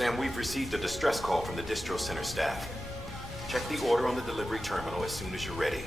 Sam, we've received a distress call from the distro center staff. Check the order on the delivery terminal as soon as you're ready.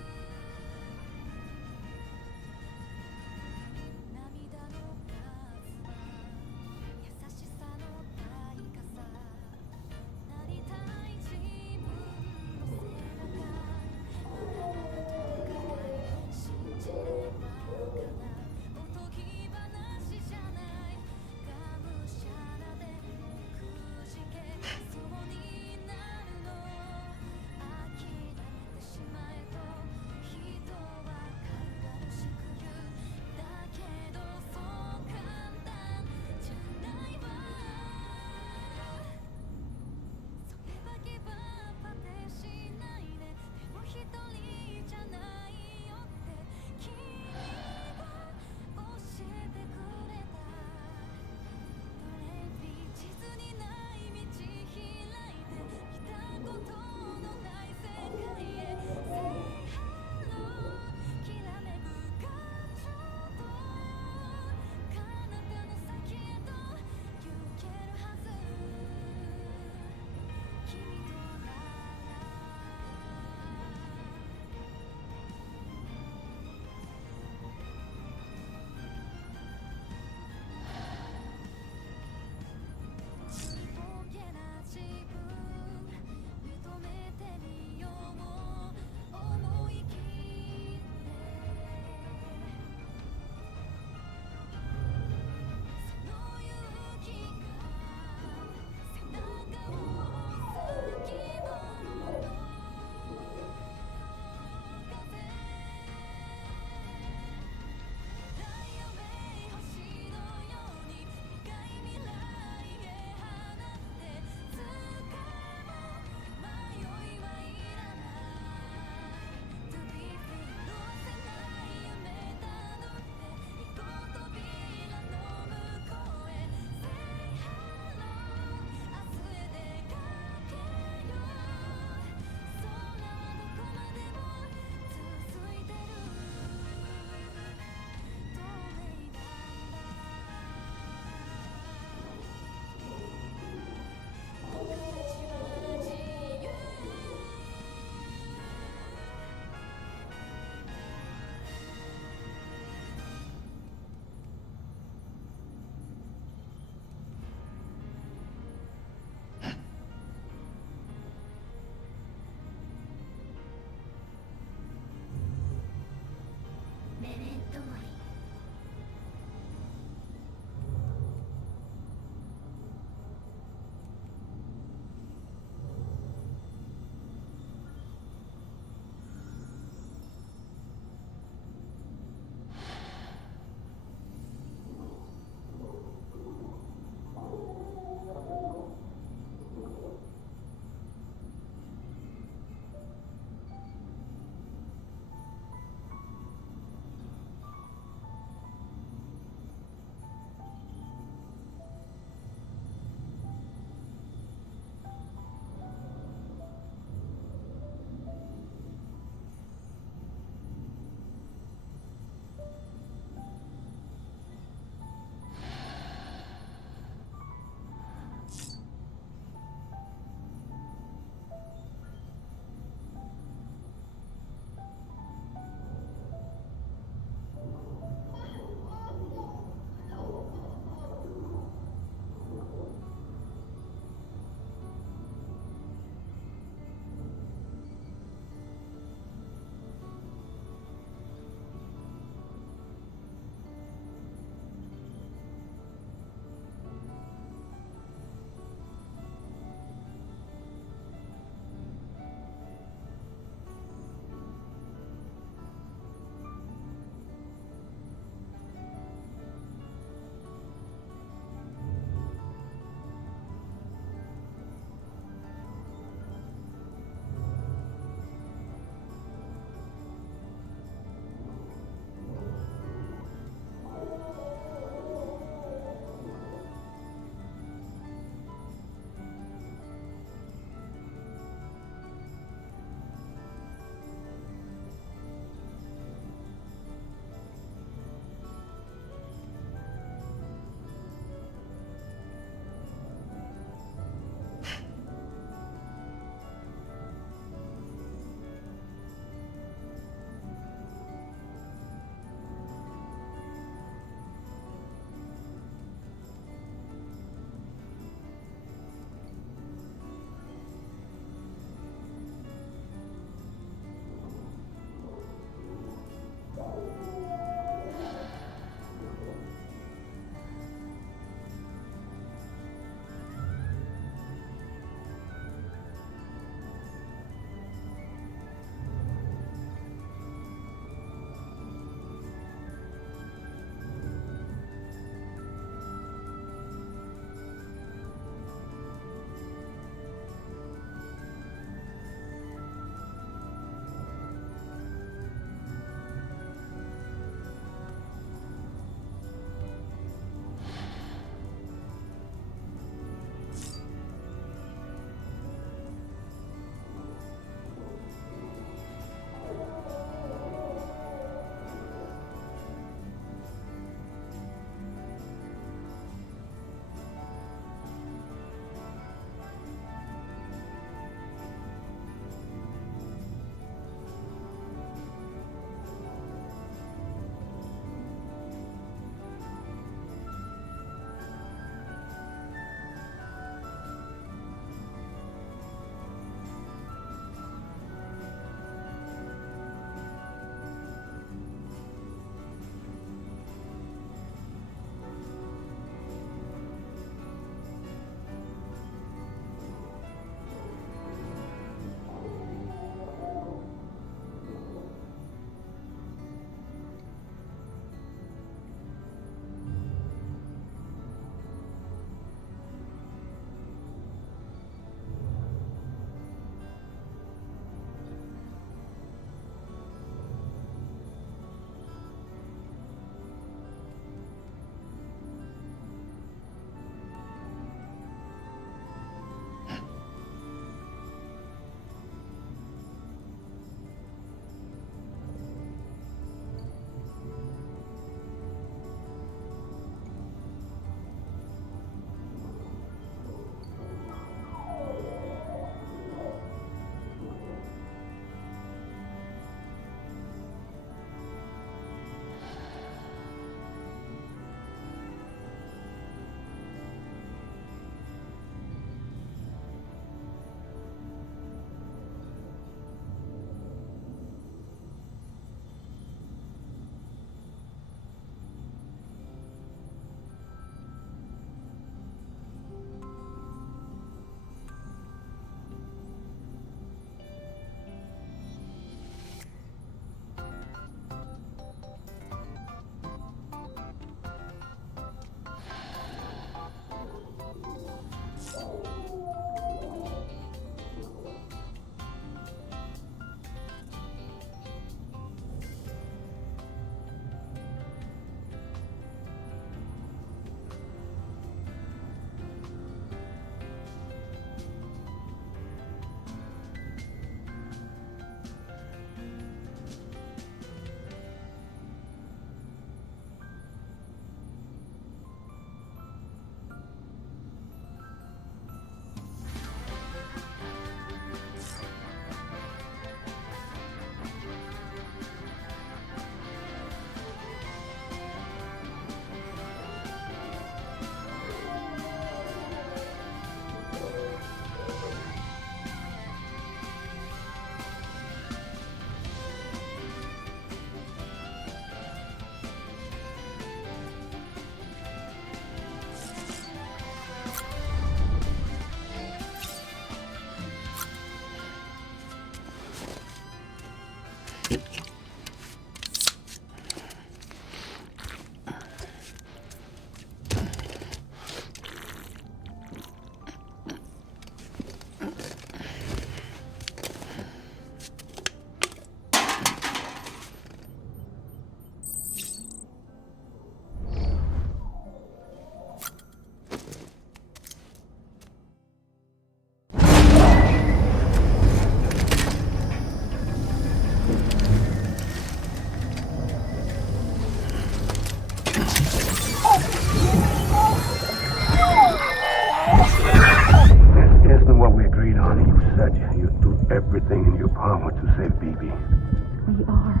everything in your power to save BB. We are.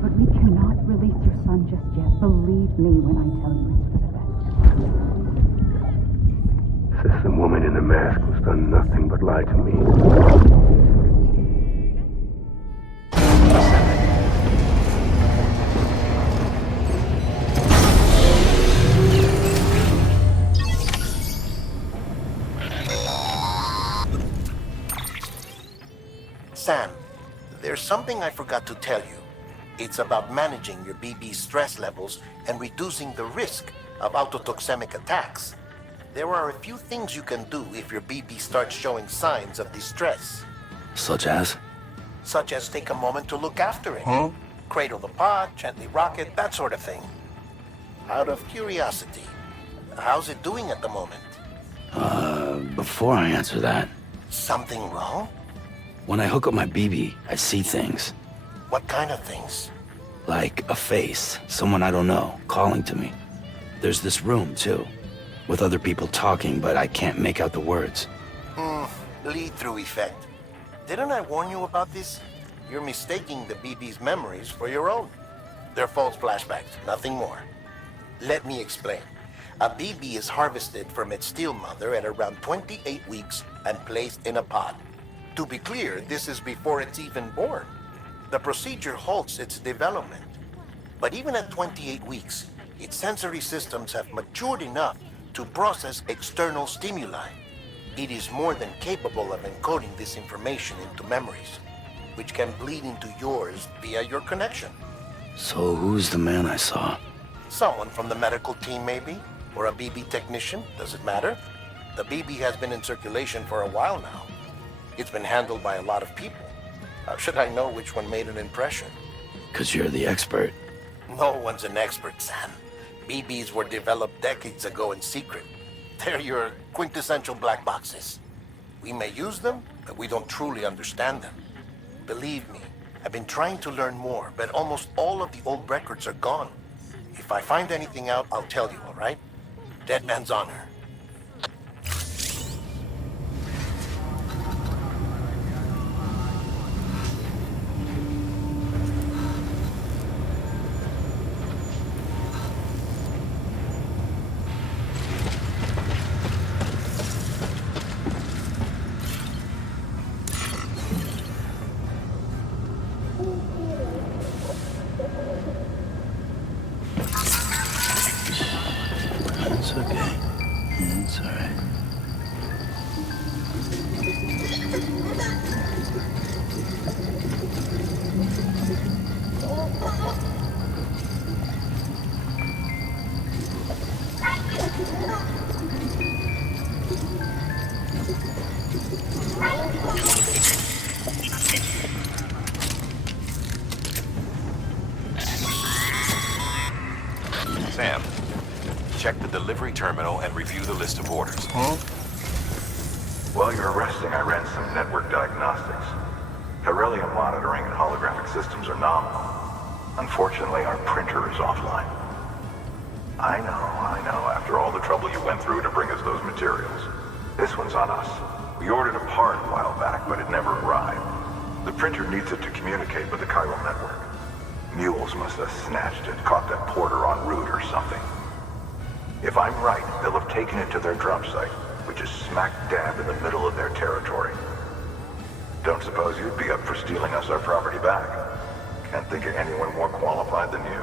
But we cannot release your son just yet. Believe me when I tell you it's for the best. System woman in the mask who's done nothing but lie to me. Sam, there's something I forgot to tell you. It's about managing your BB stress levels and reducing the risk of autotoxemic attacks. There are a few things you can do if your BB starts showing signs of distress. Such as? Such as take a moment to look after it. Cradle the pod, gently rock it, that sort of thing. Out of curiosity, how's it doing at the moment? Before I answer that, Something wrong? when I hook up my BB, I see things. What kind of things? Like a face, someone I don't know, calling to me. There's this room, too, with other people talking, but I can't make out the words. Lead-through effect. Didn't I warn you about this? You're mistaking the BB's memories for your own. They're false flashbacks, nothing more. Let me explain. A BB is harvested from its steel mother at around 28 weeks and placed in a pod. To be clear, this is before it's even born. The procedure halts its development. But even at 28 weeks, its sensory systems have matured enough to process external stimuli. It is more than capable of encoding this information into memories, which can bleed into yours via your connection. So who's the man I saw? Someone from the medical team, maybe? Or a BB technician? Does it matter? The BB has been in circulation for a while now. It's been handled by a lot of people. How should I know which one made an impression? 'Cause you're the expert. No one's an expert, Sam. BBs were developed decades ago in secret. They're your quintessential black boxes. We may use them, but we don't truly understand them. Believe me, I've been trying to learn more, but almost all of the old records are gone. If I find anything out, I'll tell you, all right? Dead man's honor. It's okay. It's all right. Sam, check the delivery terminal and review the list of orders. While you're resting, I ran some network diagnostics. Beryllium monitoring and holographic systems are nominal. Unfortunately, our printer is offline. I know, after all the trouble you went through to bring us those materials. This one's on us. We ordered a part a while back, but it never arrived. The printer needs it to communicate with the chiral network. Mules must have snatched it, caught that porter en route or something. If I'm right, they'll have taken it to their drop site, which is smack dab in the middle of their territory. Don't suppose you'd be up for stealing us our property back? Can't think of anyone more qualified than you.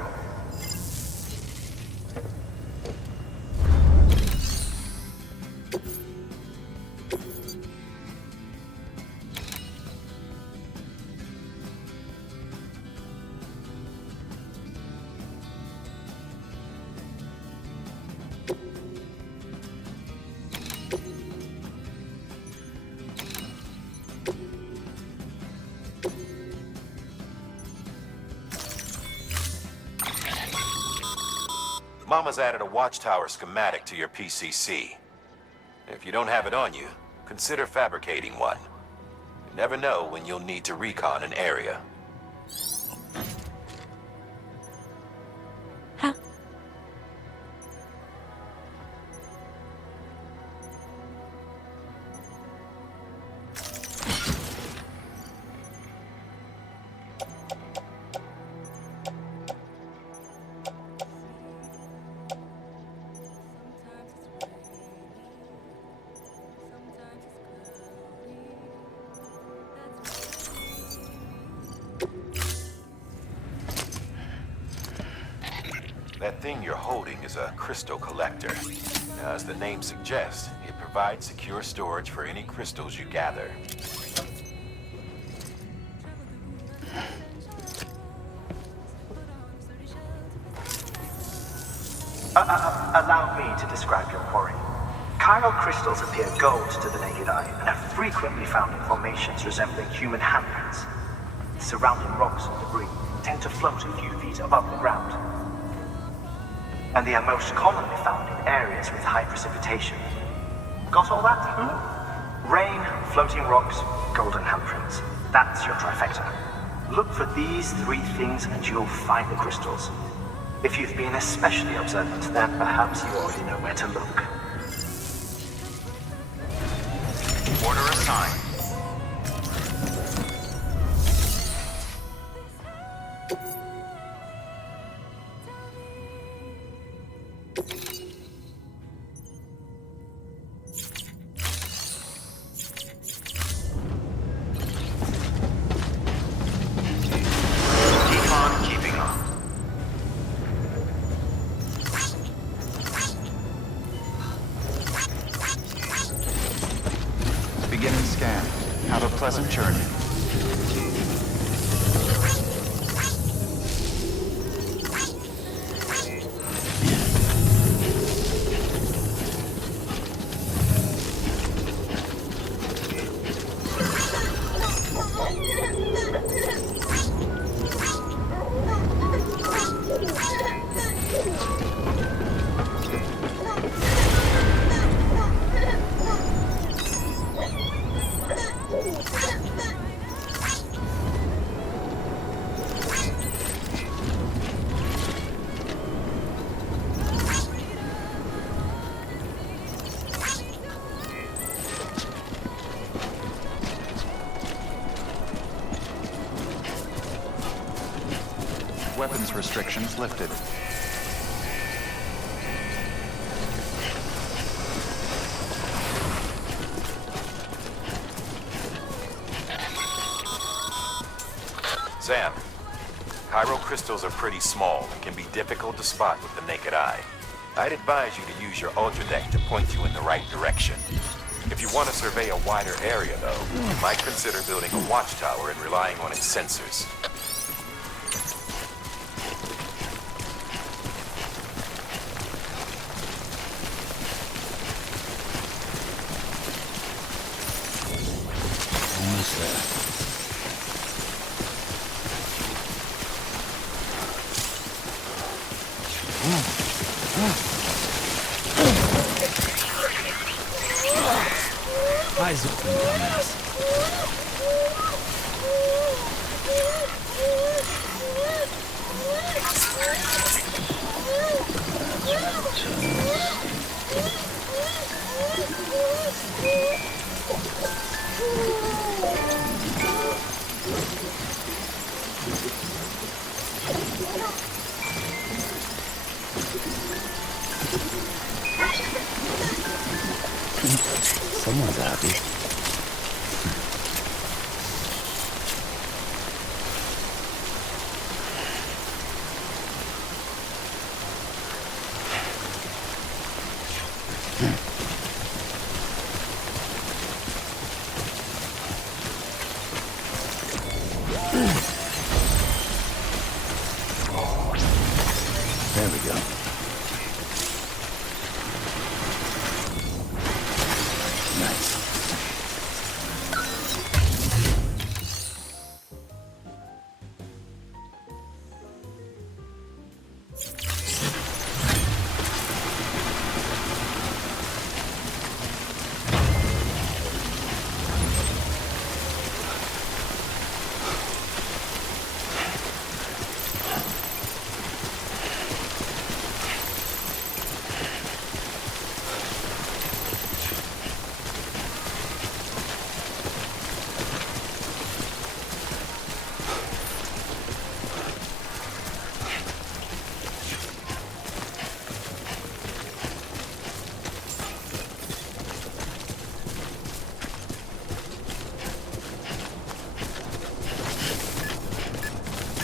Mama's added a watchtower schematic to your PCC. If you don't have it on you, consider fabricating one. You never know when you'll need to recon an area. That thing you're holding is a crystal collector. Now, as the name suggests, it provides secure storage for any crystals you gather. Allow me to describe your quarry. Chiral crystals appear gold to the naked eye and are frequently found in formations resembling human handprints. Surrounding rocks and debris tend to float a few feet above the ground. And they are most commonly found in areas with high precipitation. Got all that? Rain, floating rocks, golden handprints. That's your trifecta. Look for these three things and you'll find the crystals. If you've been especially observant, then perhaps you already know where to look. Order assigned. Beginning scan. Have a pleasant journey. Weapons restrictions lifted. Sam, chiral crystals are pretty small and can be difficult to spot with the naked eye. I'd advise you to use your ultra deck to point you in the right direction. If you want to survey a wider area, though, you might consider building a watchtower and relying on its sensors. Almost there. Eyes open, dumbass. Someone's happy. There we go. Nice.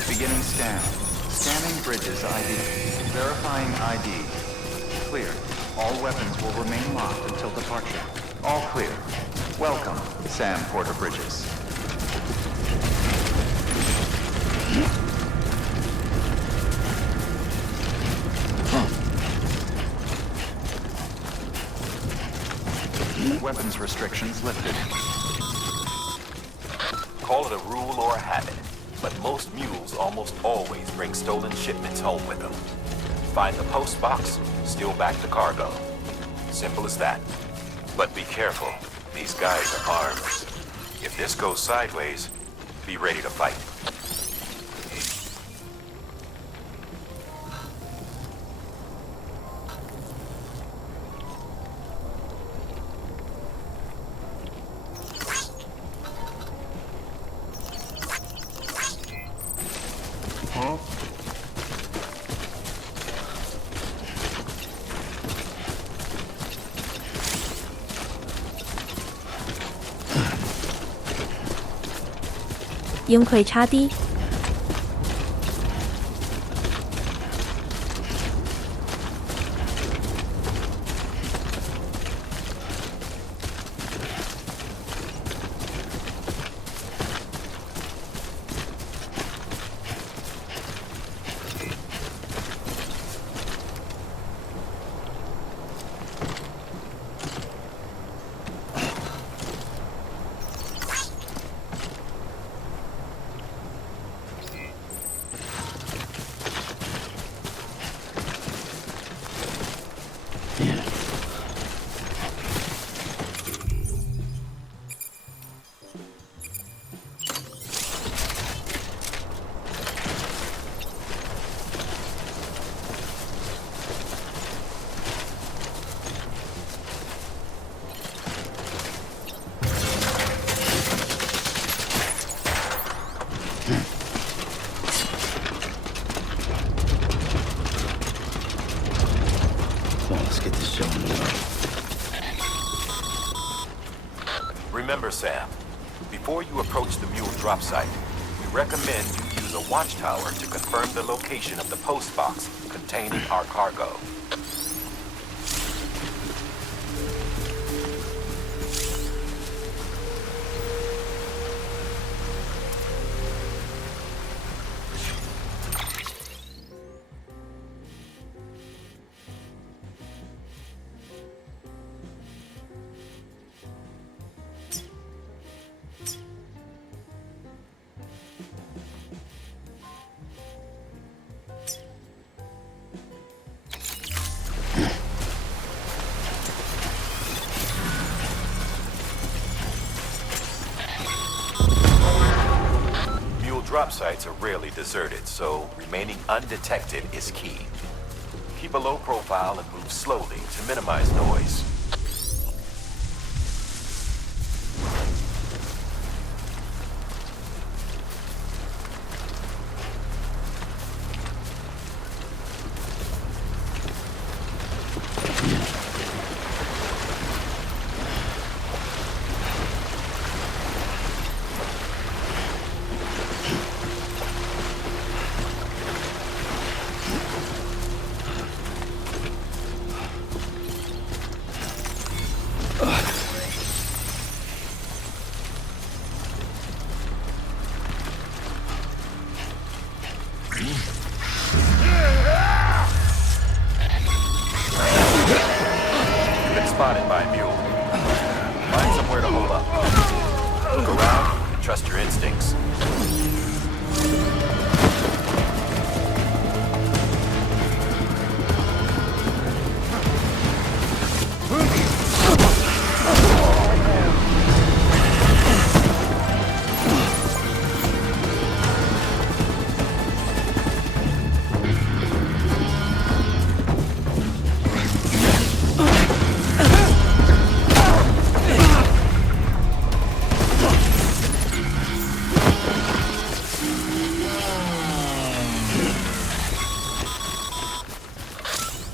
Beginning scan. Scanning Bridges ID. Verifying ID. Clear. All weapons will remain locked until departure. All clear. Welcome, Sam Porter Bridges. Weapons restrictions lifted. Call it a rule or a habit, but most mules almost always bring stolen shipments home with them. Find the post box, steal back the cargo. Simple as that. But be careful. These guys are armed. If this goes sideways, be ready to fight.英溃差低。Remember, Sam, before you approach the mule drop site, we recommend you use a watchtower to confirm the location of the post box containing our cargo. Drop sites are rarely deserted, so remaining undetected is key. Keep a low profile and move slowly to minimize noise. Spotted by a mule. Find somewhere to hold up. Look around, trust your instincts.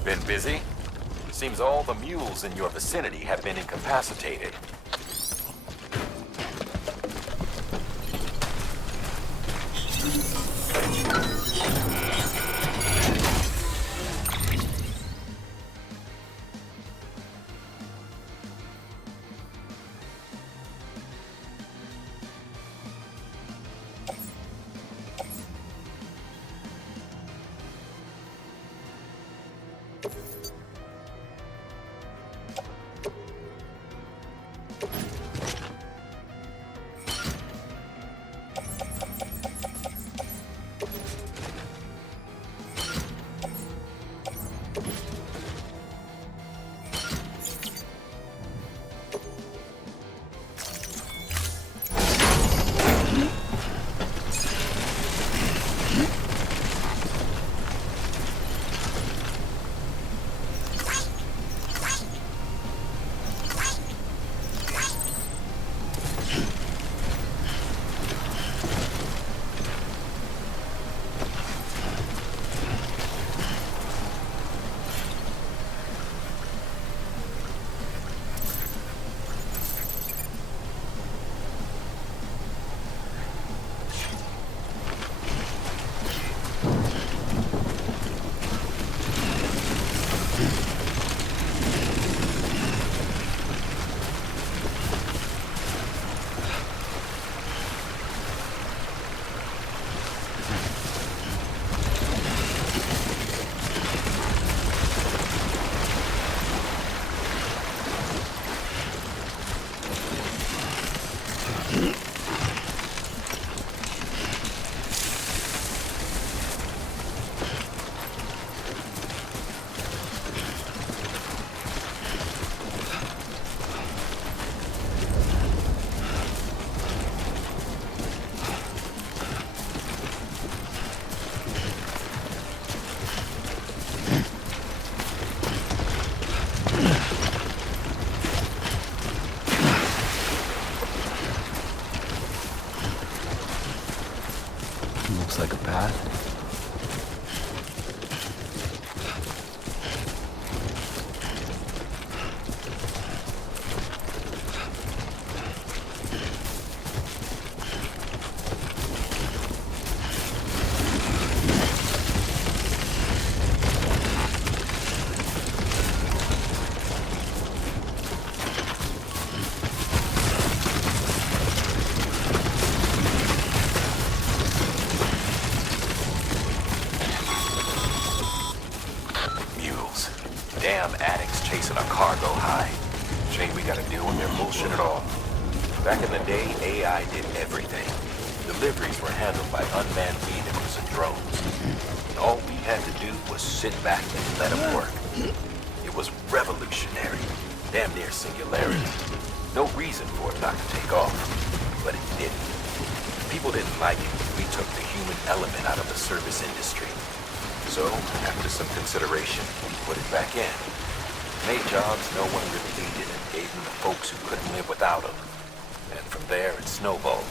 Been busy? Seems all the mules in your vicinity have been incapacitated. Looks like a path. Damn addicts chasing a cargo high. Shame we gotta deal with their bullshit at all. Back in the day, AI did everything. Deliveries were handled by unmanned vehicles and drones. And all we had to do was sit back and let them work. It was revolutionary. Damn near singularity. No reason for it not to take off. But it didn't. People didn't like it when we took the human element out of the service industry. So, after some consideration, we put it back in. Made jobs no one really needed and gave them to folks who couldn't live without them. And from there, it snowballed.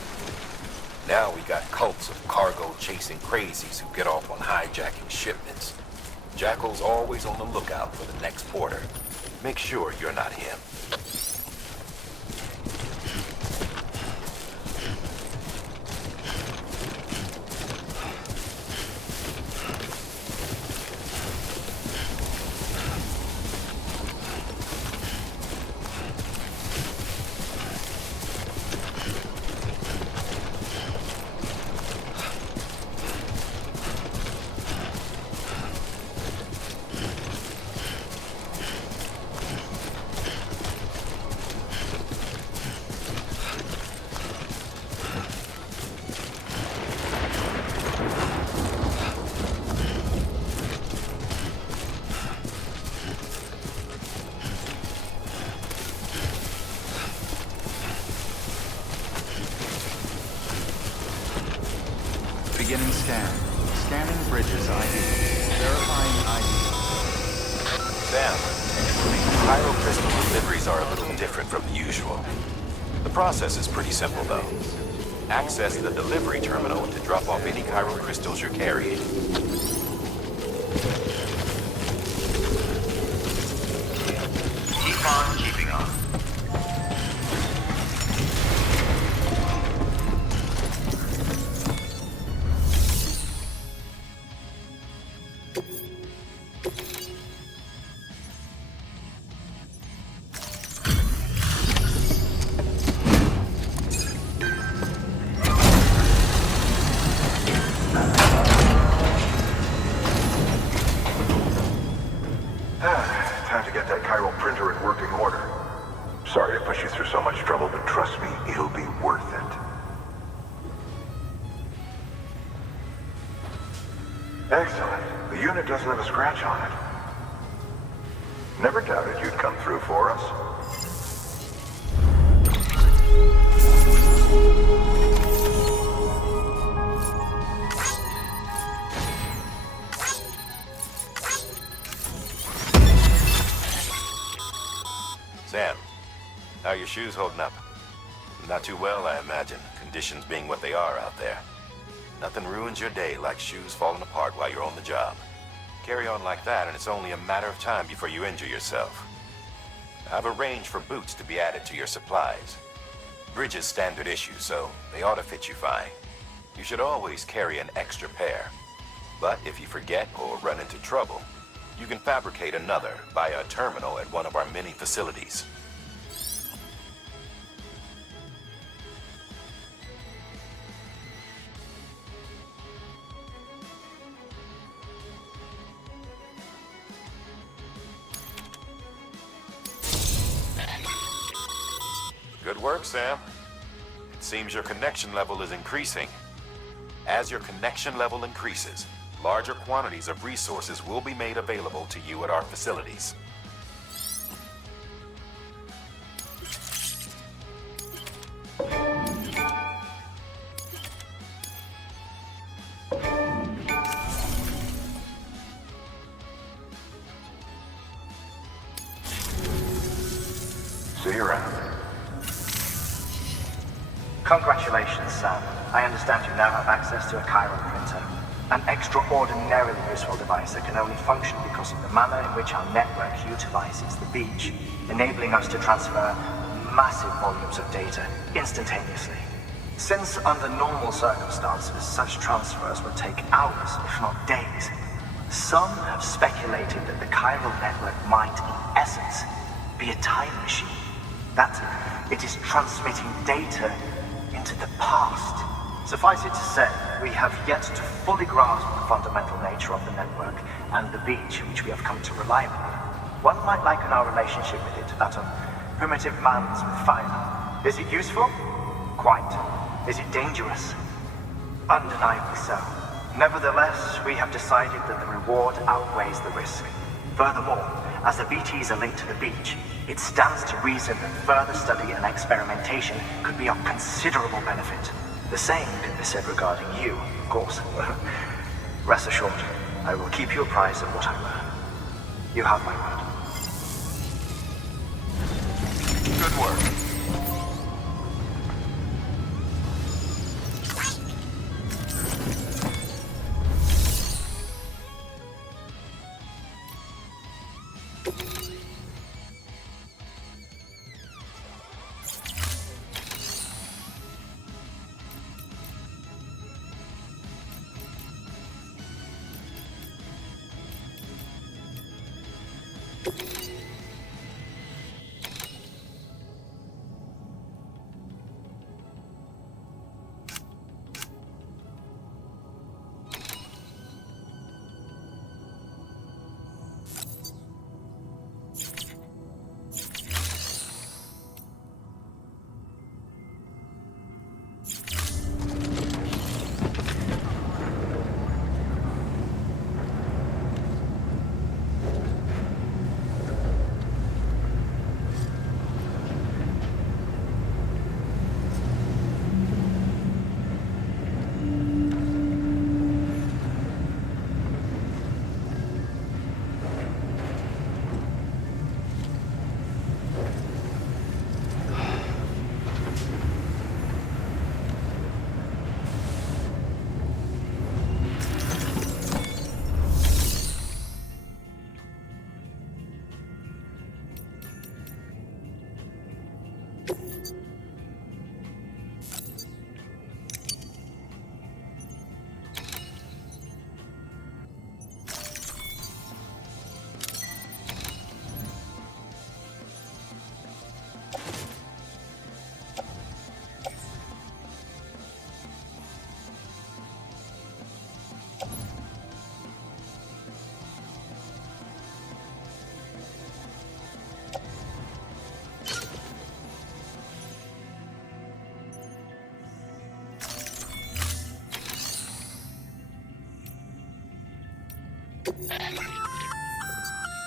Now we got cults of cargo-chasing crazies who get off on hijacking shipments. Jackal's always on the lookout for the next porter. Make sure you're not him. Beginning scan. Scanning bridges ID. Verifying ID. Sam, crystal deliveries are a little different from the usual. The process is pretty simple, though. Access the delivery terminal to drop off any chiral crystals you're carrying. Keep on keeping on. printer in working order. Sorry to push you through so much trouble, but trust me, it'll be worth it. Excellent. The unit doesn't have a scratch on it. Never doubted you'd come through for us. Sam, how are your shoes holding up? Not too well, I imagine, conditions being what they are out there. Nothing ruins your day like shoes falling apart while you're on the job. Carry on like that and it's only a matter of time before you injure yourself. I've arranged for boots to be added to your supplies. Bridges standard issue, so they ought to fit you fine. You should always carry an extra pair. But if you forget or run into trouble, you can fabricate another via a terminal at one of our many facilities. Good work, Sam. It seems your connection level is increasing. As your connection level increases, larger quantities of resources will be made available to you at our facilities. See you around. Congratulations, Sam. I understand you now have access to a chiral printer. An extraordinarily useful device that can only function because of the manner in which our network utilizes the beach, enabling us to transfer massive volumes of data instantaneously. Since under normal circumstances, such transfers would take hours, if not days, some have speculated that the chiral network might, in essence, be a time machine. That it is transmitting data into the past. Suffice it to say, we have yet to fully grasp the fundamental nature of the network and the beach which we have come to rely upon. One might liken our relationship with it to that of primitive man's with fire. Is it useful? Quite. Is it dangerous? Undeniably so. Nevertheless, we have decided that the reward outweighs the risk. Furthermore, as the BTs are linked to the beach, it stands to reason that further study and experimentation could be of considerable benefit. The same can be said regarding you, of course. Rest assured, I will keep you apprised of what I learn. You have my word. Good work.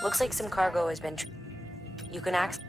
Looks like some cargo has been. You can access.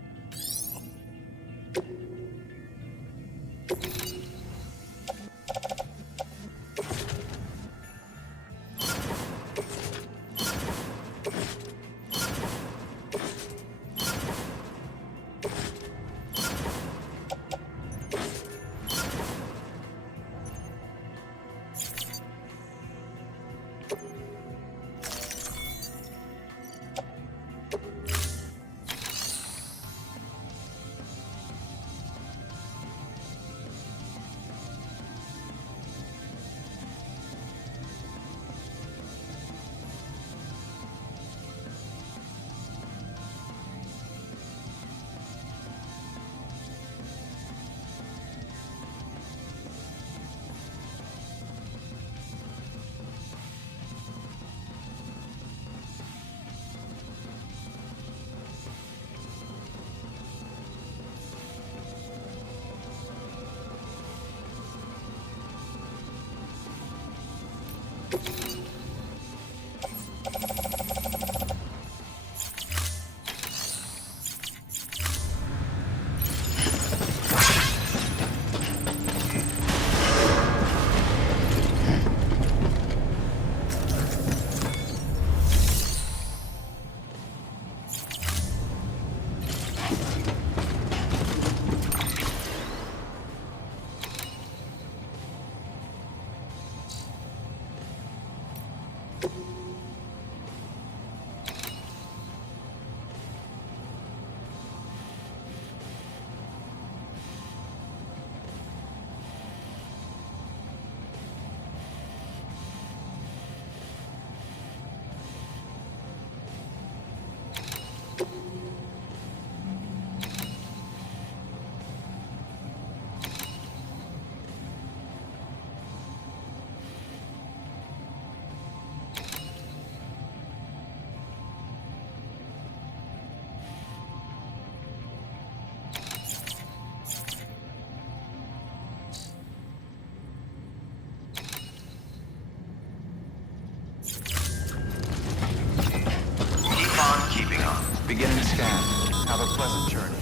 Beginning scan. Have a pleasant journey.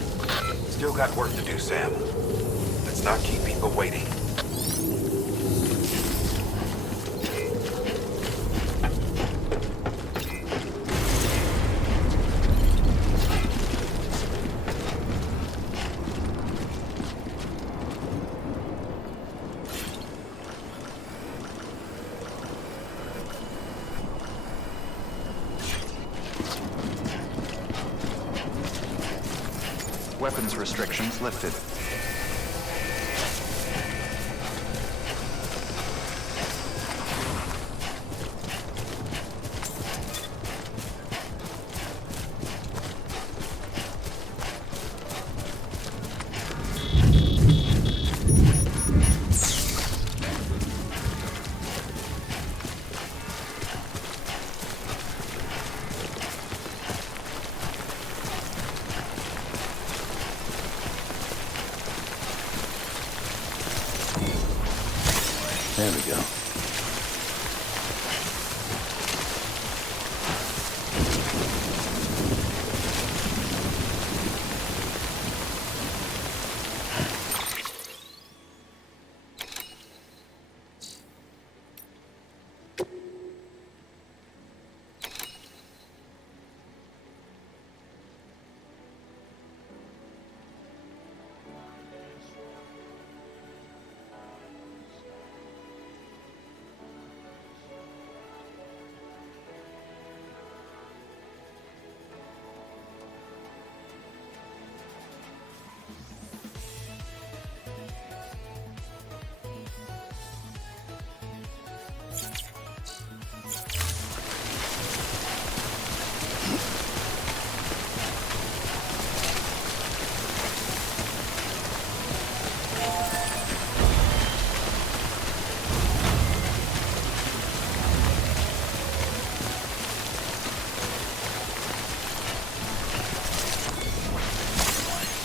Still got work to do, Sam. Let's not keep people waiting. Weapons restrictions lifted. There we go.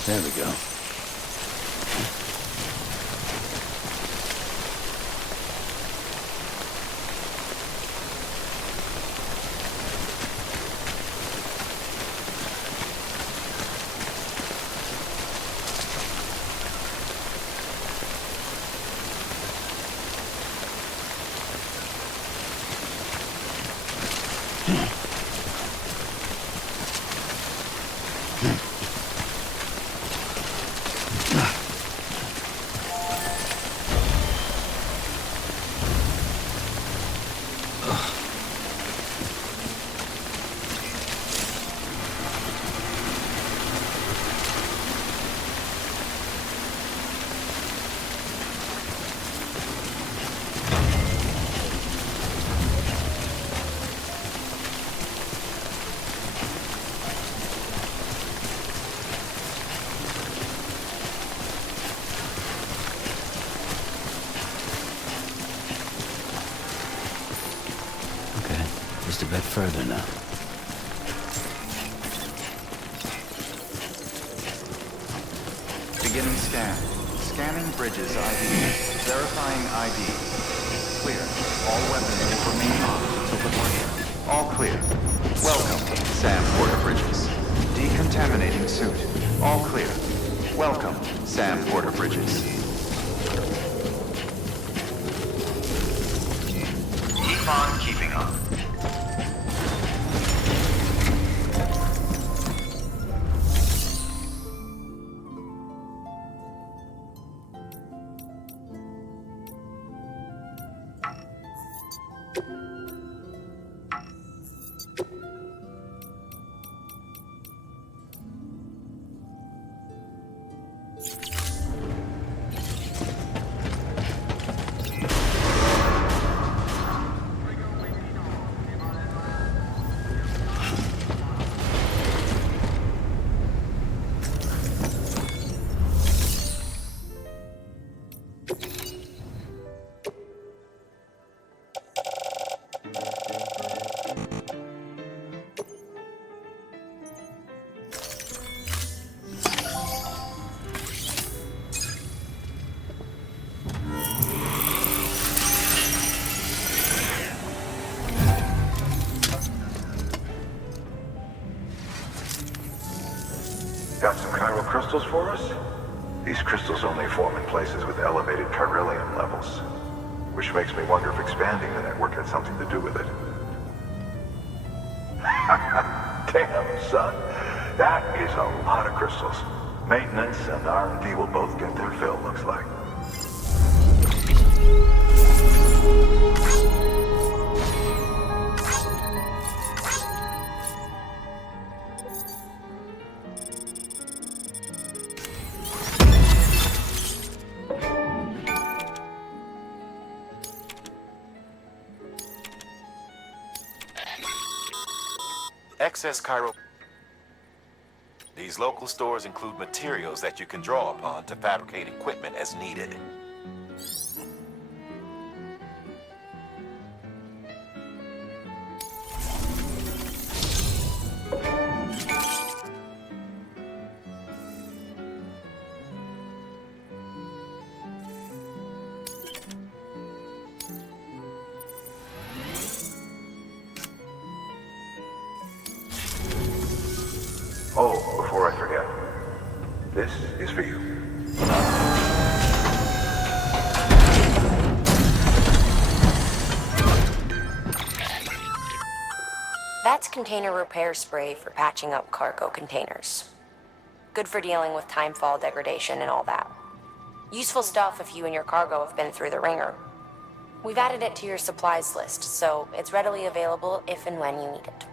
There we go. just a bit further now. Beginning scan. Scanning bridges ID. Verifying ID. Clear. All weapons will remain on until departure. All clear. Welcome, Sam Porter Bridges. Decontaminating suit. All clear. Welcome, Sam Porter Bridges. Keep on keeping on. Got some chiral crystals for us? These crystals only form in places with elevated chiralium levels, which makes me wonder if expanding the network had something to do with it. Damn, son. That is a lot of crystals. Maintenance and R&D will both get their fill, looks like. Excess chiral. These local stores include materials that you can draw upon to fabricate equipment as needed. Oh, before I forget, this is for you. That's container repair spray for patching up cargo containers. Good for dealing with timefall degradation and all that. Useful stuff if you and your cargo have been through the ringer. We've added it to your supplies list, so it's readily available if and when you need it.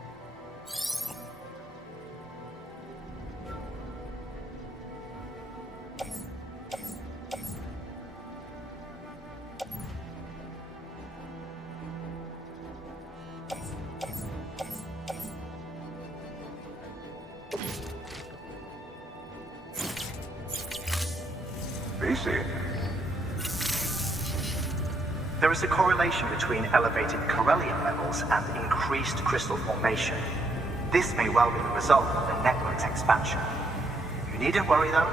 There is a correlation between elevated chiralium levels and increased crystal formation. This may well be the result of the network's expansion. You needn't worry though,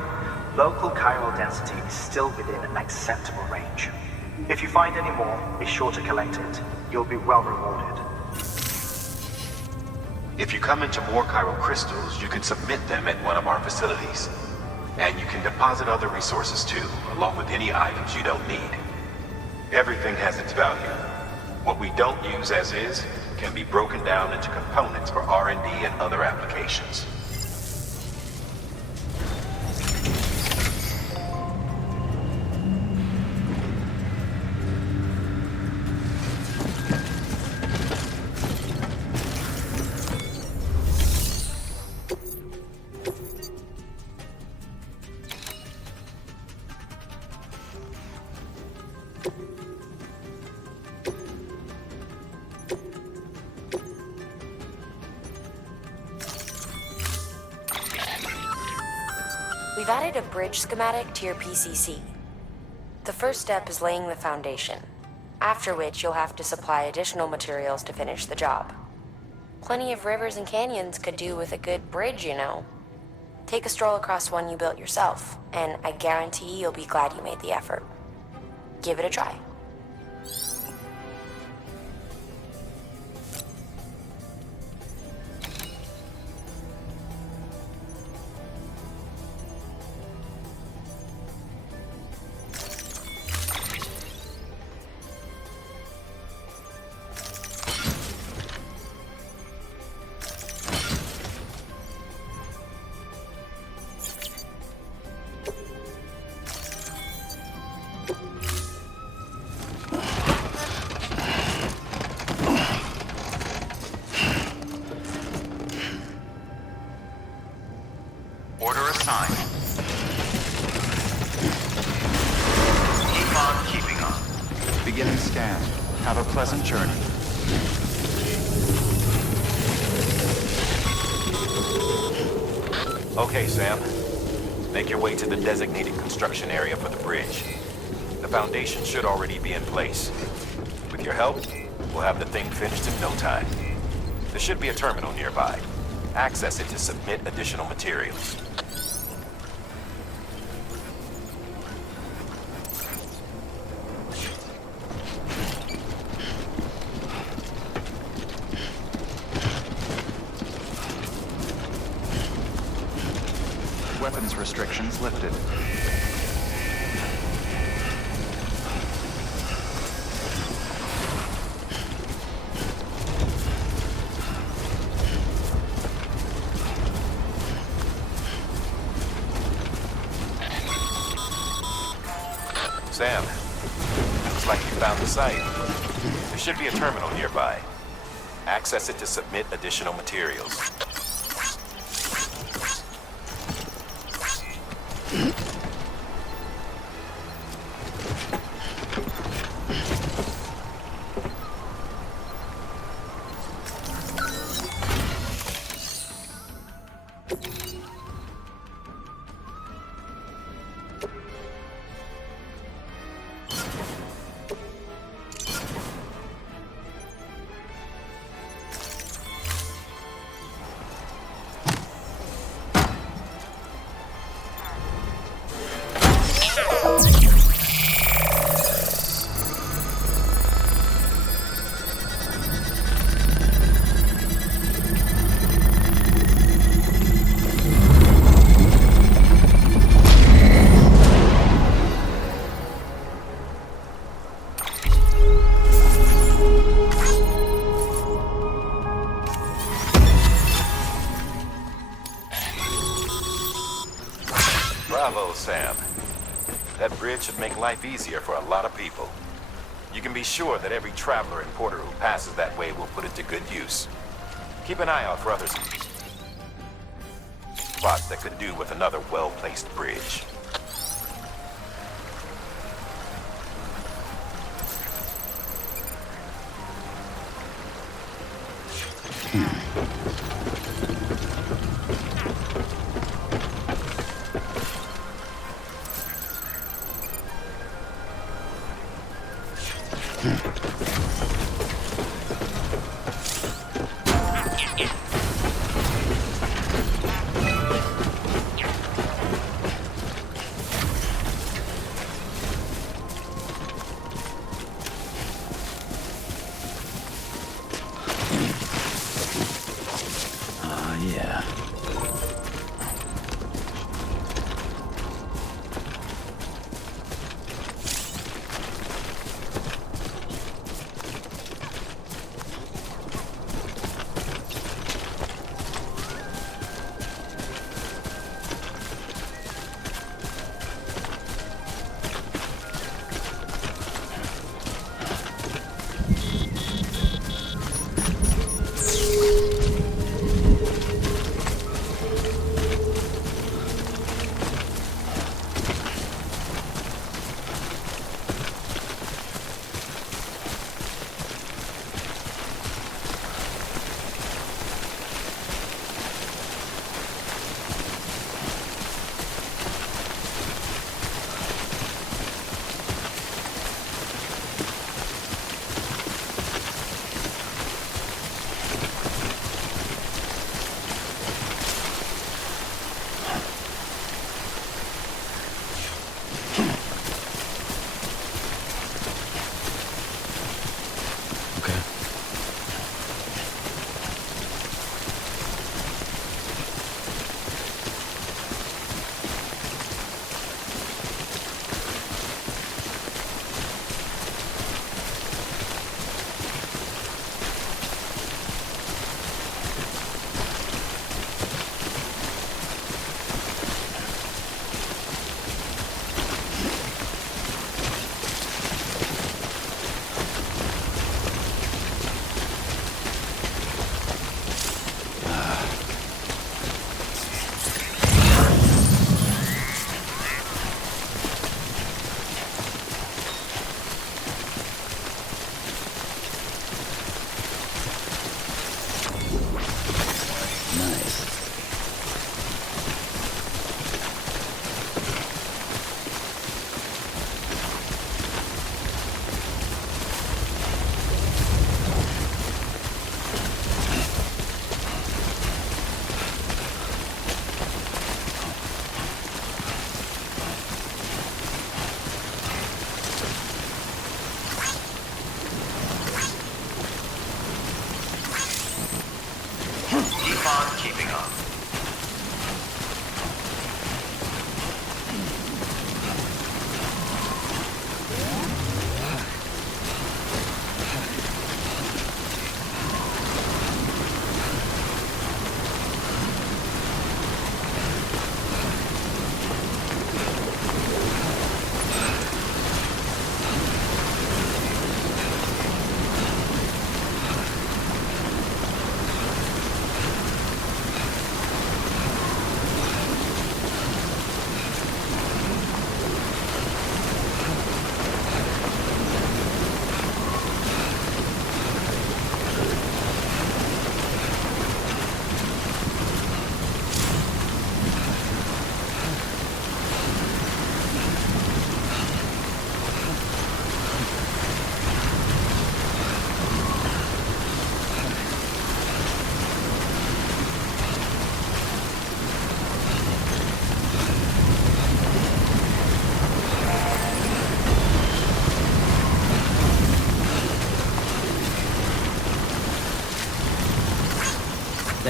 local chiral density is still within an acceptable range. If you find any more, be sure to collect it. You'll be well rewarded. If you come into more chiral crystals, you can submit them at one of our facilities. And you can deposit other resources too, along with any items you don't need. Everything has its value. What we don't use as is can be broken down into components for R&D and other applications. We've added a bridge schematic to your PCC. The first step is laying the foundation, after which you'll have to supply additional materials to finish the job. Plenty of rivers and canyons could do with a good bridge, you know. Take a stroll across one you built yourself, and I guarantee you'll be glad you made the effort. Give it a try. Order assigned. Keep on keeping on. Beginning scan. Have a pleasant journey. Okay, Sam. Make your way to the designated construction area for the bridge. The foundation should already be in place. With your help, we'll have the thing finished in no time. There should be a terminal nearby. Access it to submit additional materials. Weapons restrictions lifted. Sam, looks like you found the site. There should be a terminal nearby. Access it to submit additional materials. Bravo, Sam. That bridge should make life easier for a lot of people. You can be sure that every traveler and porter who passes that way will put it to good use. Keep an eye out for others. Spots that could do with another well-placed bridge. Yeah.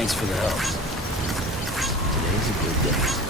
Thanks for the help. Today's a good day.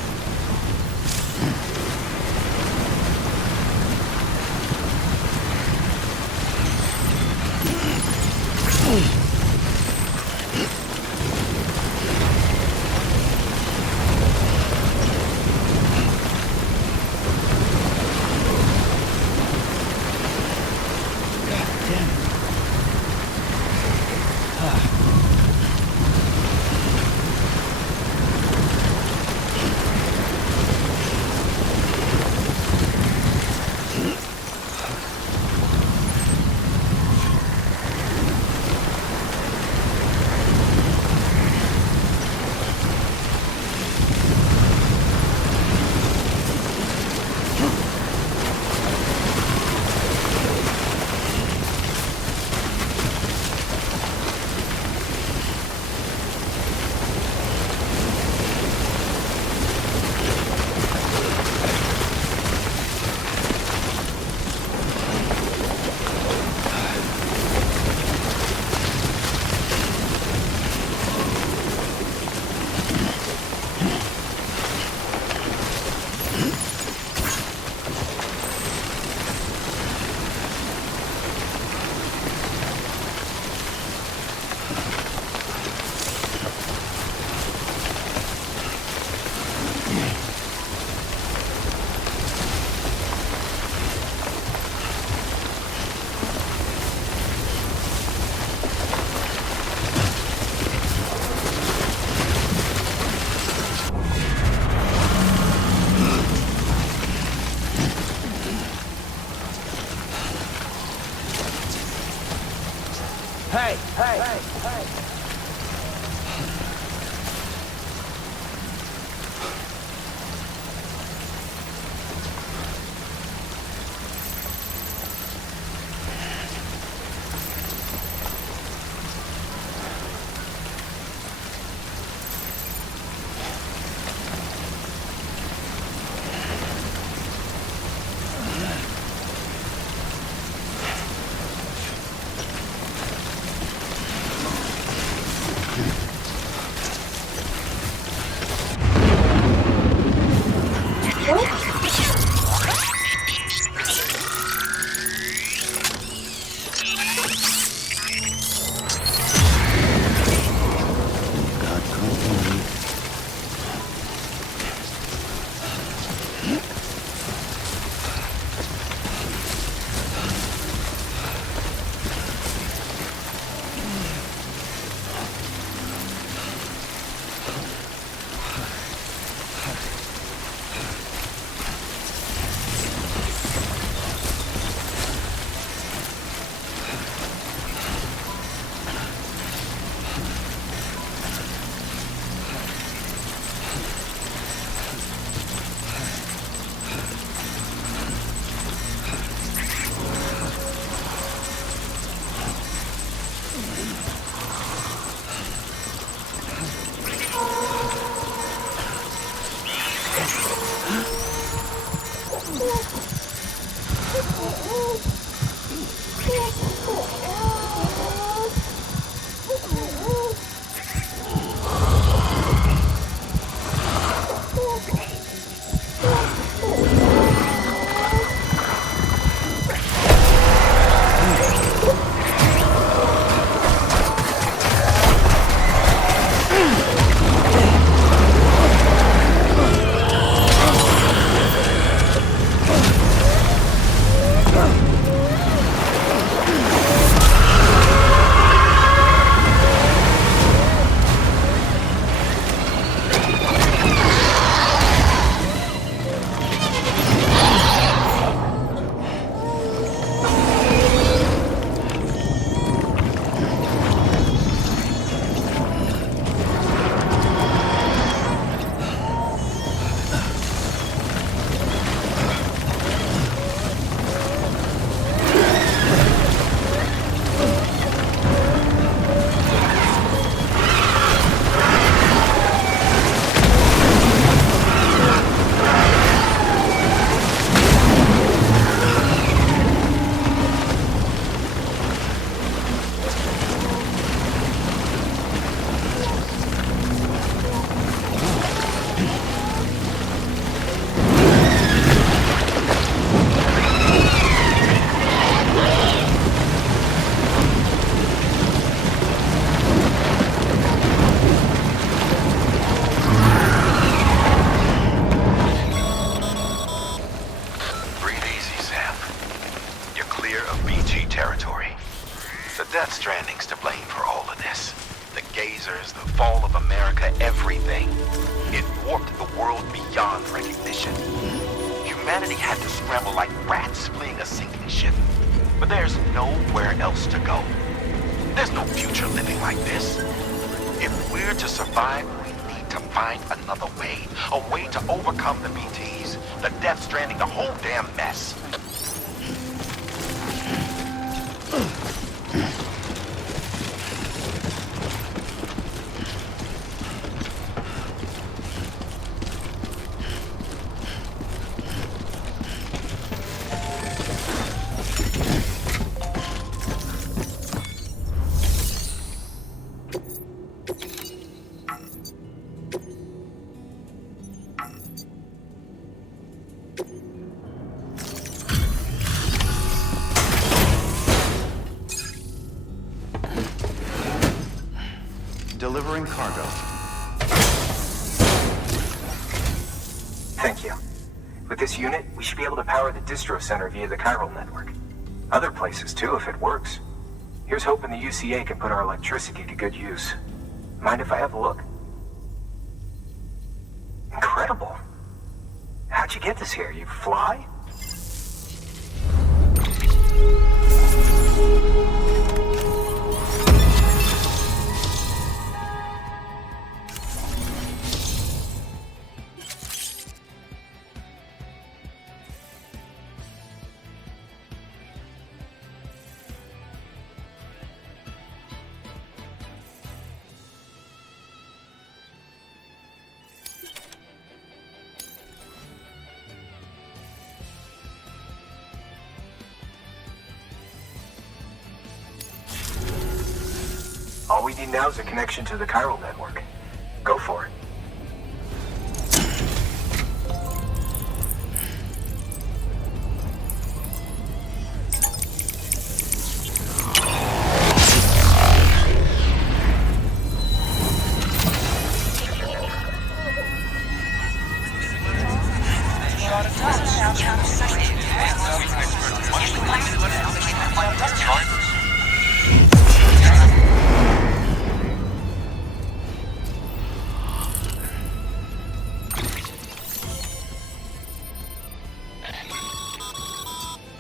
Humanity had to scramble like rats fleeing a sinking ship. But there's nowhere else to go. There's no future living like this. If we're to survive, we need to find another way. A way to overcome the BTs, the Death Stranding, the whole damn mess. Delivering cargo. Thank you. With this unit, we should be able to power the distro center via the chiral network. Other places too, if it works. Here's hoping the UCA can put our electricity to good use. Mind if I have a look? Incredible. How'd you get this here? You fly? All we need now is a connection to the chiral network. Go for it.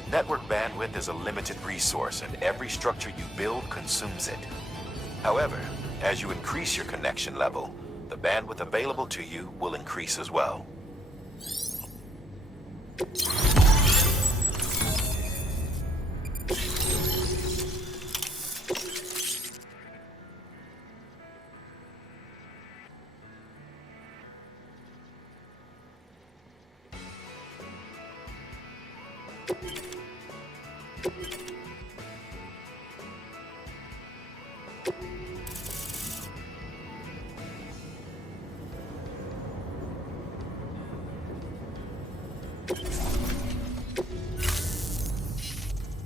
Network bandwidth is a limited resource, and every structure you build consumes it. However, as you increase your connection level, the bandwidth available to you will increase as well.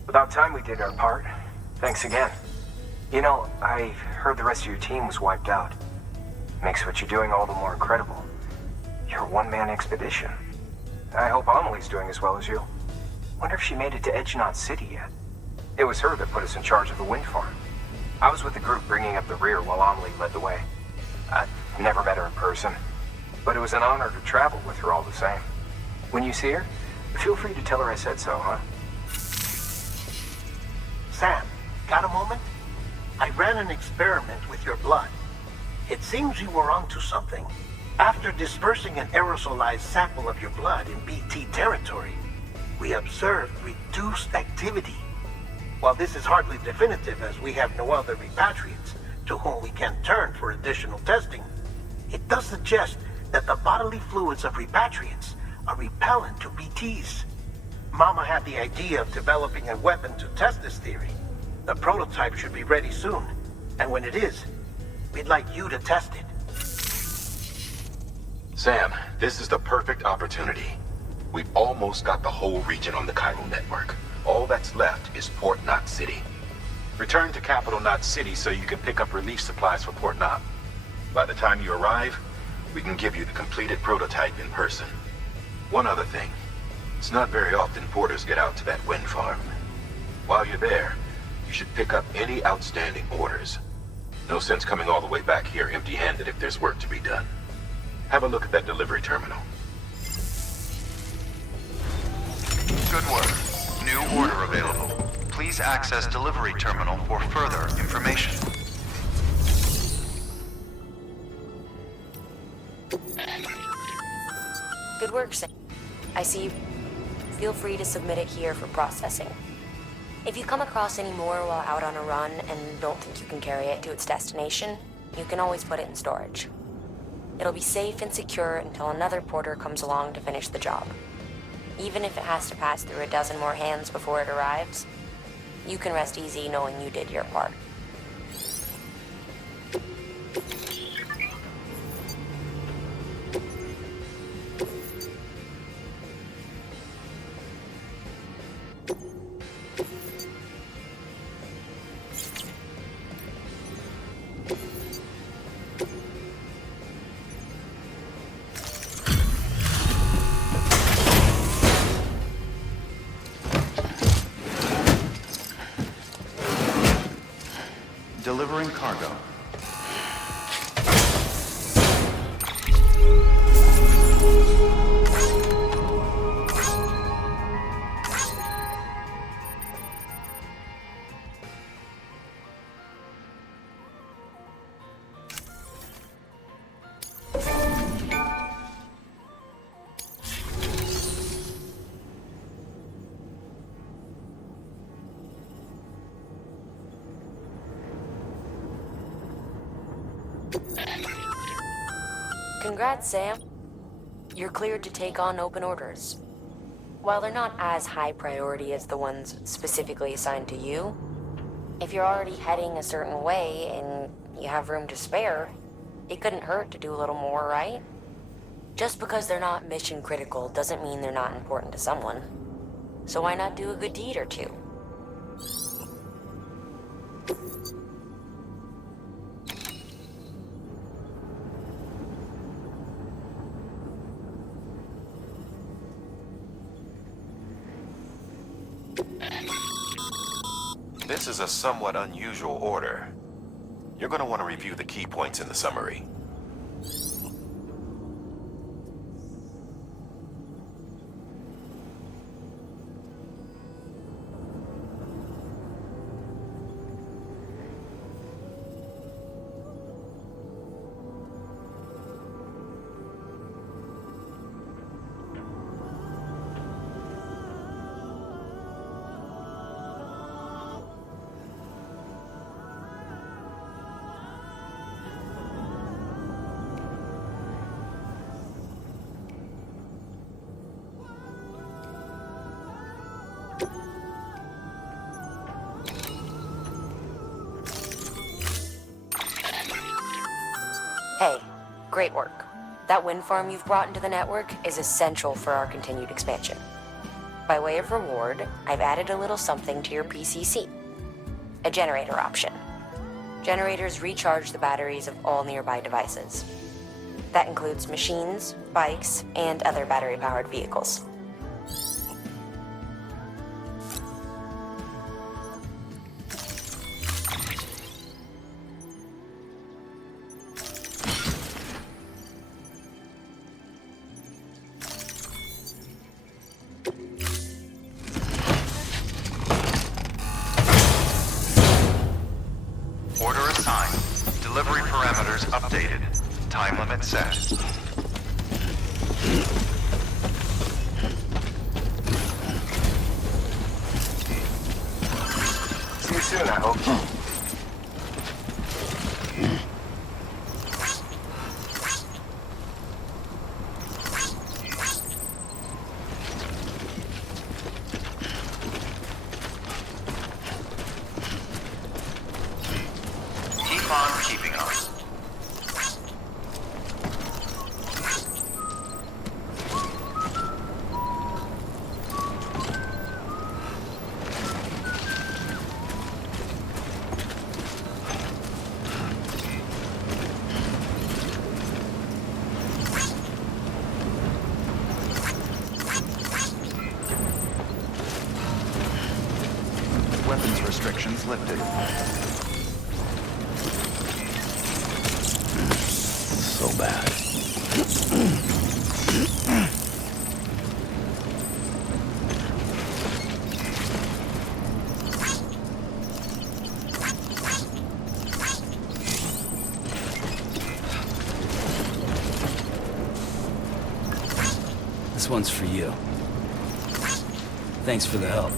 About time we did our part. Thanks again. You know, I heard the rest of your team was wiped out. Makes what you're doing all the more incredible. You're a one-man expedition. I hope Amelie's doing as well as you. Wonder if she made it to Edgenot City yet. It was her that put us in charge of the wind farm. I was with the group bringing up the rear while Amelie led the way. I never met her in person, but it was an honor to travel with her all the same. When you see her, feel free to tell her I said so, huh? Sam, got a moment? I ran an experiment with your blood. It seems you were onto something. After dispersing an aerosolized sample of your blood in BT territory, we observed reduced activity. While this is hardly definitive, as we have no other repatriates to whom we can turn for additional testing, it does suggest that the bodily fluids of repatriates are repellent to BTs. Mama had the idea of developing a weapon to test this theory. The prototype should be ready soon, and when it is, we'd like you to test it. Sam, this is the perfect opportunity. We've almost got the whole region on the chiral network. All that's left is Port Knot City. Return to Capital Knot City so you can pick up relief supplies for Port Knot. By the time you arrive, we can give you the completed prototype in person. One other thing. It's not very often porters get out to that wind farm. While you're there, you should pick up any outstanding orders. No sense coming all the way back here empty-handed if there's work to be done. Have a look at that delivery terminal. Good work. New order available. Please access delivery terminal for further information. Good work, Sam. I see you. Feel free to submit it here for processing. If you come across any more while out on a run and don't think you can carry it to its destination, you can always put it in storage. It'll be safe and secure until another porter comes along to finish the job. Even if it has to pass through a dozen more hands before it arrives, you can rest easy knowing you did your part. Delivering cargo. Congrats, Sam. You're cleared to take on open orders. While they're not as high priority as the ones specifically assigned to you, if you're already heading a certain way and you have room to spare, it couldn't hurt to do a little more, right? Just because they're not mission critical doesn't mean they're not important to someone. So why not do a good deed or two? This is a somewhat unusual order. You're going to want to review the key points in the summary. Hey, great work. That wind farm you've brought into the network is essential for our continued expansion. By way of reward, I've added a little something to your PCC. A generator option. Generators recharge the batteries of all nearby devices. That includes machines, bikes, and other battery-powered vehicles. Order assigned. Delivery parameters updated. Time limit set. See you soon, I hope. Keep on keeping on. Weapons restrictions lifted. So bad. This one's for you. Thanks for the help.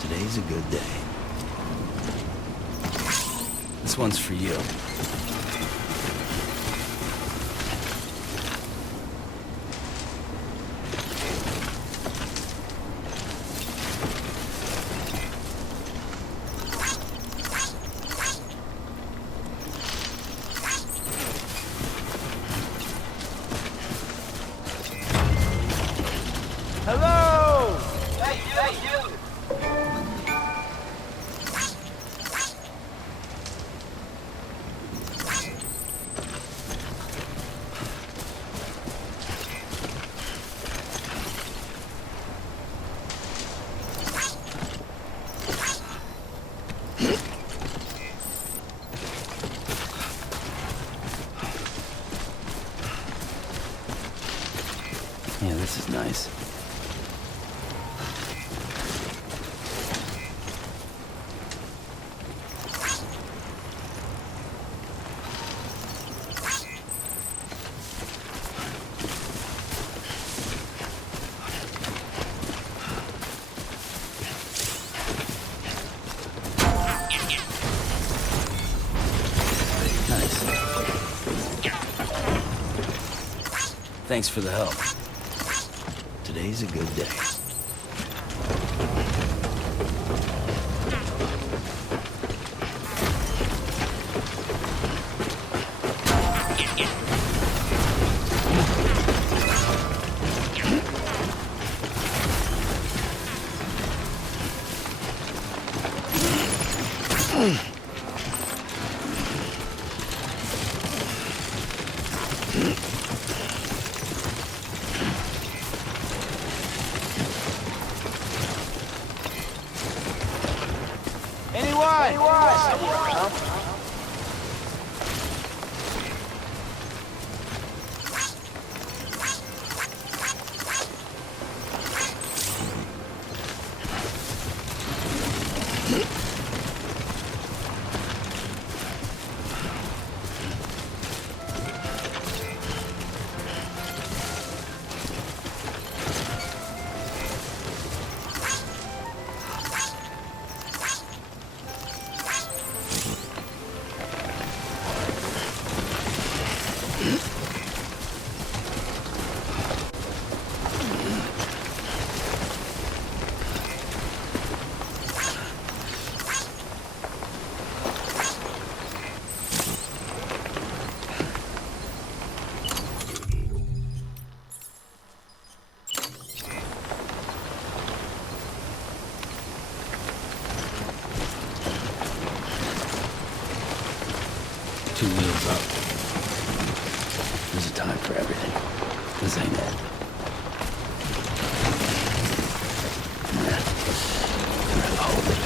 Today's a good day. This one's for you. Hello! Hey, you! Yeah, this is nice. Nice. Thanks for the help. Today's a good day. Two wheels up. There's a time for everything. This ain't it. Yeah. I'd rather hold it.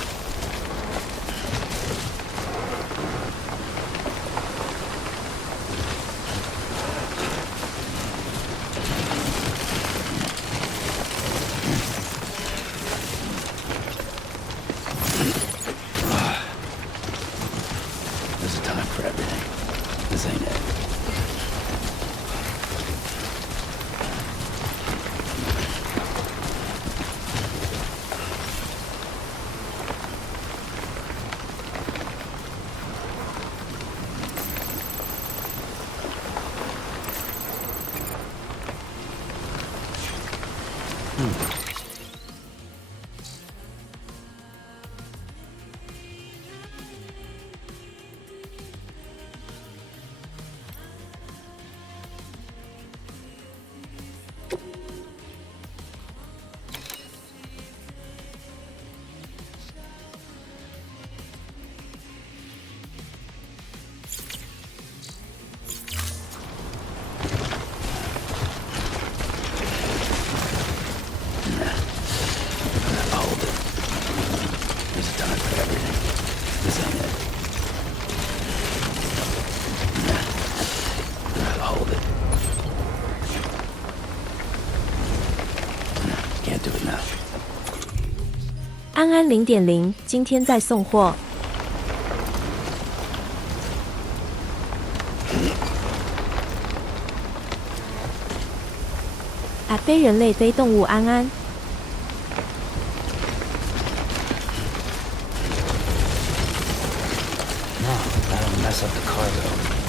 There's a time for everything. This ain't it. 安安0.0，今天在送货。非人类非动物安安。No, that'll mess up the cargo.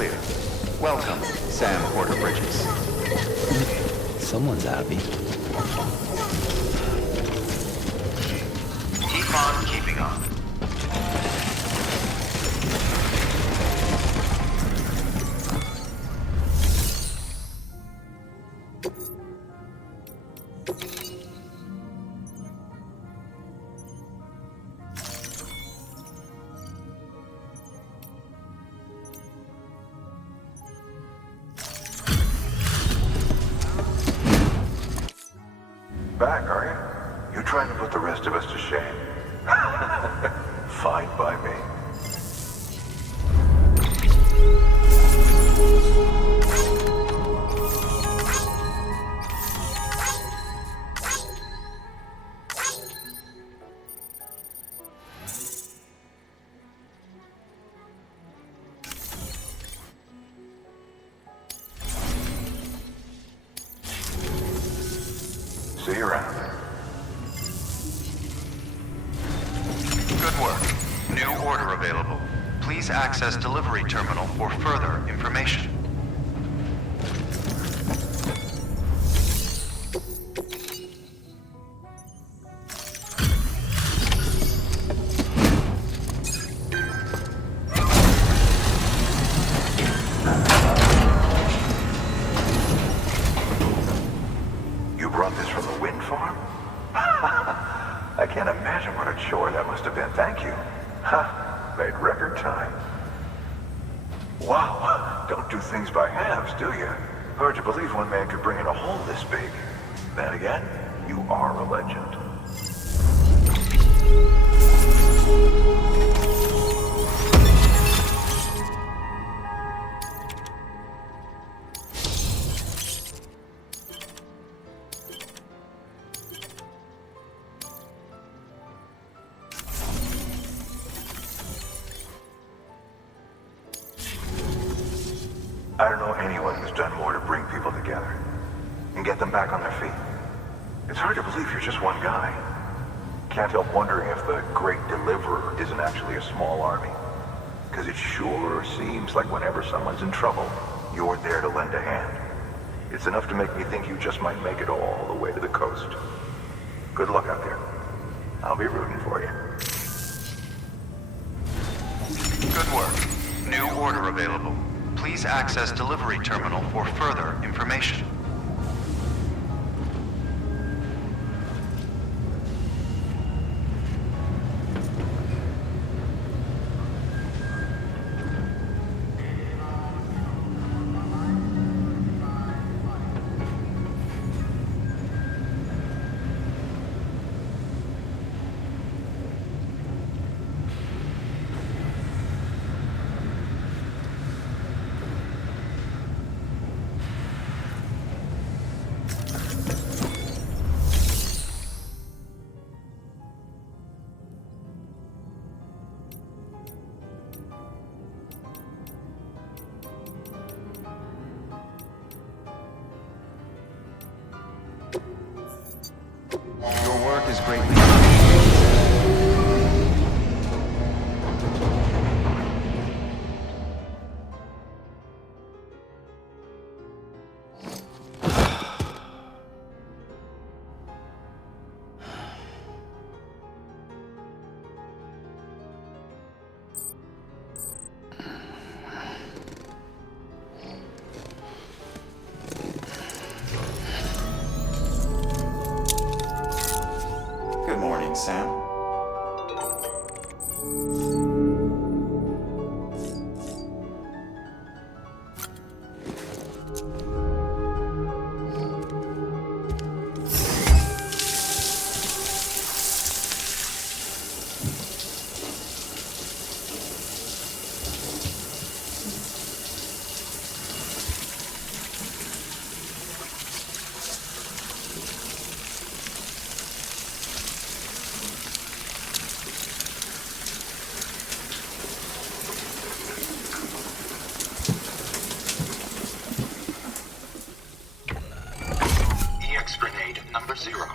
clear. Welcome, Sam Porter Bridges. Someone's happy. Keep on keeping on. Back, are you? You're trying to put the rest of us to shame. Fine by me. See you around. Good work. New order available. Please access delivery terminal for further information. You brought this from the wind farm? I can't imagine what a chore that must have been. Thank you. Ha! Made record time. Wow, don't do things by halves, do you? Hard to believe one man could bring in a hole this big. Then again, you are a legend. I don't know anyone who's done more to bring people together and get them back on their feet. It's hard to believe you're just one guy. Can't help wondering if the Great Deliverer isn't actually a small army. Because it sure seems like whenever someone's in trouble, you're there to lend a hand. It's enough to make me think you just might make it all the way to the coast. Good luck out there. I'll be rooting for you. Good work. New order available. Please access delivery terminal for further information. Your work is greatly appreciated. Good morning, Sam. EX grenade number 0.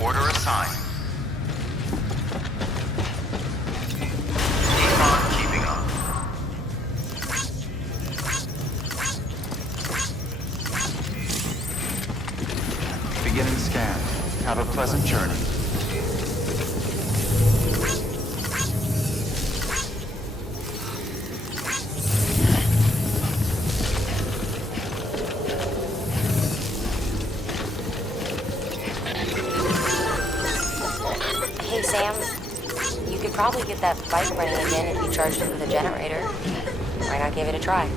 Order assigned. Keep on keeping up. Beginning scan. Have a pleasant journey. Hey, Sam. You could probably get that bike running again if you charged it with a generator. Why not give it a try?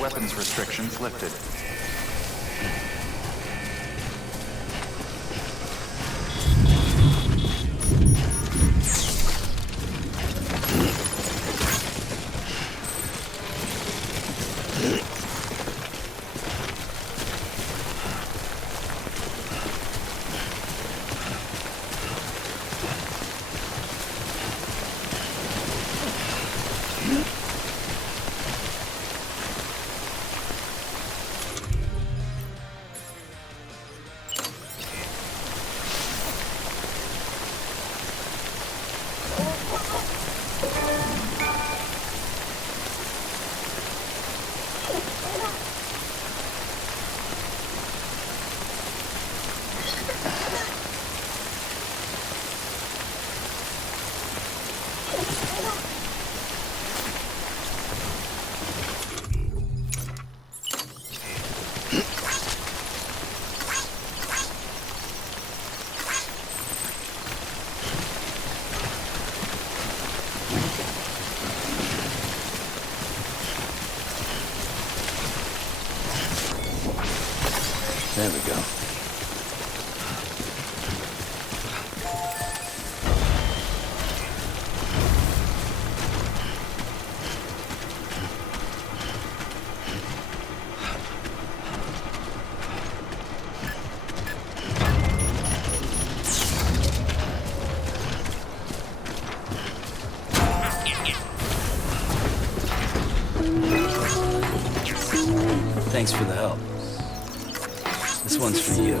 Weapons restrictions lifted. There we go. Thanks for the help. This one's for you.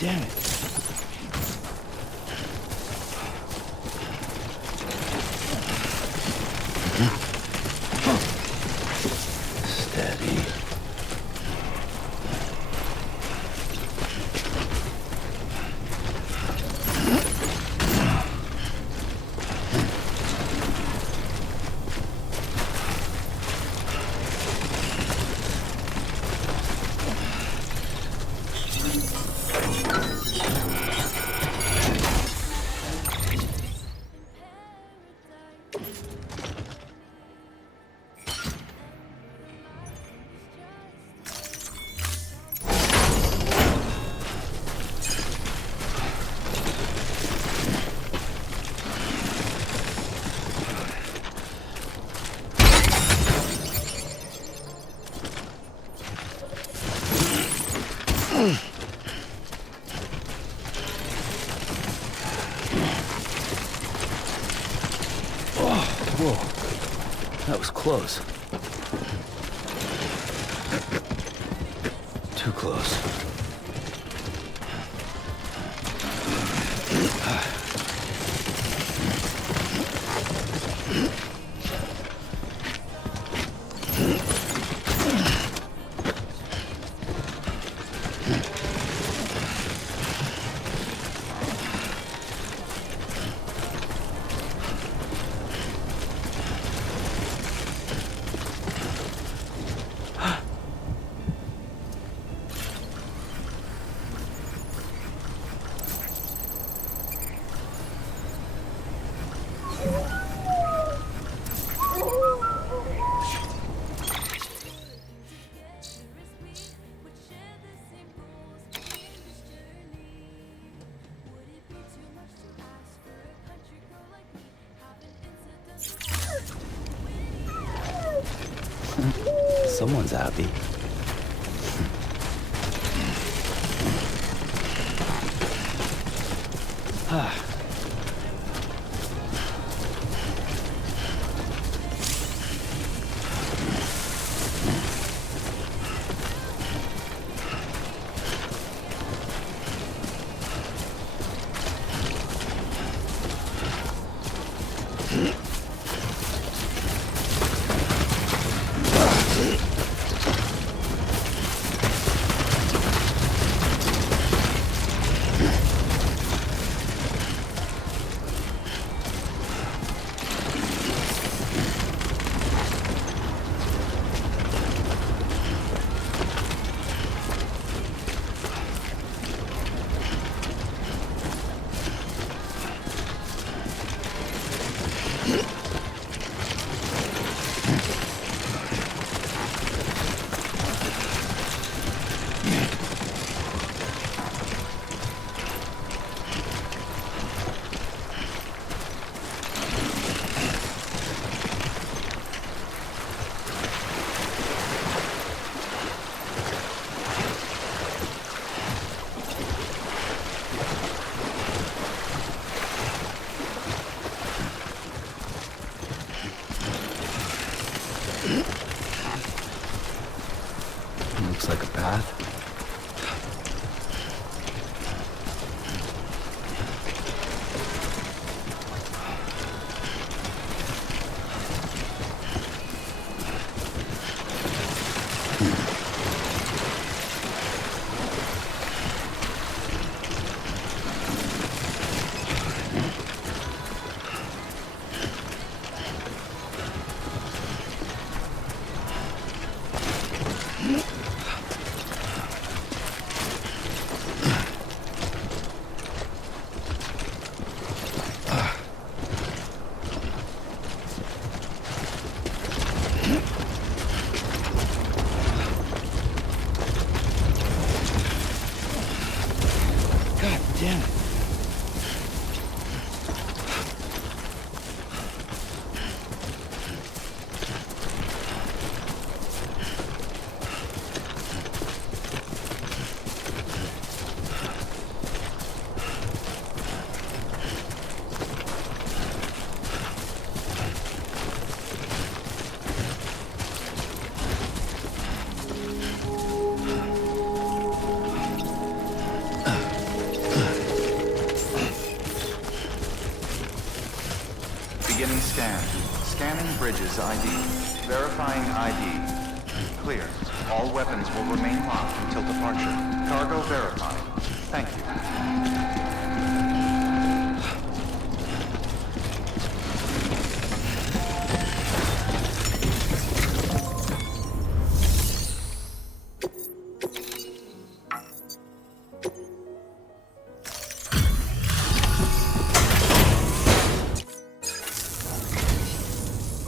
Damn it. Steady. Whoa. That was close. Too close. Someone's happy. Looks like a path. Scanning bridges ID. Verifying ID. Clear. All weapons will remain locked until departure. Cargo verified. Thank you.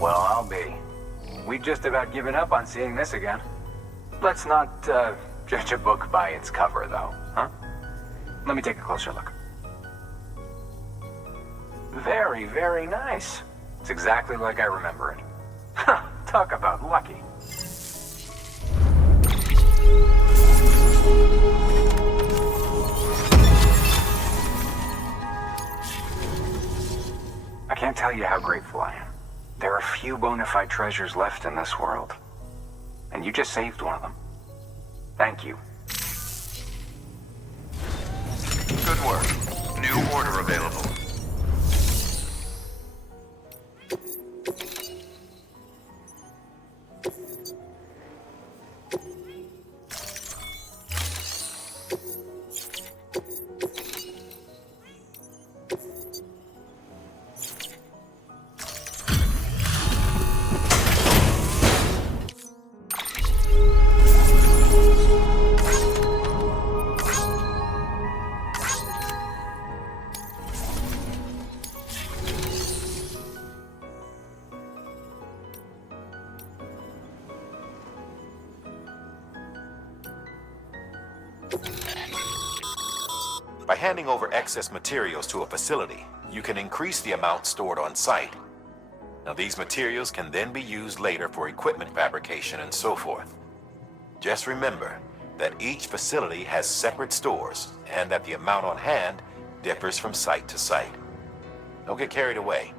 Well, I'll be. We've just about given up on seeing this again. Let's not, judge a book by its cover, though, huh? Let me take a closer look. Very, very nice. It's exactly like I remember it. Huh, talk about lucky. I can't tell you how grateful I am. There are few bona fide treasures left in this world. And you just saved one of them. Thank you. Good work. New order available. By handing over excess materials to a facility, you can increase the amount stored on site. Now, these materials can then be used later for equipment fabrication and so forth. Just remember that each facility has separate stores and that the amount on hand differs from site to site. Don't get carried away.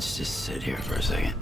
let's just sit here for a second.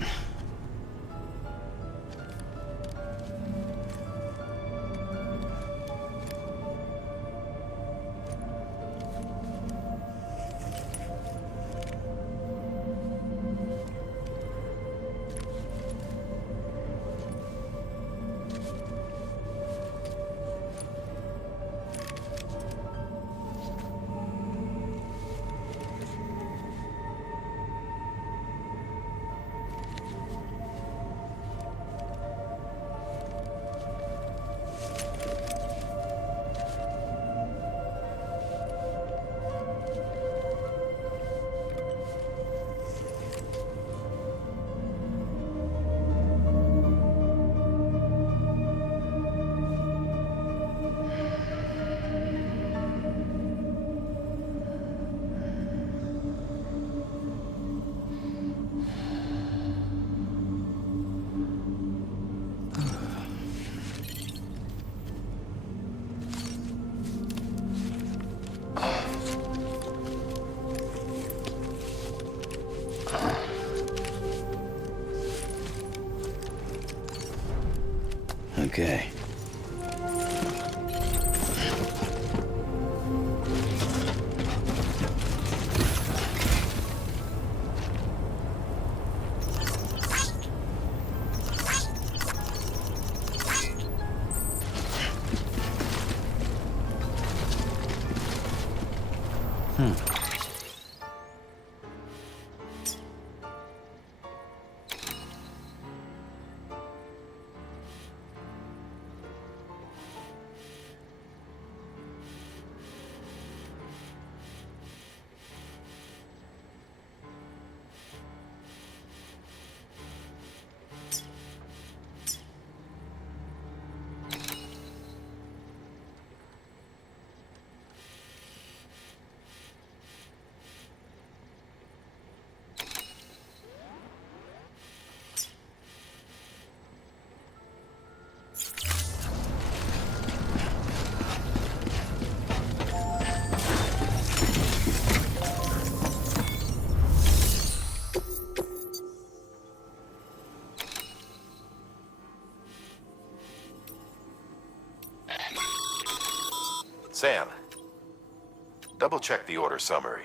Okay. Sam, double-check the order summary.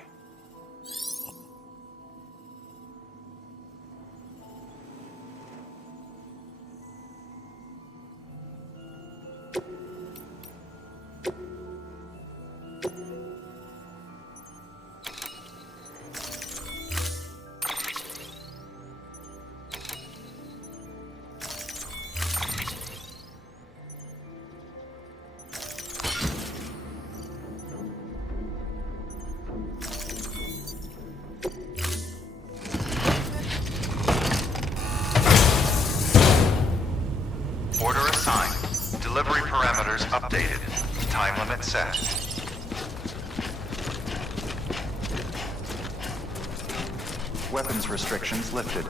Order assigned. Delivery parameters updated. Time limit set. Weapons restrictions lifted.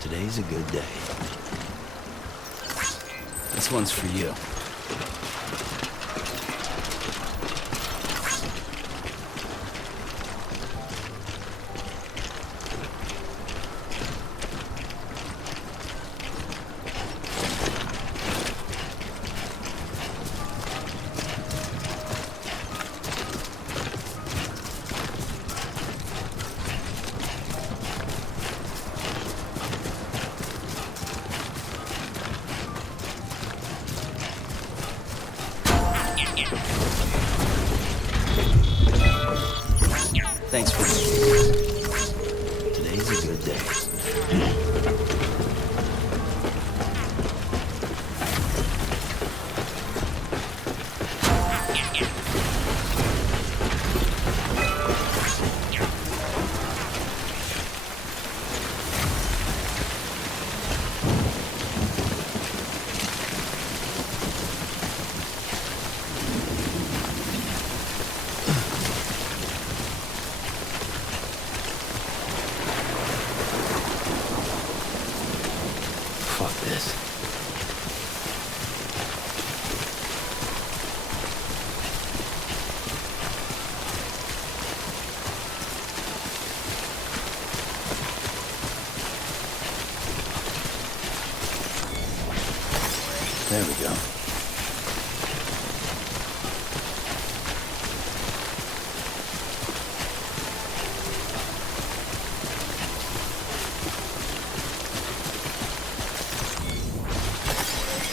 Today's a good day. This one's for you. Thanks for Today's a good day. Fuck this. There we go.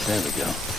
There we go.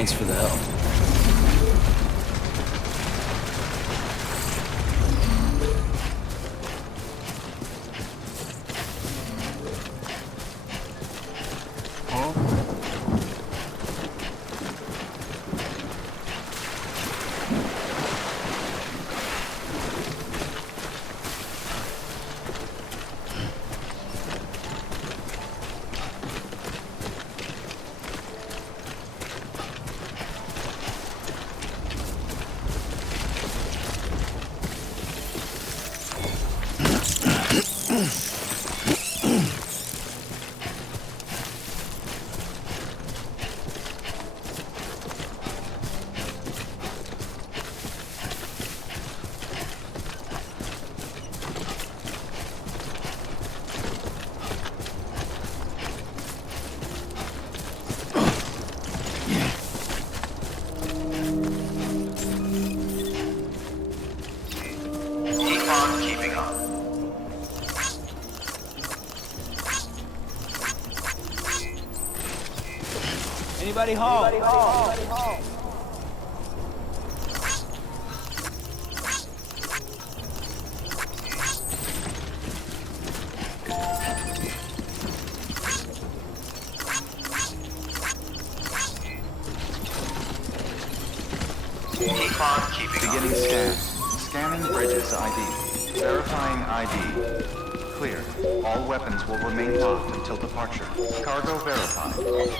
Thanks for the help. Anybody home? Anybody home? Keep on keeping on. Beginning scan. Scanning bridges ID. Verifying ID. Clear. All weapons will remain locked until departure. Cargo verified.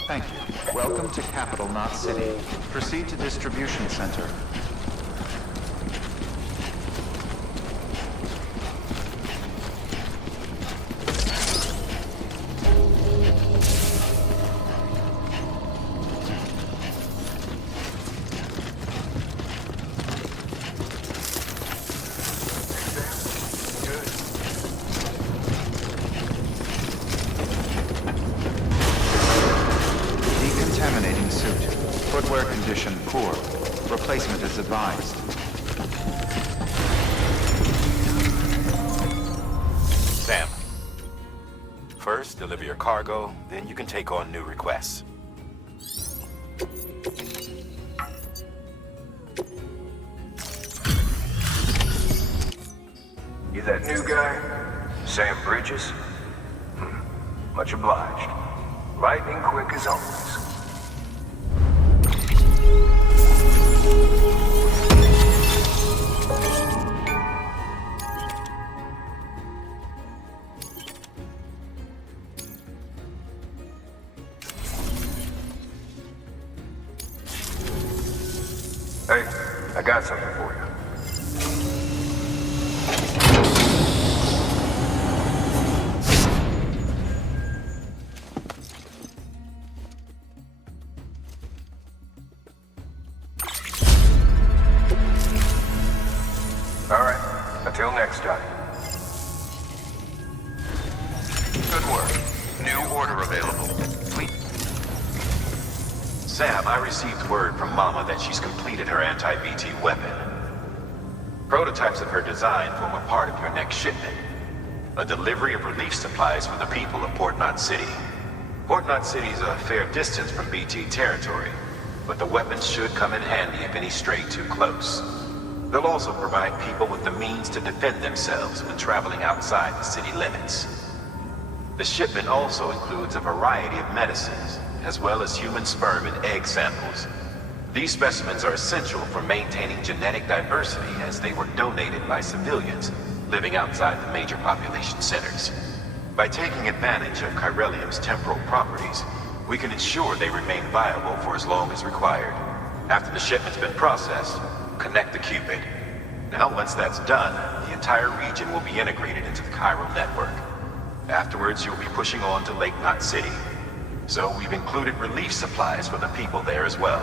Thank you. Welcome to Capital Knot City. Proceed to distribution center. Decontaminating suit. Footwear condition poor. Replacement is advised. Sam. First, deliver your cargo, then you can take on new requests. You that new guy? Sam Bridges? Much obliged. Lightning quick as always. Hey, I got something for you. All right, until next time. Good work. New order available. Please. Sam, I received word from Mama that she's completed her anti-BT weapon. Prototypes of her design form a part of your next shipment. A delivery of relief supplies for the people of Port Knot City. Port Knot City is a fair distance from BT territory, but the weapons should come in handy if any stray too close. They'll also provide people with the means to defend themselves when traveling outside the city limits. The shipment also includes a variety of medicines, as well as human sperm and egg samples. These specimens are essential for maintaining genetic diversity as they were donated by civilians living outside the major population centers. By taking advantage of chiralium's temporal properties, we can ensure they remain viable for as long as required. After the shipment's been processed, connect the Cupid. Now, once that's done, the entire region will be integrated into the chiral network. Afterwards, you'll be pushing on to Lake Knot City. So we've included relief supplies for the people there as well.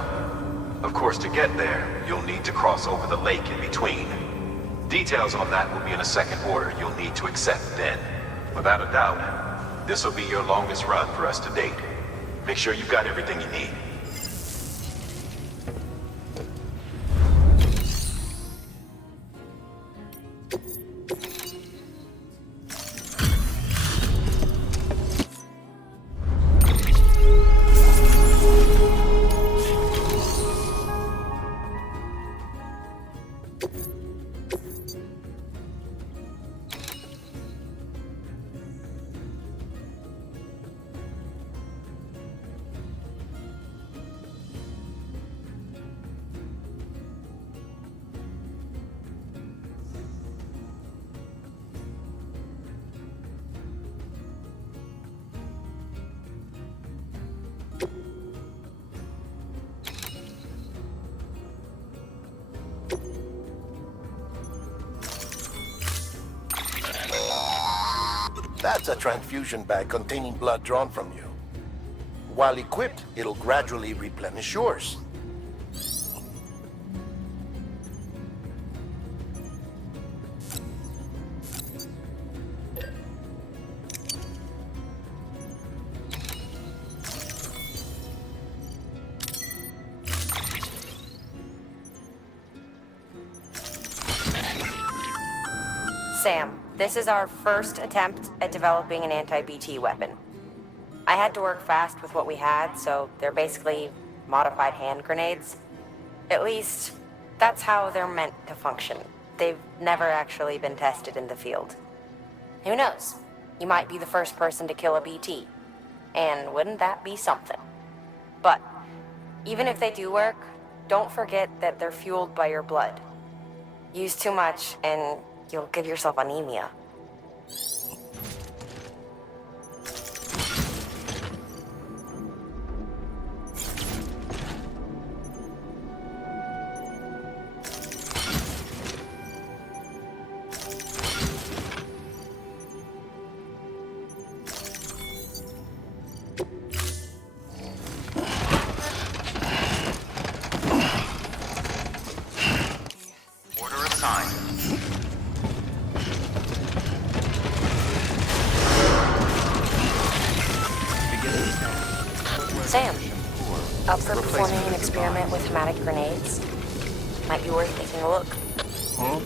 Of course, to get there, you'll need to cross over the lake in between. Details on that will be in a second order you'll need to accept then. Without a doubt, this will be your longest run for us to date. Make sure you've got everything you need. That's a transfusion bag containing blood drawn from you. While equipped, it'll gradually replenish yours. Sam, this is our first attempt at developing an anti-BT weapon. I had to work fast with what we had, so they're basically modified hand grenades. At least, that's how they're meant to function. They've never actually been tested in the field. Who knows? You might be the first person to kill a BT. And wouldn't that be something? But, even if they do work, don't forget that they're fueled by your blood. Use too much, and you'll give yourself anemia. Sam, up for performing an experiment with hematic grenades? Might be worth taking a look. Huh?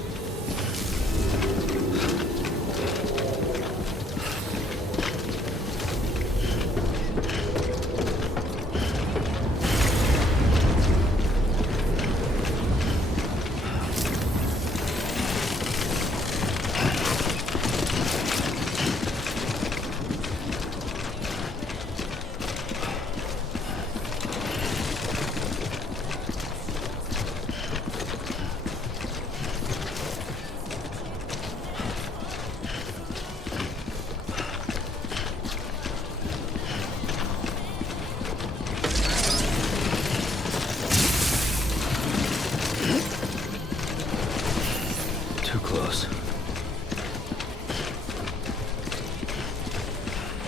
Too close.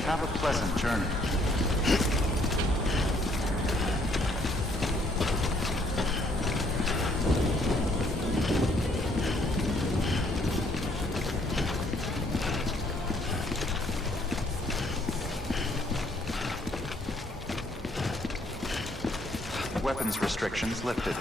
Have a pleasant journey. Weapons restrictions lifted.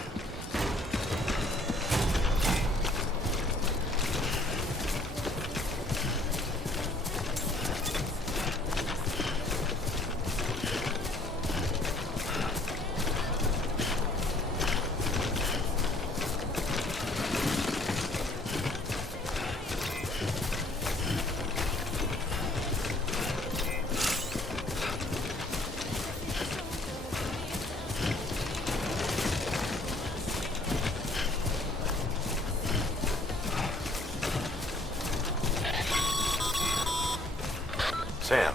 Sam,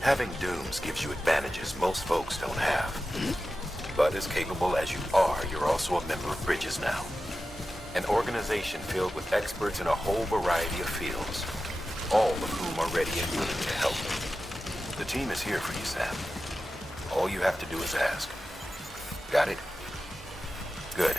having Dooms gives you advantages most folks don't have. But as capable as you are, you're also a member of Bridges now. An organization filled with experts in a whole variety of fields, all of whom are ready and willing to help. The team is here for you, Sam. All you have to do is ask. Got it? Good.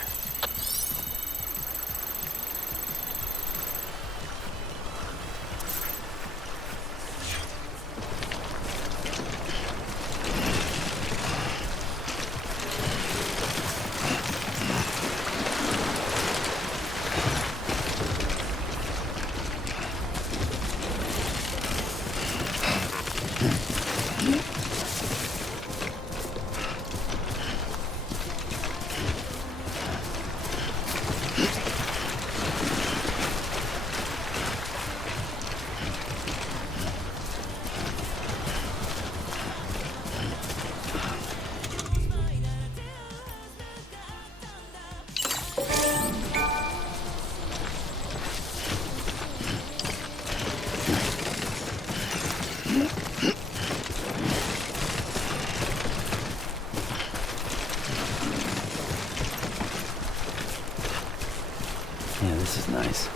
Yeah, this is nice.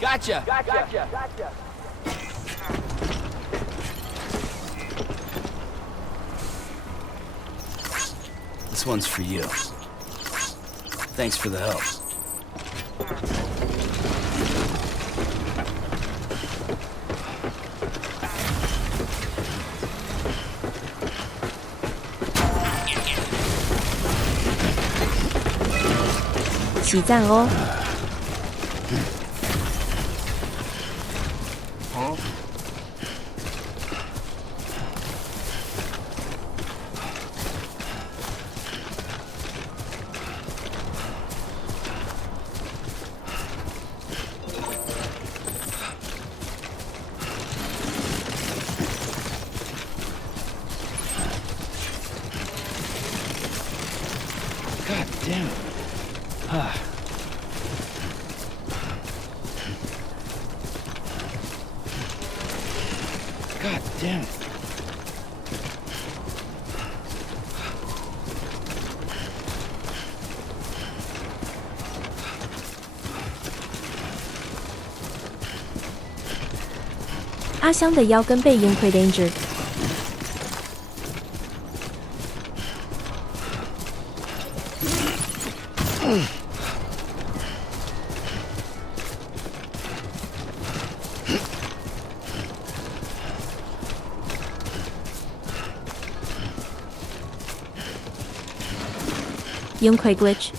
Gotcha! This one's for you. Thanks for the help. 喜赞哦！ God damn it. God damn it. 阿香的腰跟被烟溃 danger。 烟溃 glitch。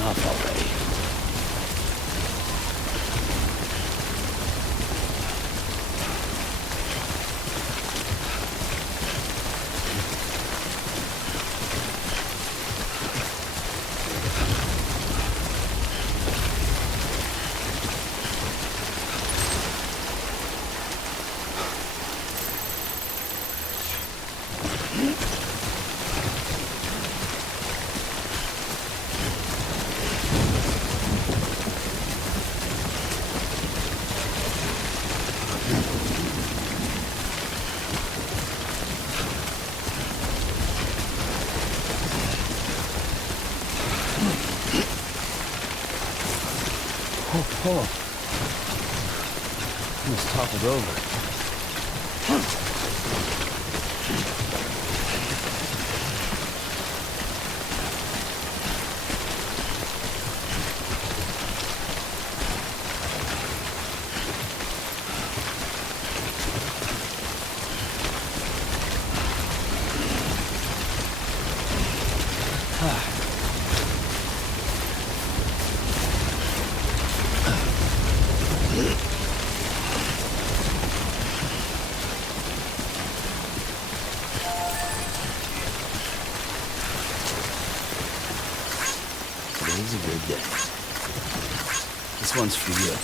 Enough already. Hold on. Almost toppled over. Today's a good day. This one's for you.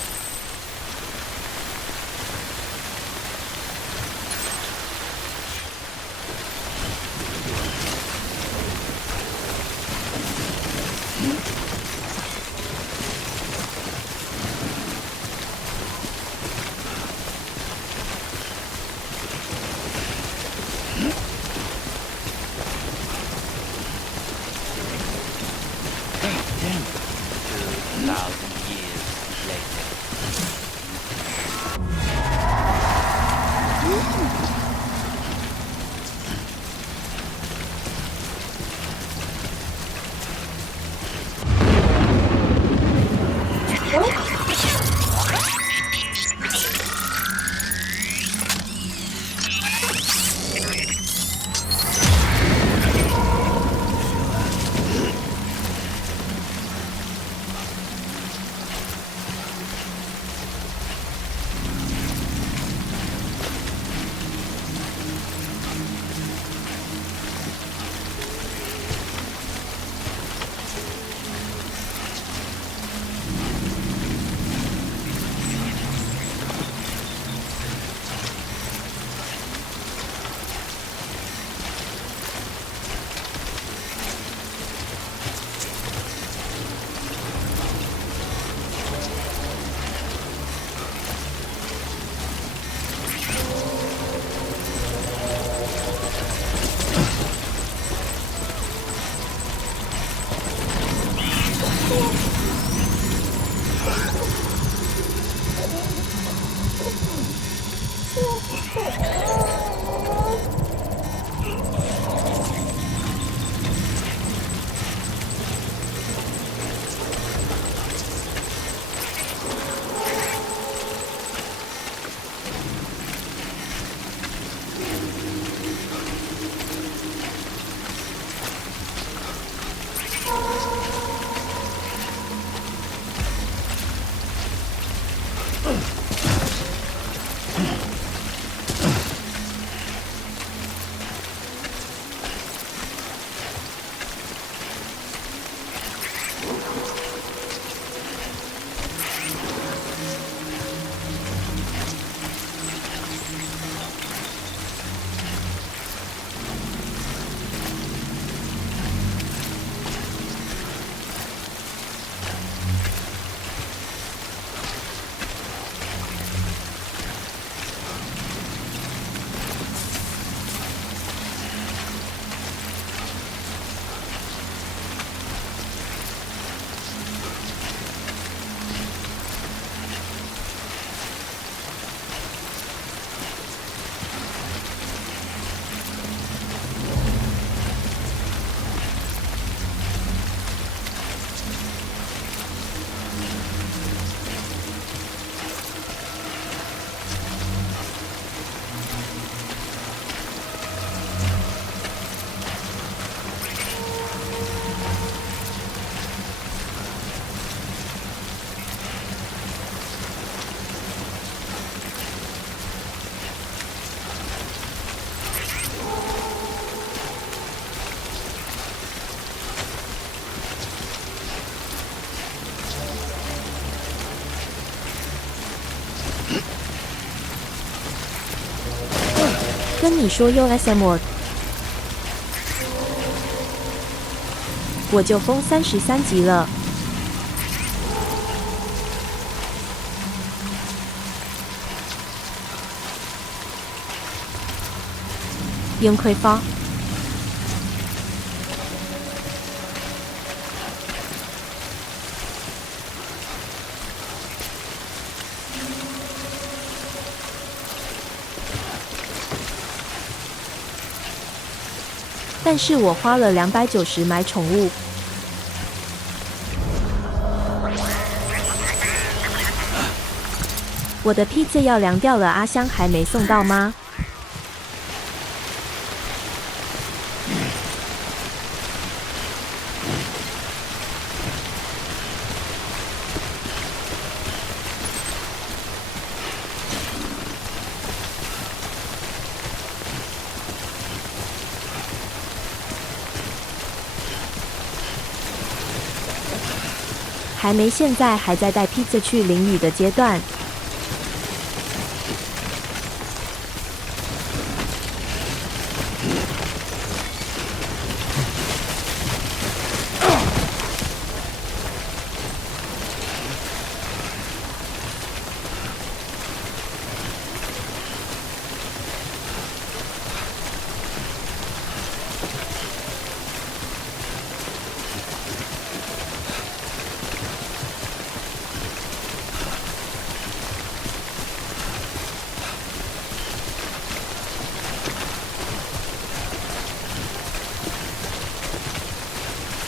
跟你说 USM 我就封33级了。用葵花。但是我花了290买宠物。我的披萨要凉掉了，阿香还没送到吗？还没，现在还在带披萨去淋雨的阶段。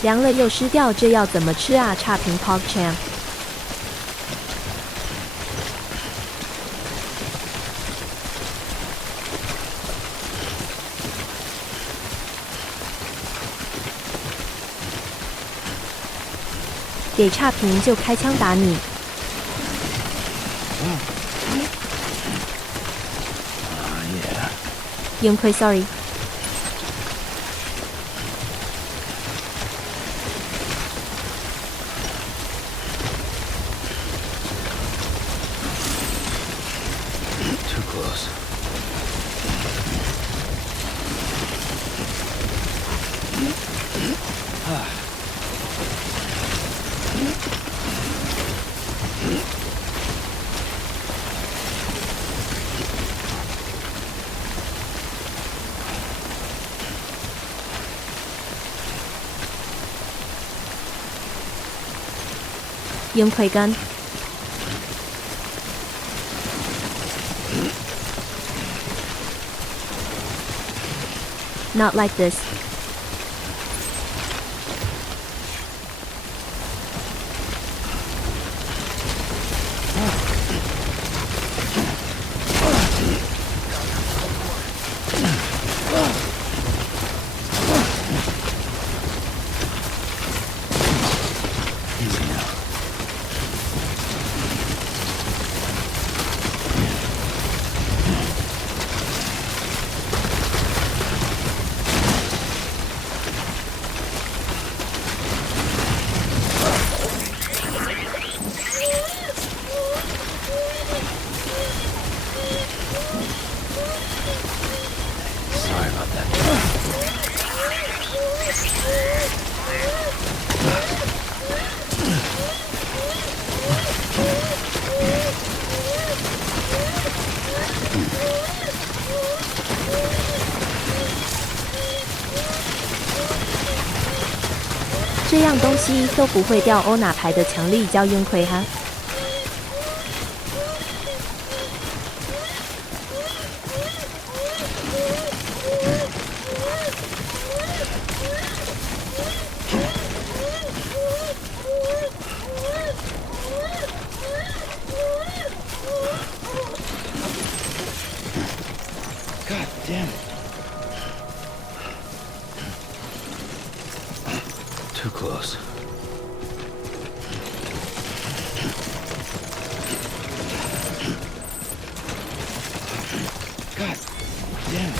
凉了又湿掉，这要怎么吃啊？差评 Pog Champ。给差评就开枪打你。用亏 ，sorry。用葵干。Not like this. 这样东西都不会掉欧哪牌的强力胶用葵哈。God damn it. Too close. God damn it.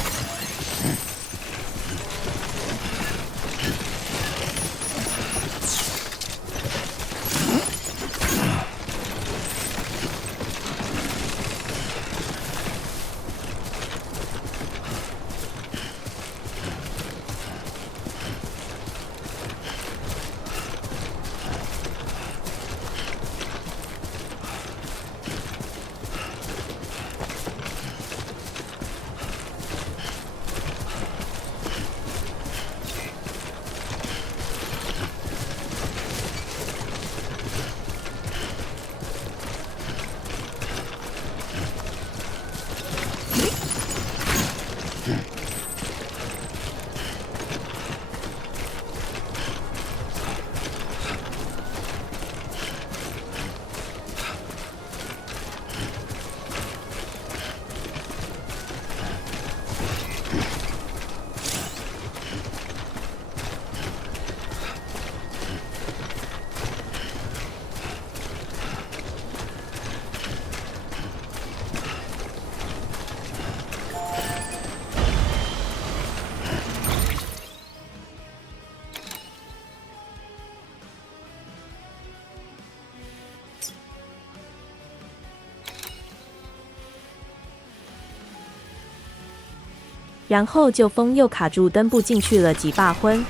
然后就风又卡住登不进去了，几把昏。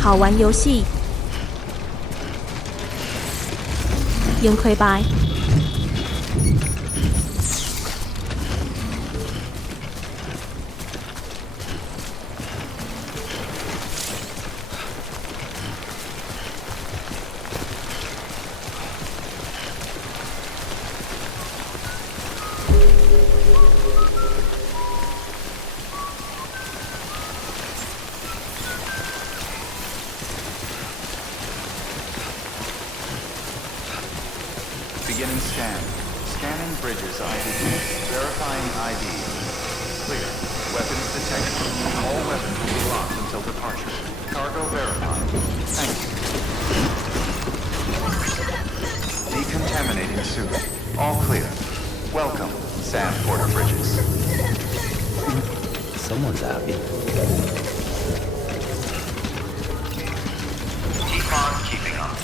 好玩游戏，应亏拜。Beginning scan. Scanning bridges ID. Verifying ID. Clear. Weapons detected. All weapons will be locked until departure. Cargo verified. Thank you. Decontaminating suit. All clear. Welcome, Sam Porter Bridges. Someone's happy. Keep on keeping on.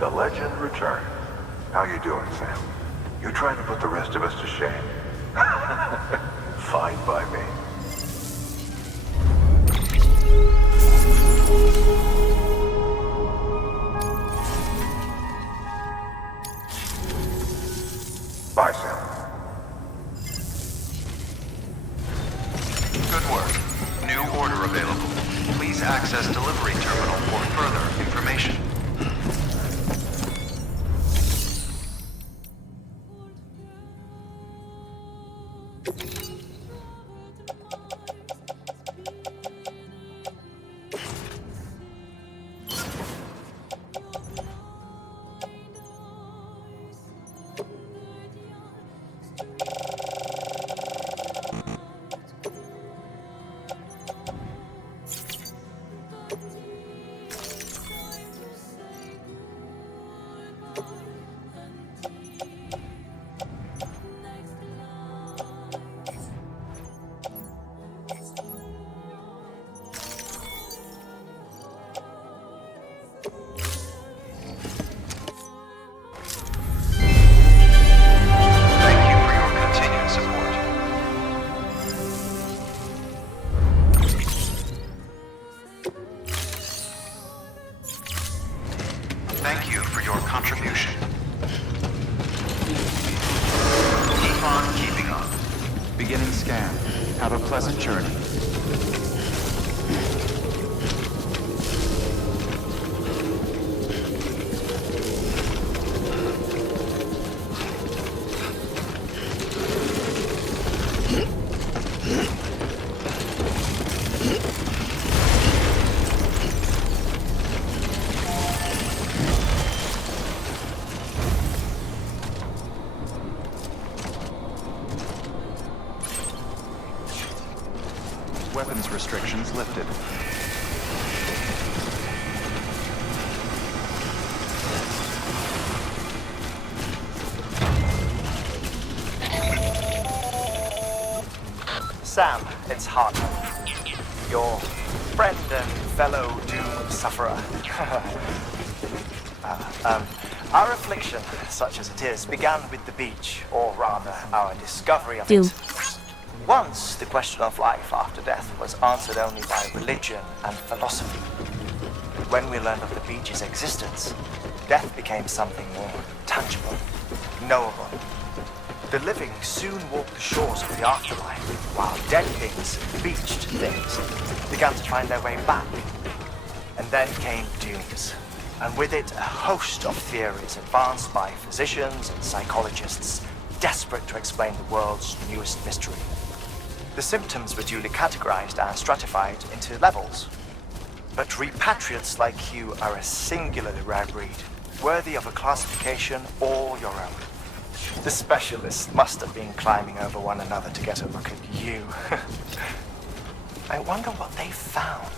The legend returned. How you doing, Sam? You trying to put the rest of us to shame? Fine by me. Bye, Sam. Good work. New order available. Please access delivery terminal for further information. Thank you for your contribution. Keep on keeping on. Beginning scan. Have a pleasant journey. Weapons restrictions lifted. Sam, it's Hartman. Your friend and fellow doom sufferer. Our affliction, such as it is, began with the beach, or rather, our discovery of Doom. it. Once, the question of life after death was answered only by religion and philosophy. When we learned of the beach's existence, death became something more tangible, knowable. The living soon walked the shores of the afterlife, while dead things, beached things, began to find their way back. And then came dooms, and with it a host of theories advanced by physicians and psychologists, desperate to explain the world's newest mystery. The symptoms were duly categorized and stratified into levels. But repatriates like you are a singularly rare breed, worthy of a classification all your own. The specialists must have been climbing over one another to get a look at you. I wonder what they found.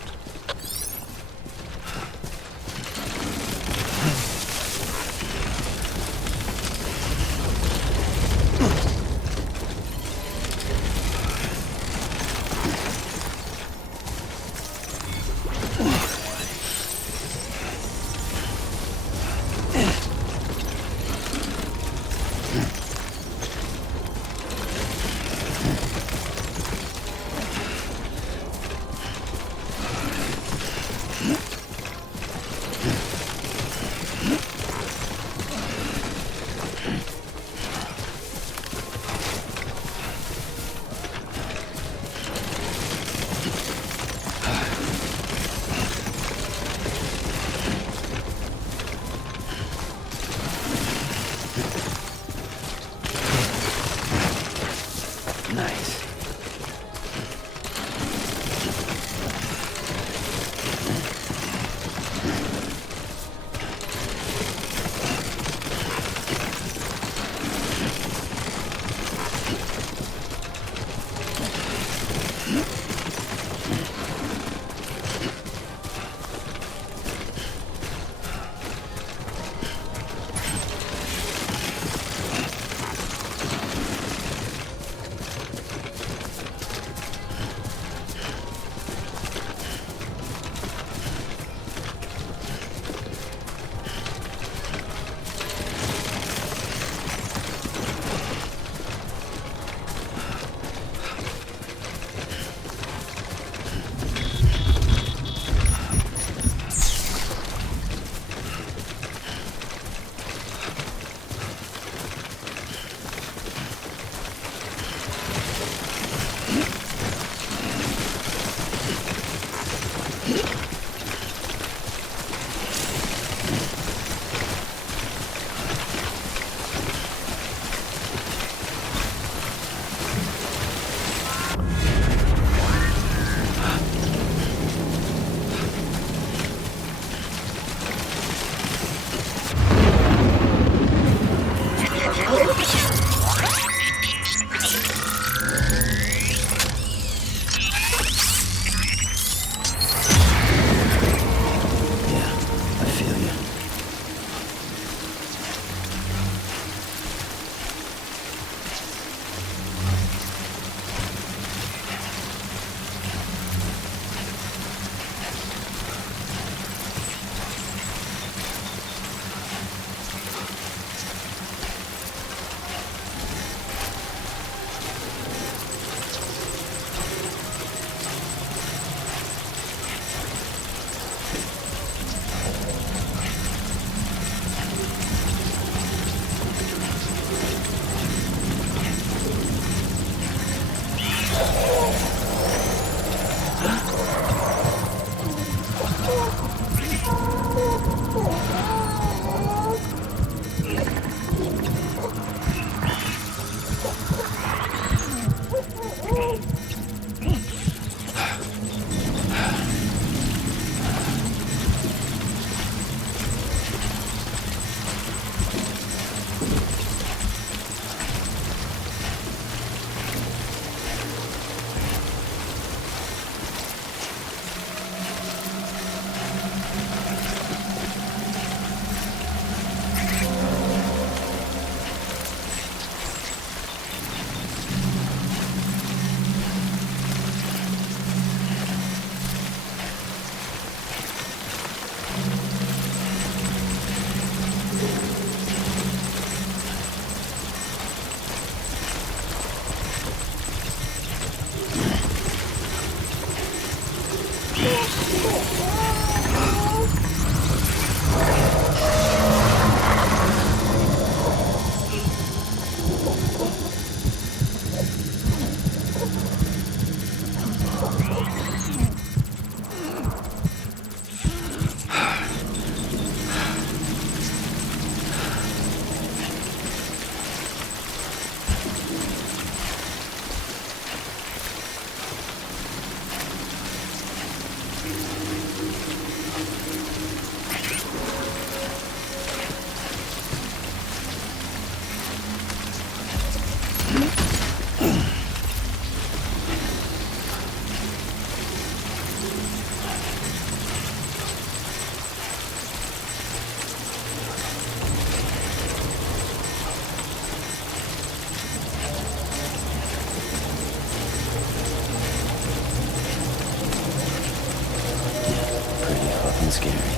sounds scary.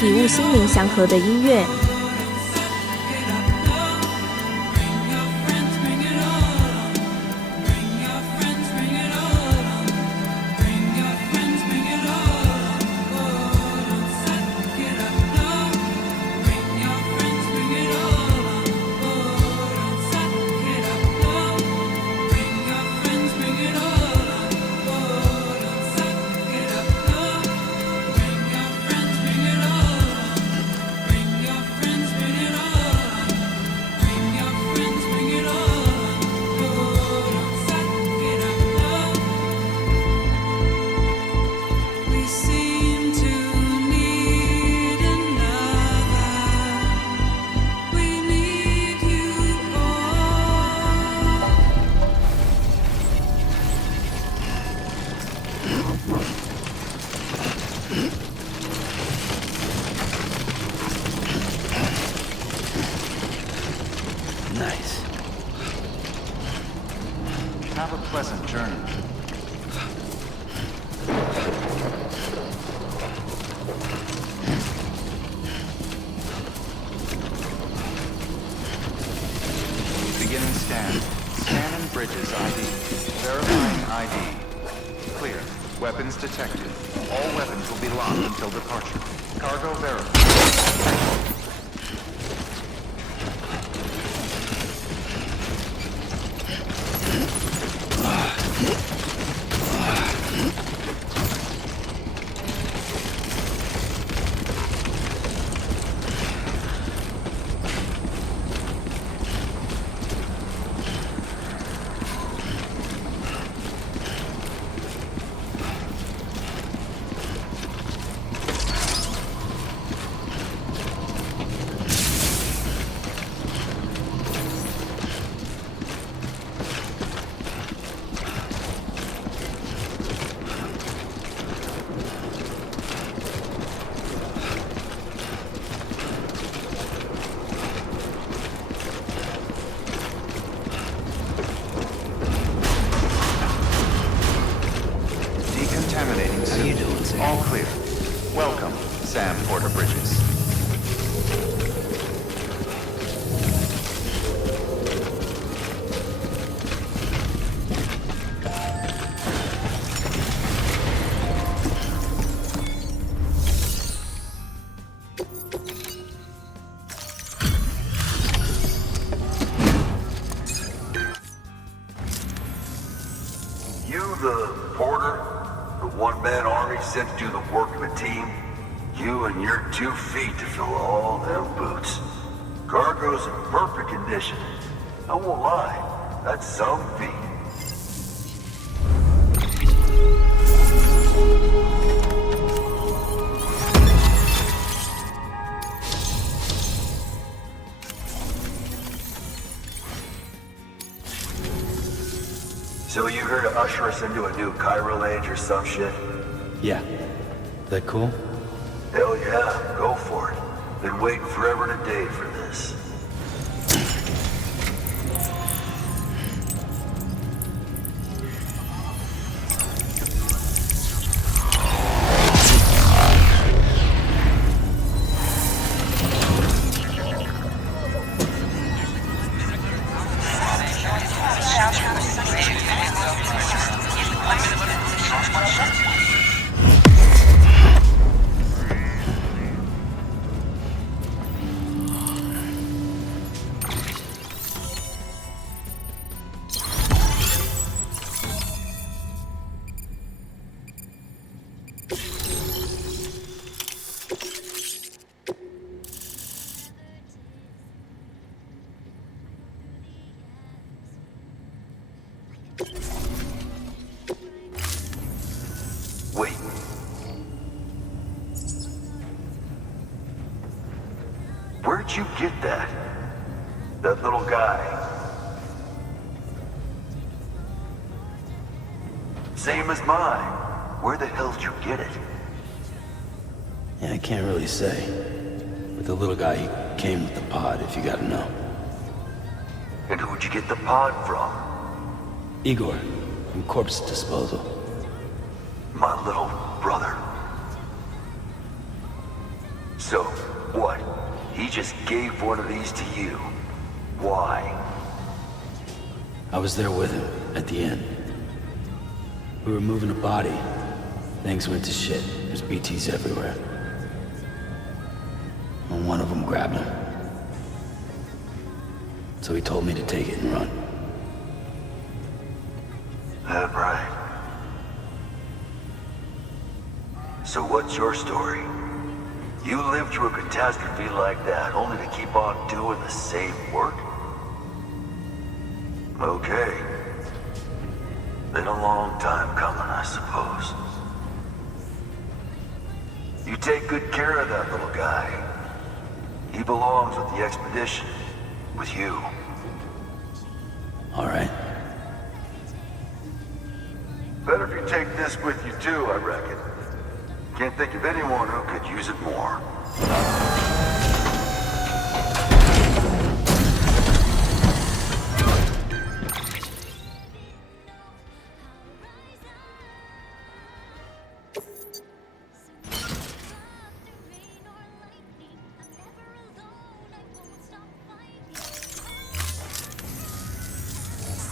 体悟心灵祥和的音乐。Nice. Have a pleasant journey. Beginning scan. Scanning bridges ID. Verifying ID. Clear. Weapons detected. All weapons will be locked until departure. Cargo verified. How you doing, Sam? All clear. Welcome, Sam Porter Bridges. sent to do the work of a team, you and your 2 feet to fill all them boots. Cargo's in perfect condition. I won't lie, that's some feat. So you here to usher us into a new chiral age or some shit? Yeah. That cool? Hell yeah, go for it. Been waiting forever and a day for this. Wait. Where'd you get that? That little guy? Same as mine. Where the hell did you get it? Yeah, I can't really say. But the little guy, he came with the pod, if you gotta know. And who'd you get the pod from? Igor, from Corpse Disposal. My little brother. So, what? He just gave one of these to you. Why? I was there with him, at the end. We were moving a body. Things went to shit. There's BTs everywhere. And one of them grabbed him. So he told me to take it and run. That right. So what's your story? You lived through a catastrophe like that, only to keep on doing the same work? Okay. Been a long time coming, I suppose. You take good care of that little guy. He belongs with the expedition. With you. All right. Better if you take this with you too, I reckon. Can't think of anyone who could use it more.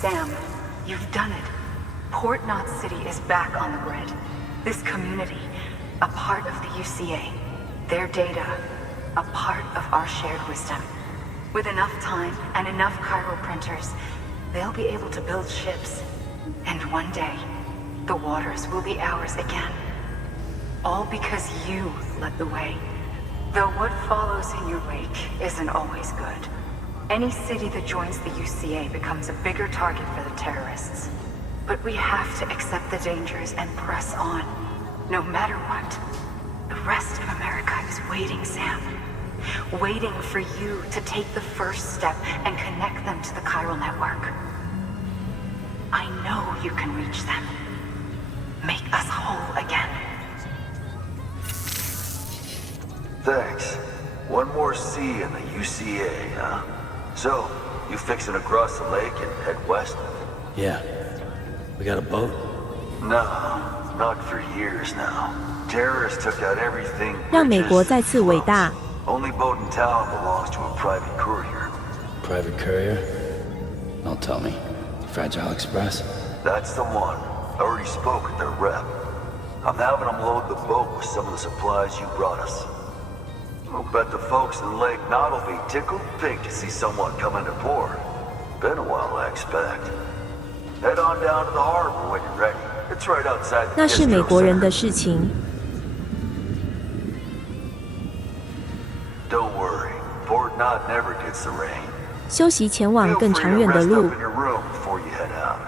Sam, you've done it. Port Knot City is back on the grid. This community, a part of the UCA. Their data, a part of our shared wisdom. With enough time and enough chiral printers, they'll be able to build ships. And one day, the waters will be ours again. All because you led the way. Though what follows in your wake isn't always good. Any city that joins the UCA becomes a bigger target for the terrorists. But we have to accept the dangers and press on. No matter what. The rest of America is waiting, Sam. Waiting for you to take the first step and connect them to the chiral network. I know you can reach them. Make us whole again. Thanks. One more C in the UCA, huh? So, you fixing to cross the lake and head west? Yeah. We got a boat? No, not for years now. Terrorists took out everything. 让美国再次伟大。 Only boat in town belongs to a private courier. Private courier? Don't tell me. Fragile Express? That's the one. I already spoke with their rep. I'm having them load the boat with some of the supplies you brought us. I'll bet the folks in Lake Knot will be tickled pink to see someone come into port. Been a while, I expect. Head on down to the harbor when you're ready. It's right outside the 那是美 distro 国人 center. 的事情。Don't worry, Fort Knott never gets the rain. 休息前往更长远的路。 Feel free to rest up in your room before you head out.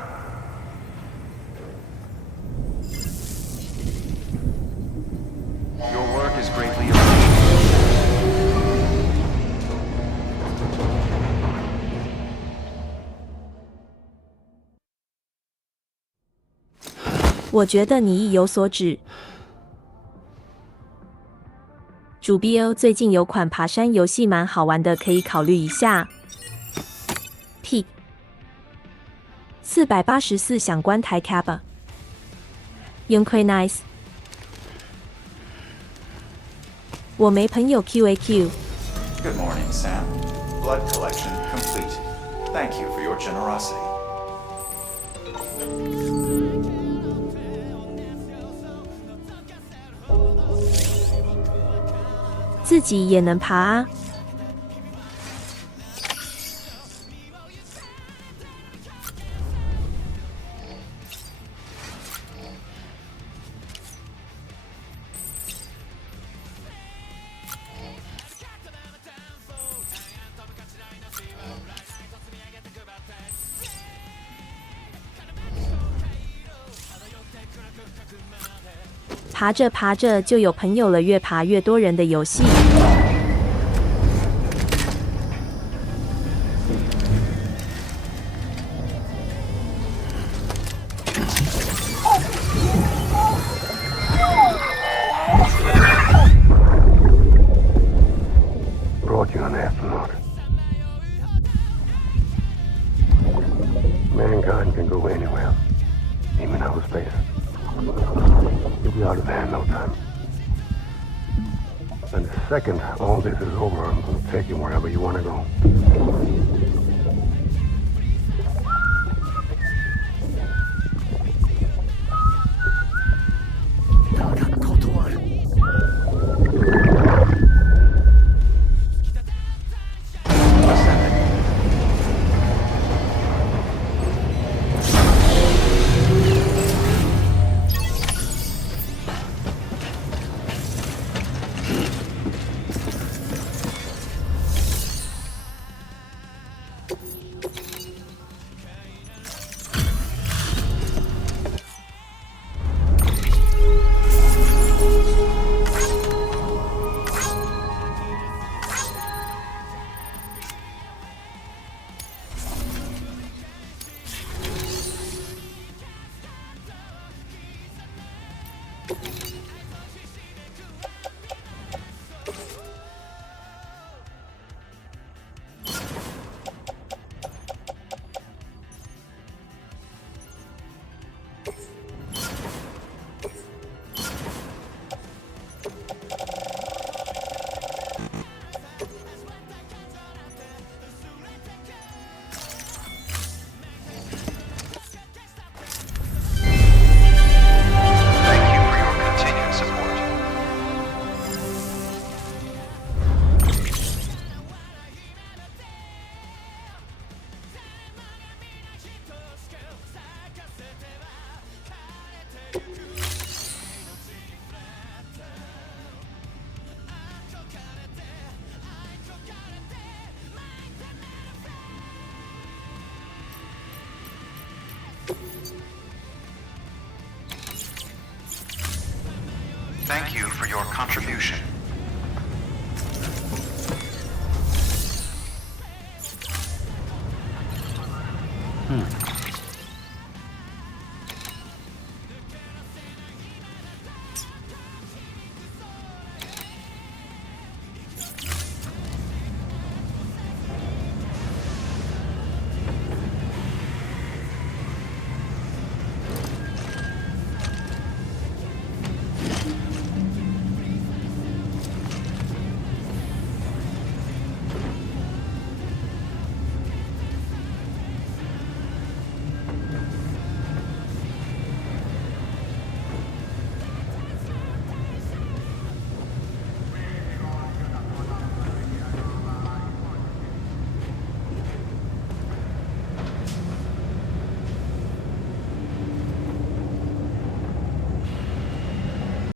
Your work is greatly appreciated. 我觉得你意有所指。主 BO 最近有款爬山游戏蛮好玩的，可以考虑一下。P 484想关台 Kappa 用 Quay Nice。我没朋友 QAQ。 Good morning, Sam. Blood collection complete. Thank you for your generosity. 自己也能爬啊！爬着爬着就有朋友了，越爬越多人的游戏。Brought you an astronaut. Mankind can go anywhere, even outer space. You'll be out of there in no time. And the second all this is over, I'm going to take you wherever you want to go. Thank you for your contribution.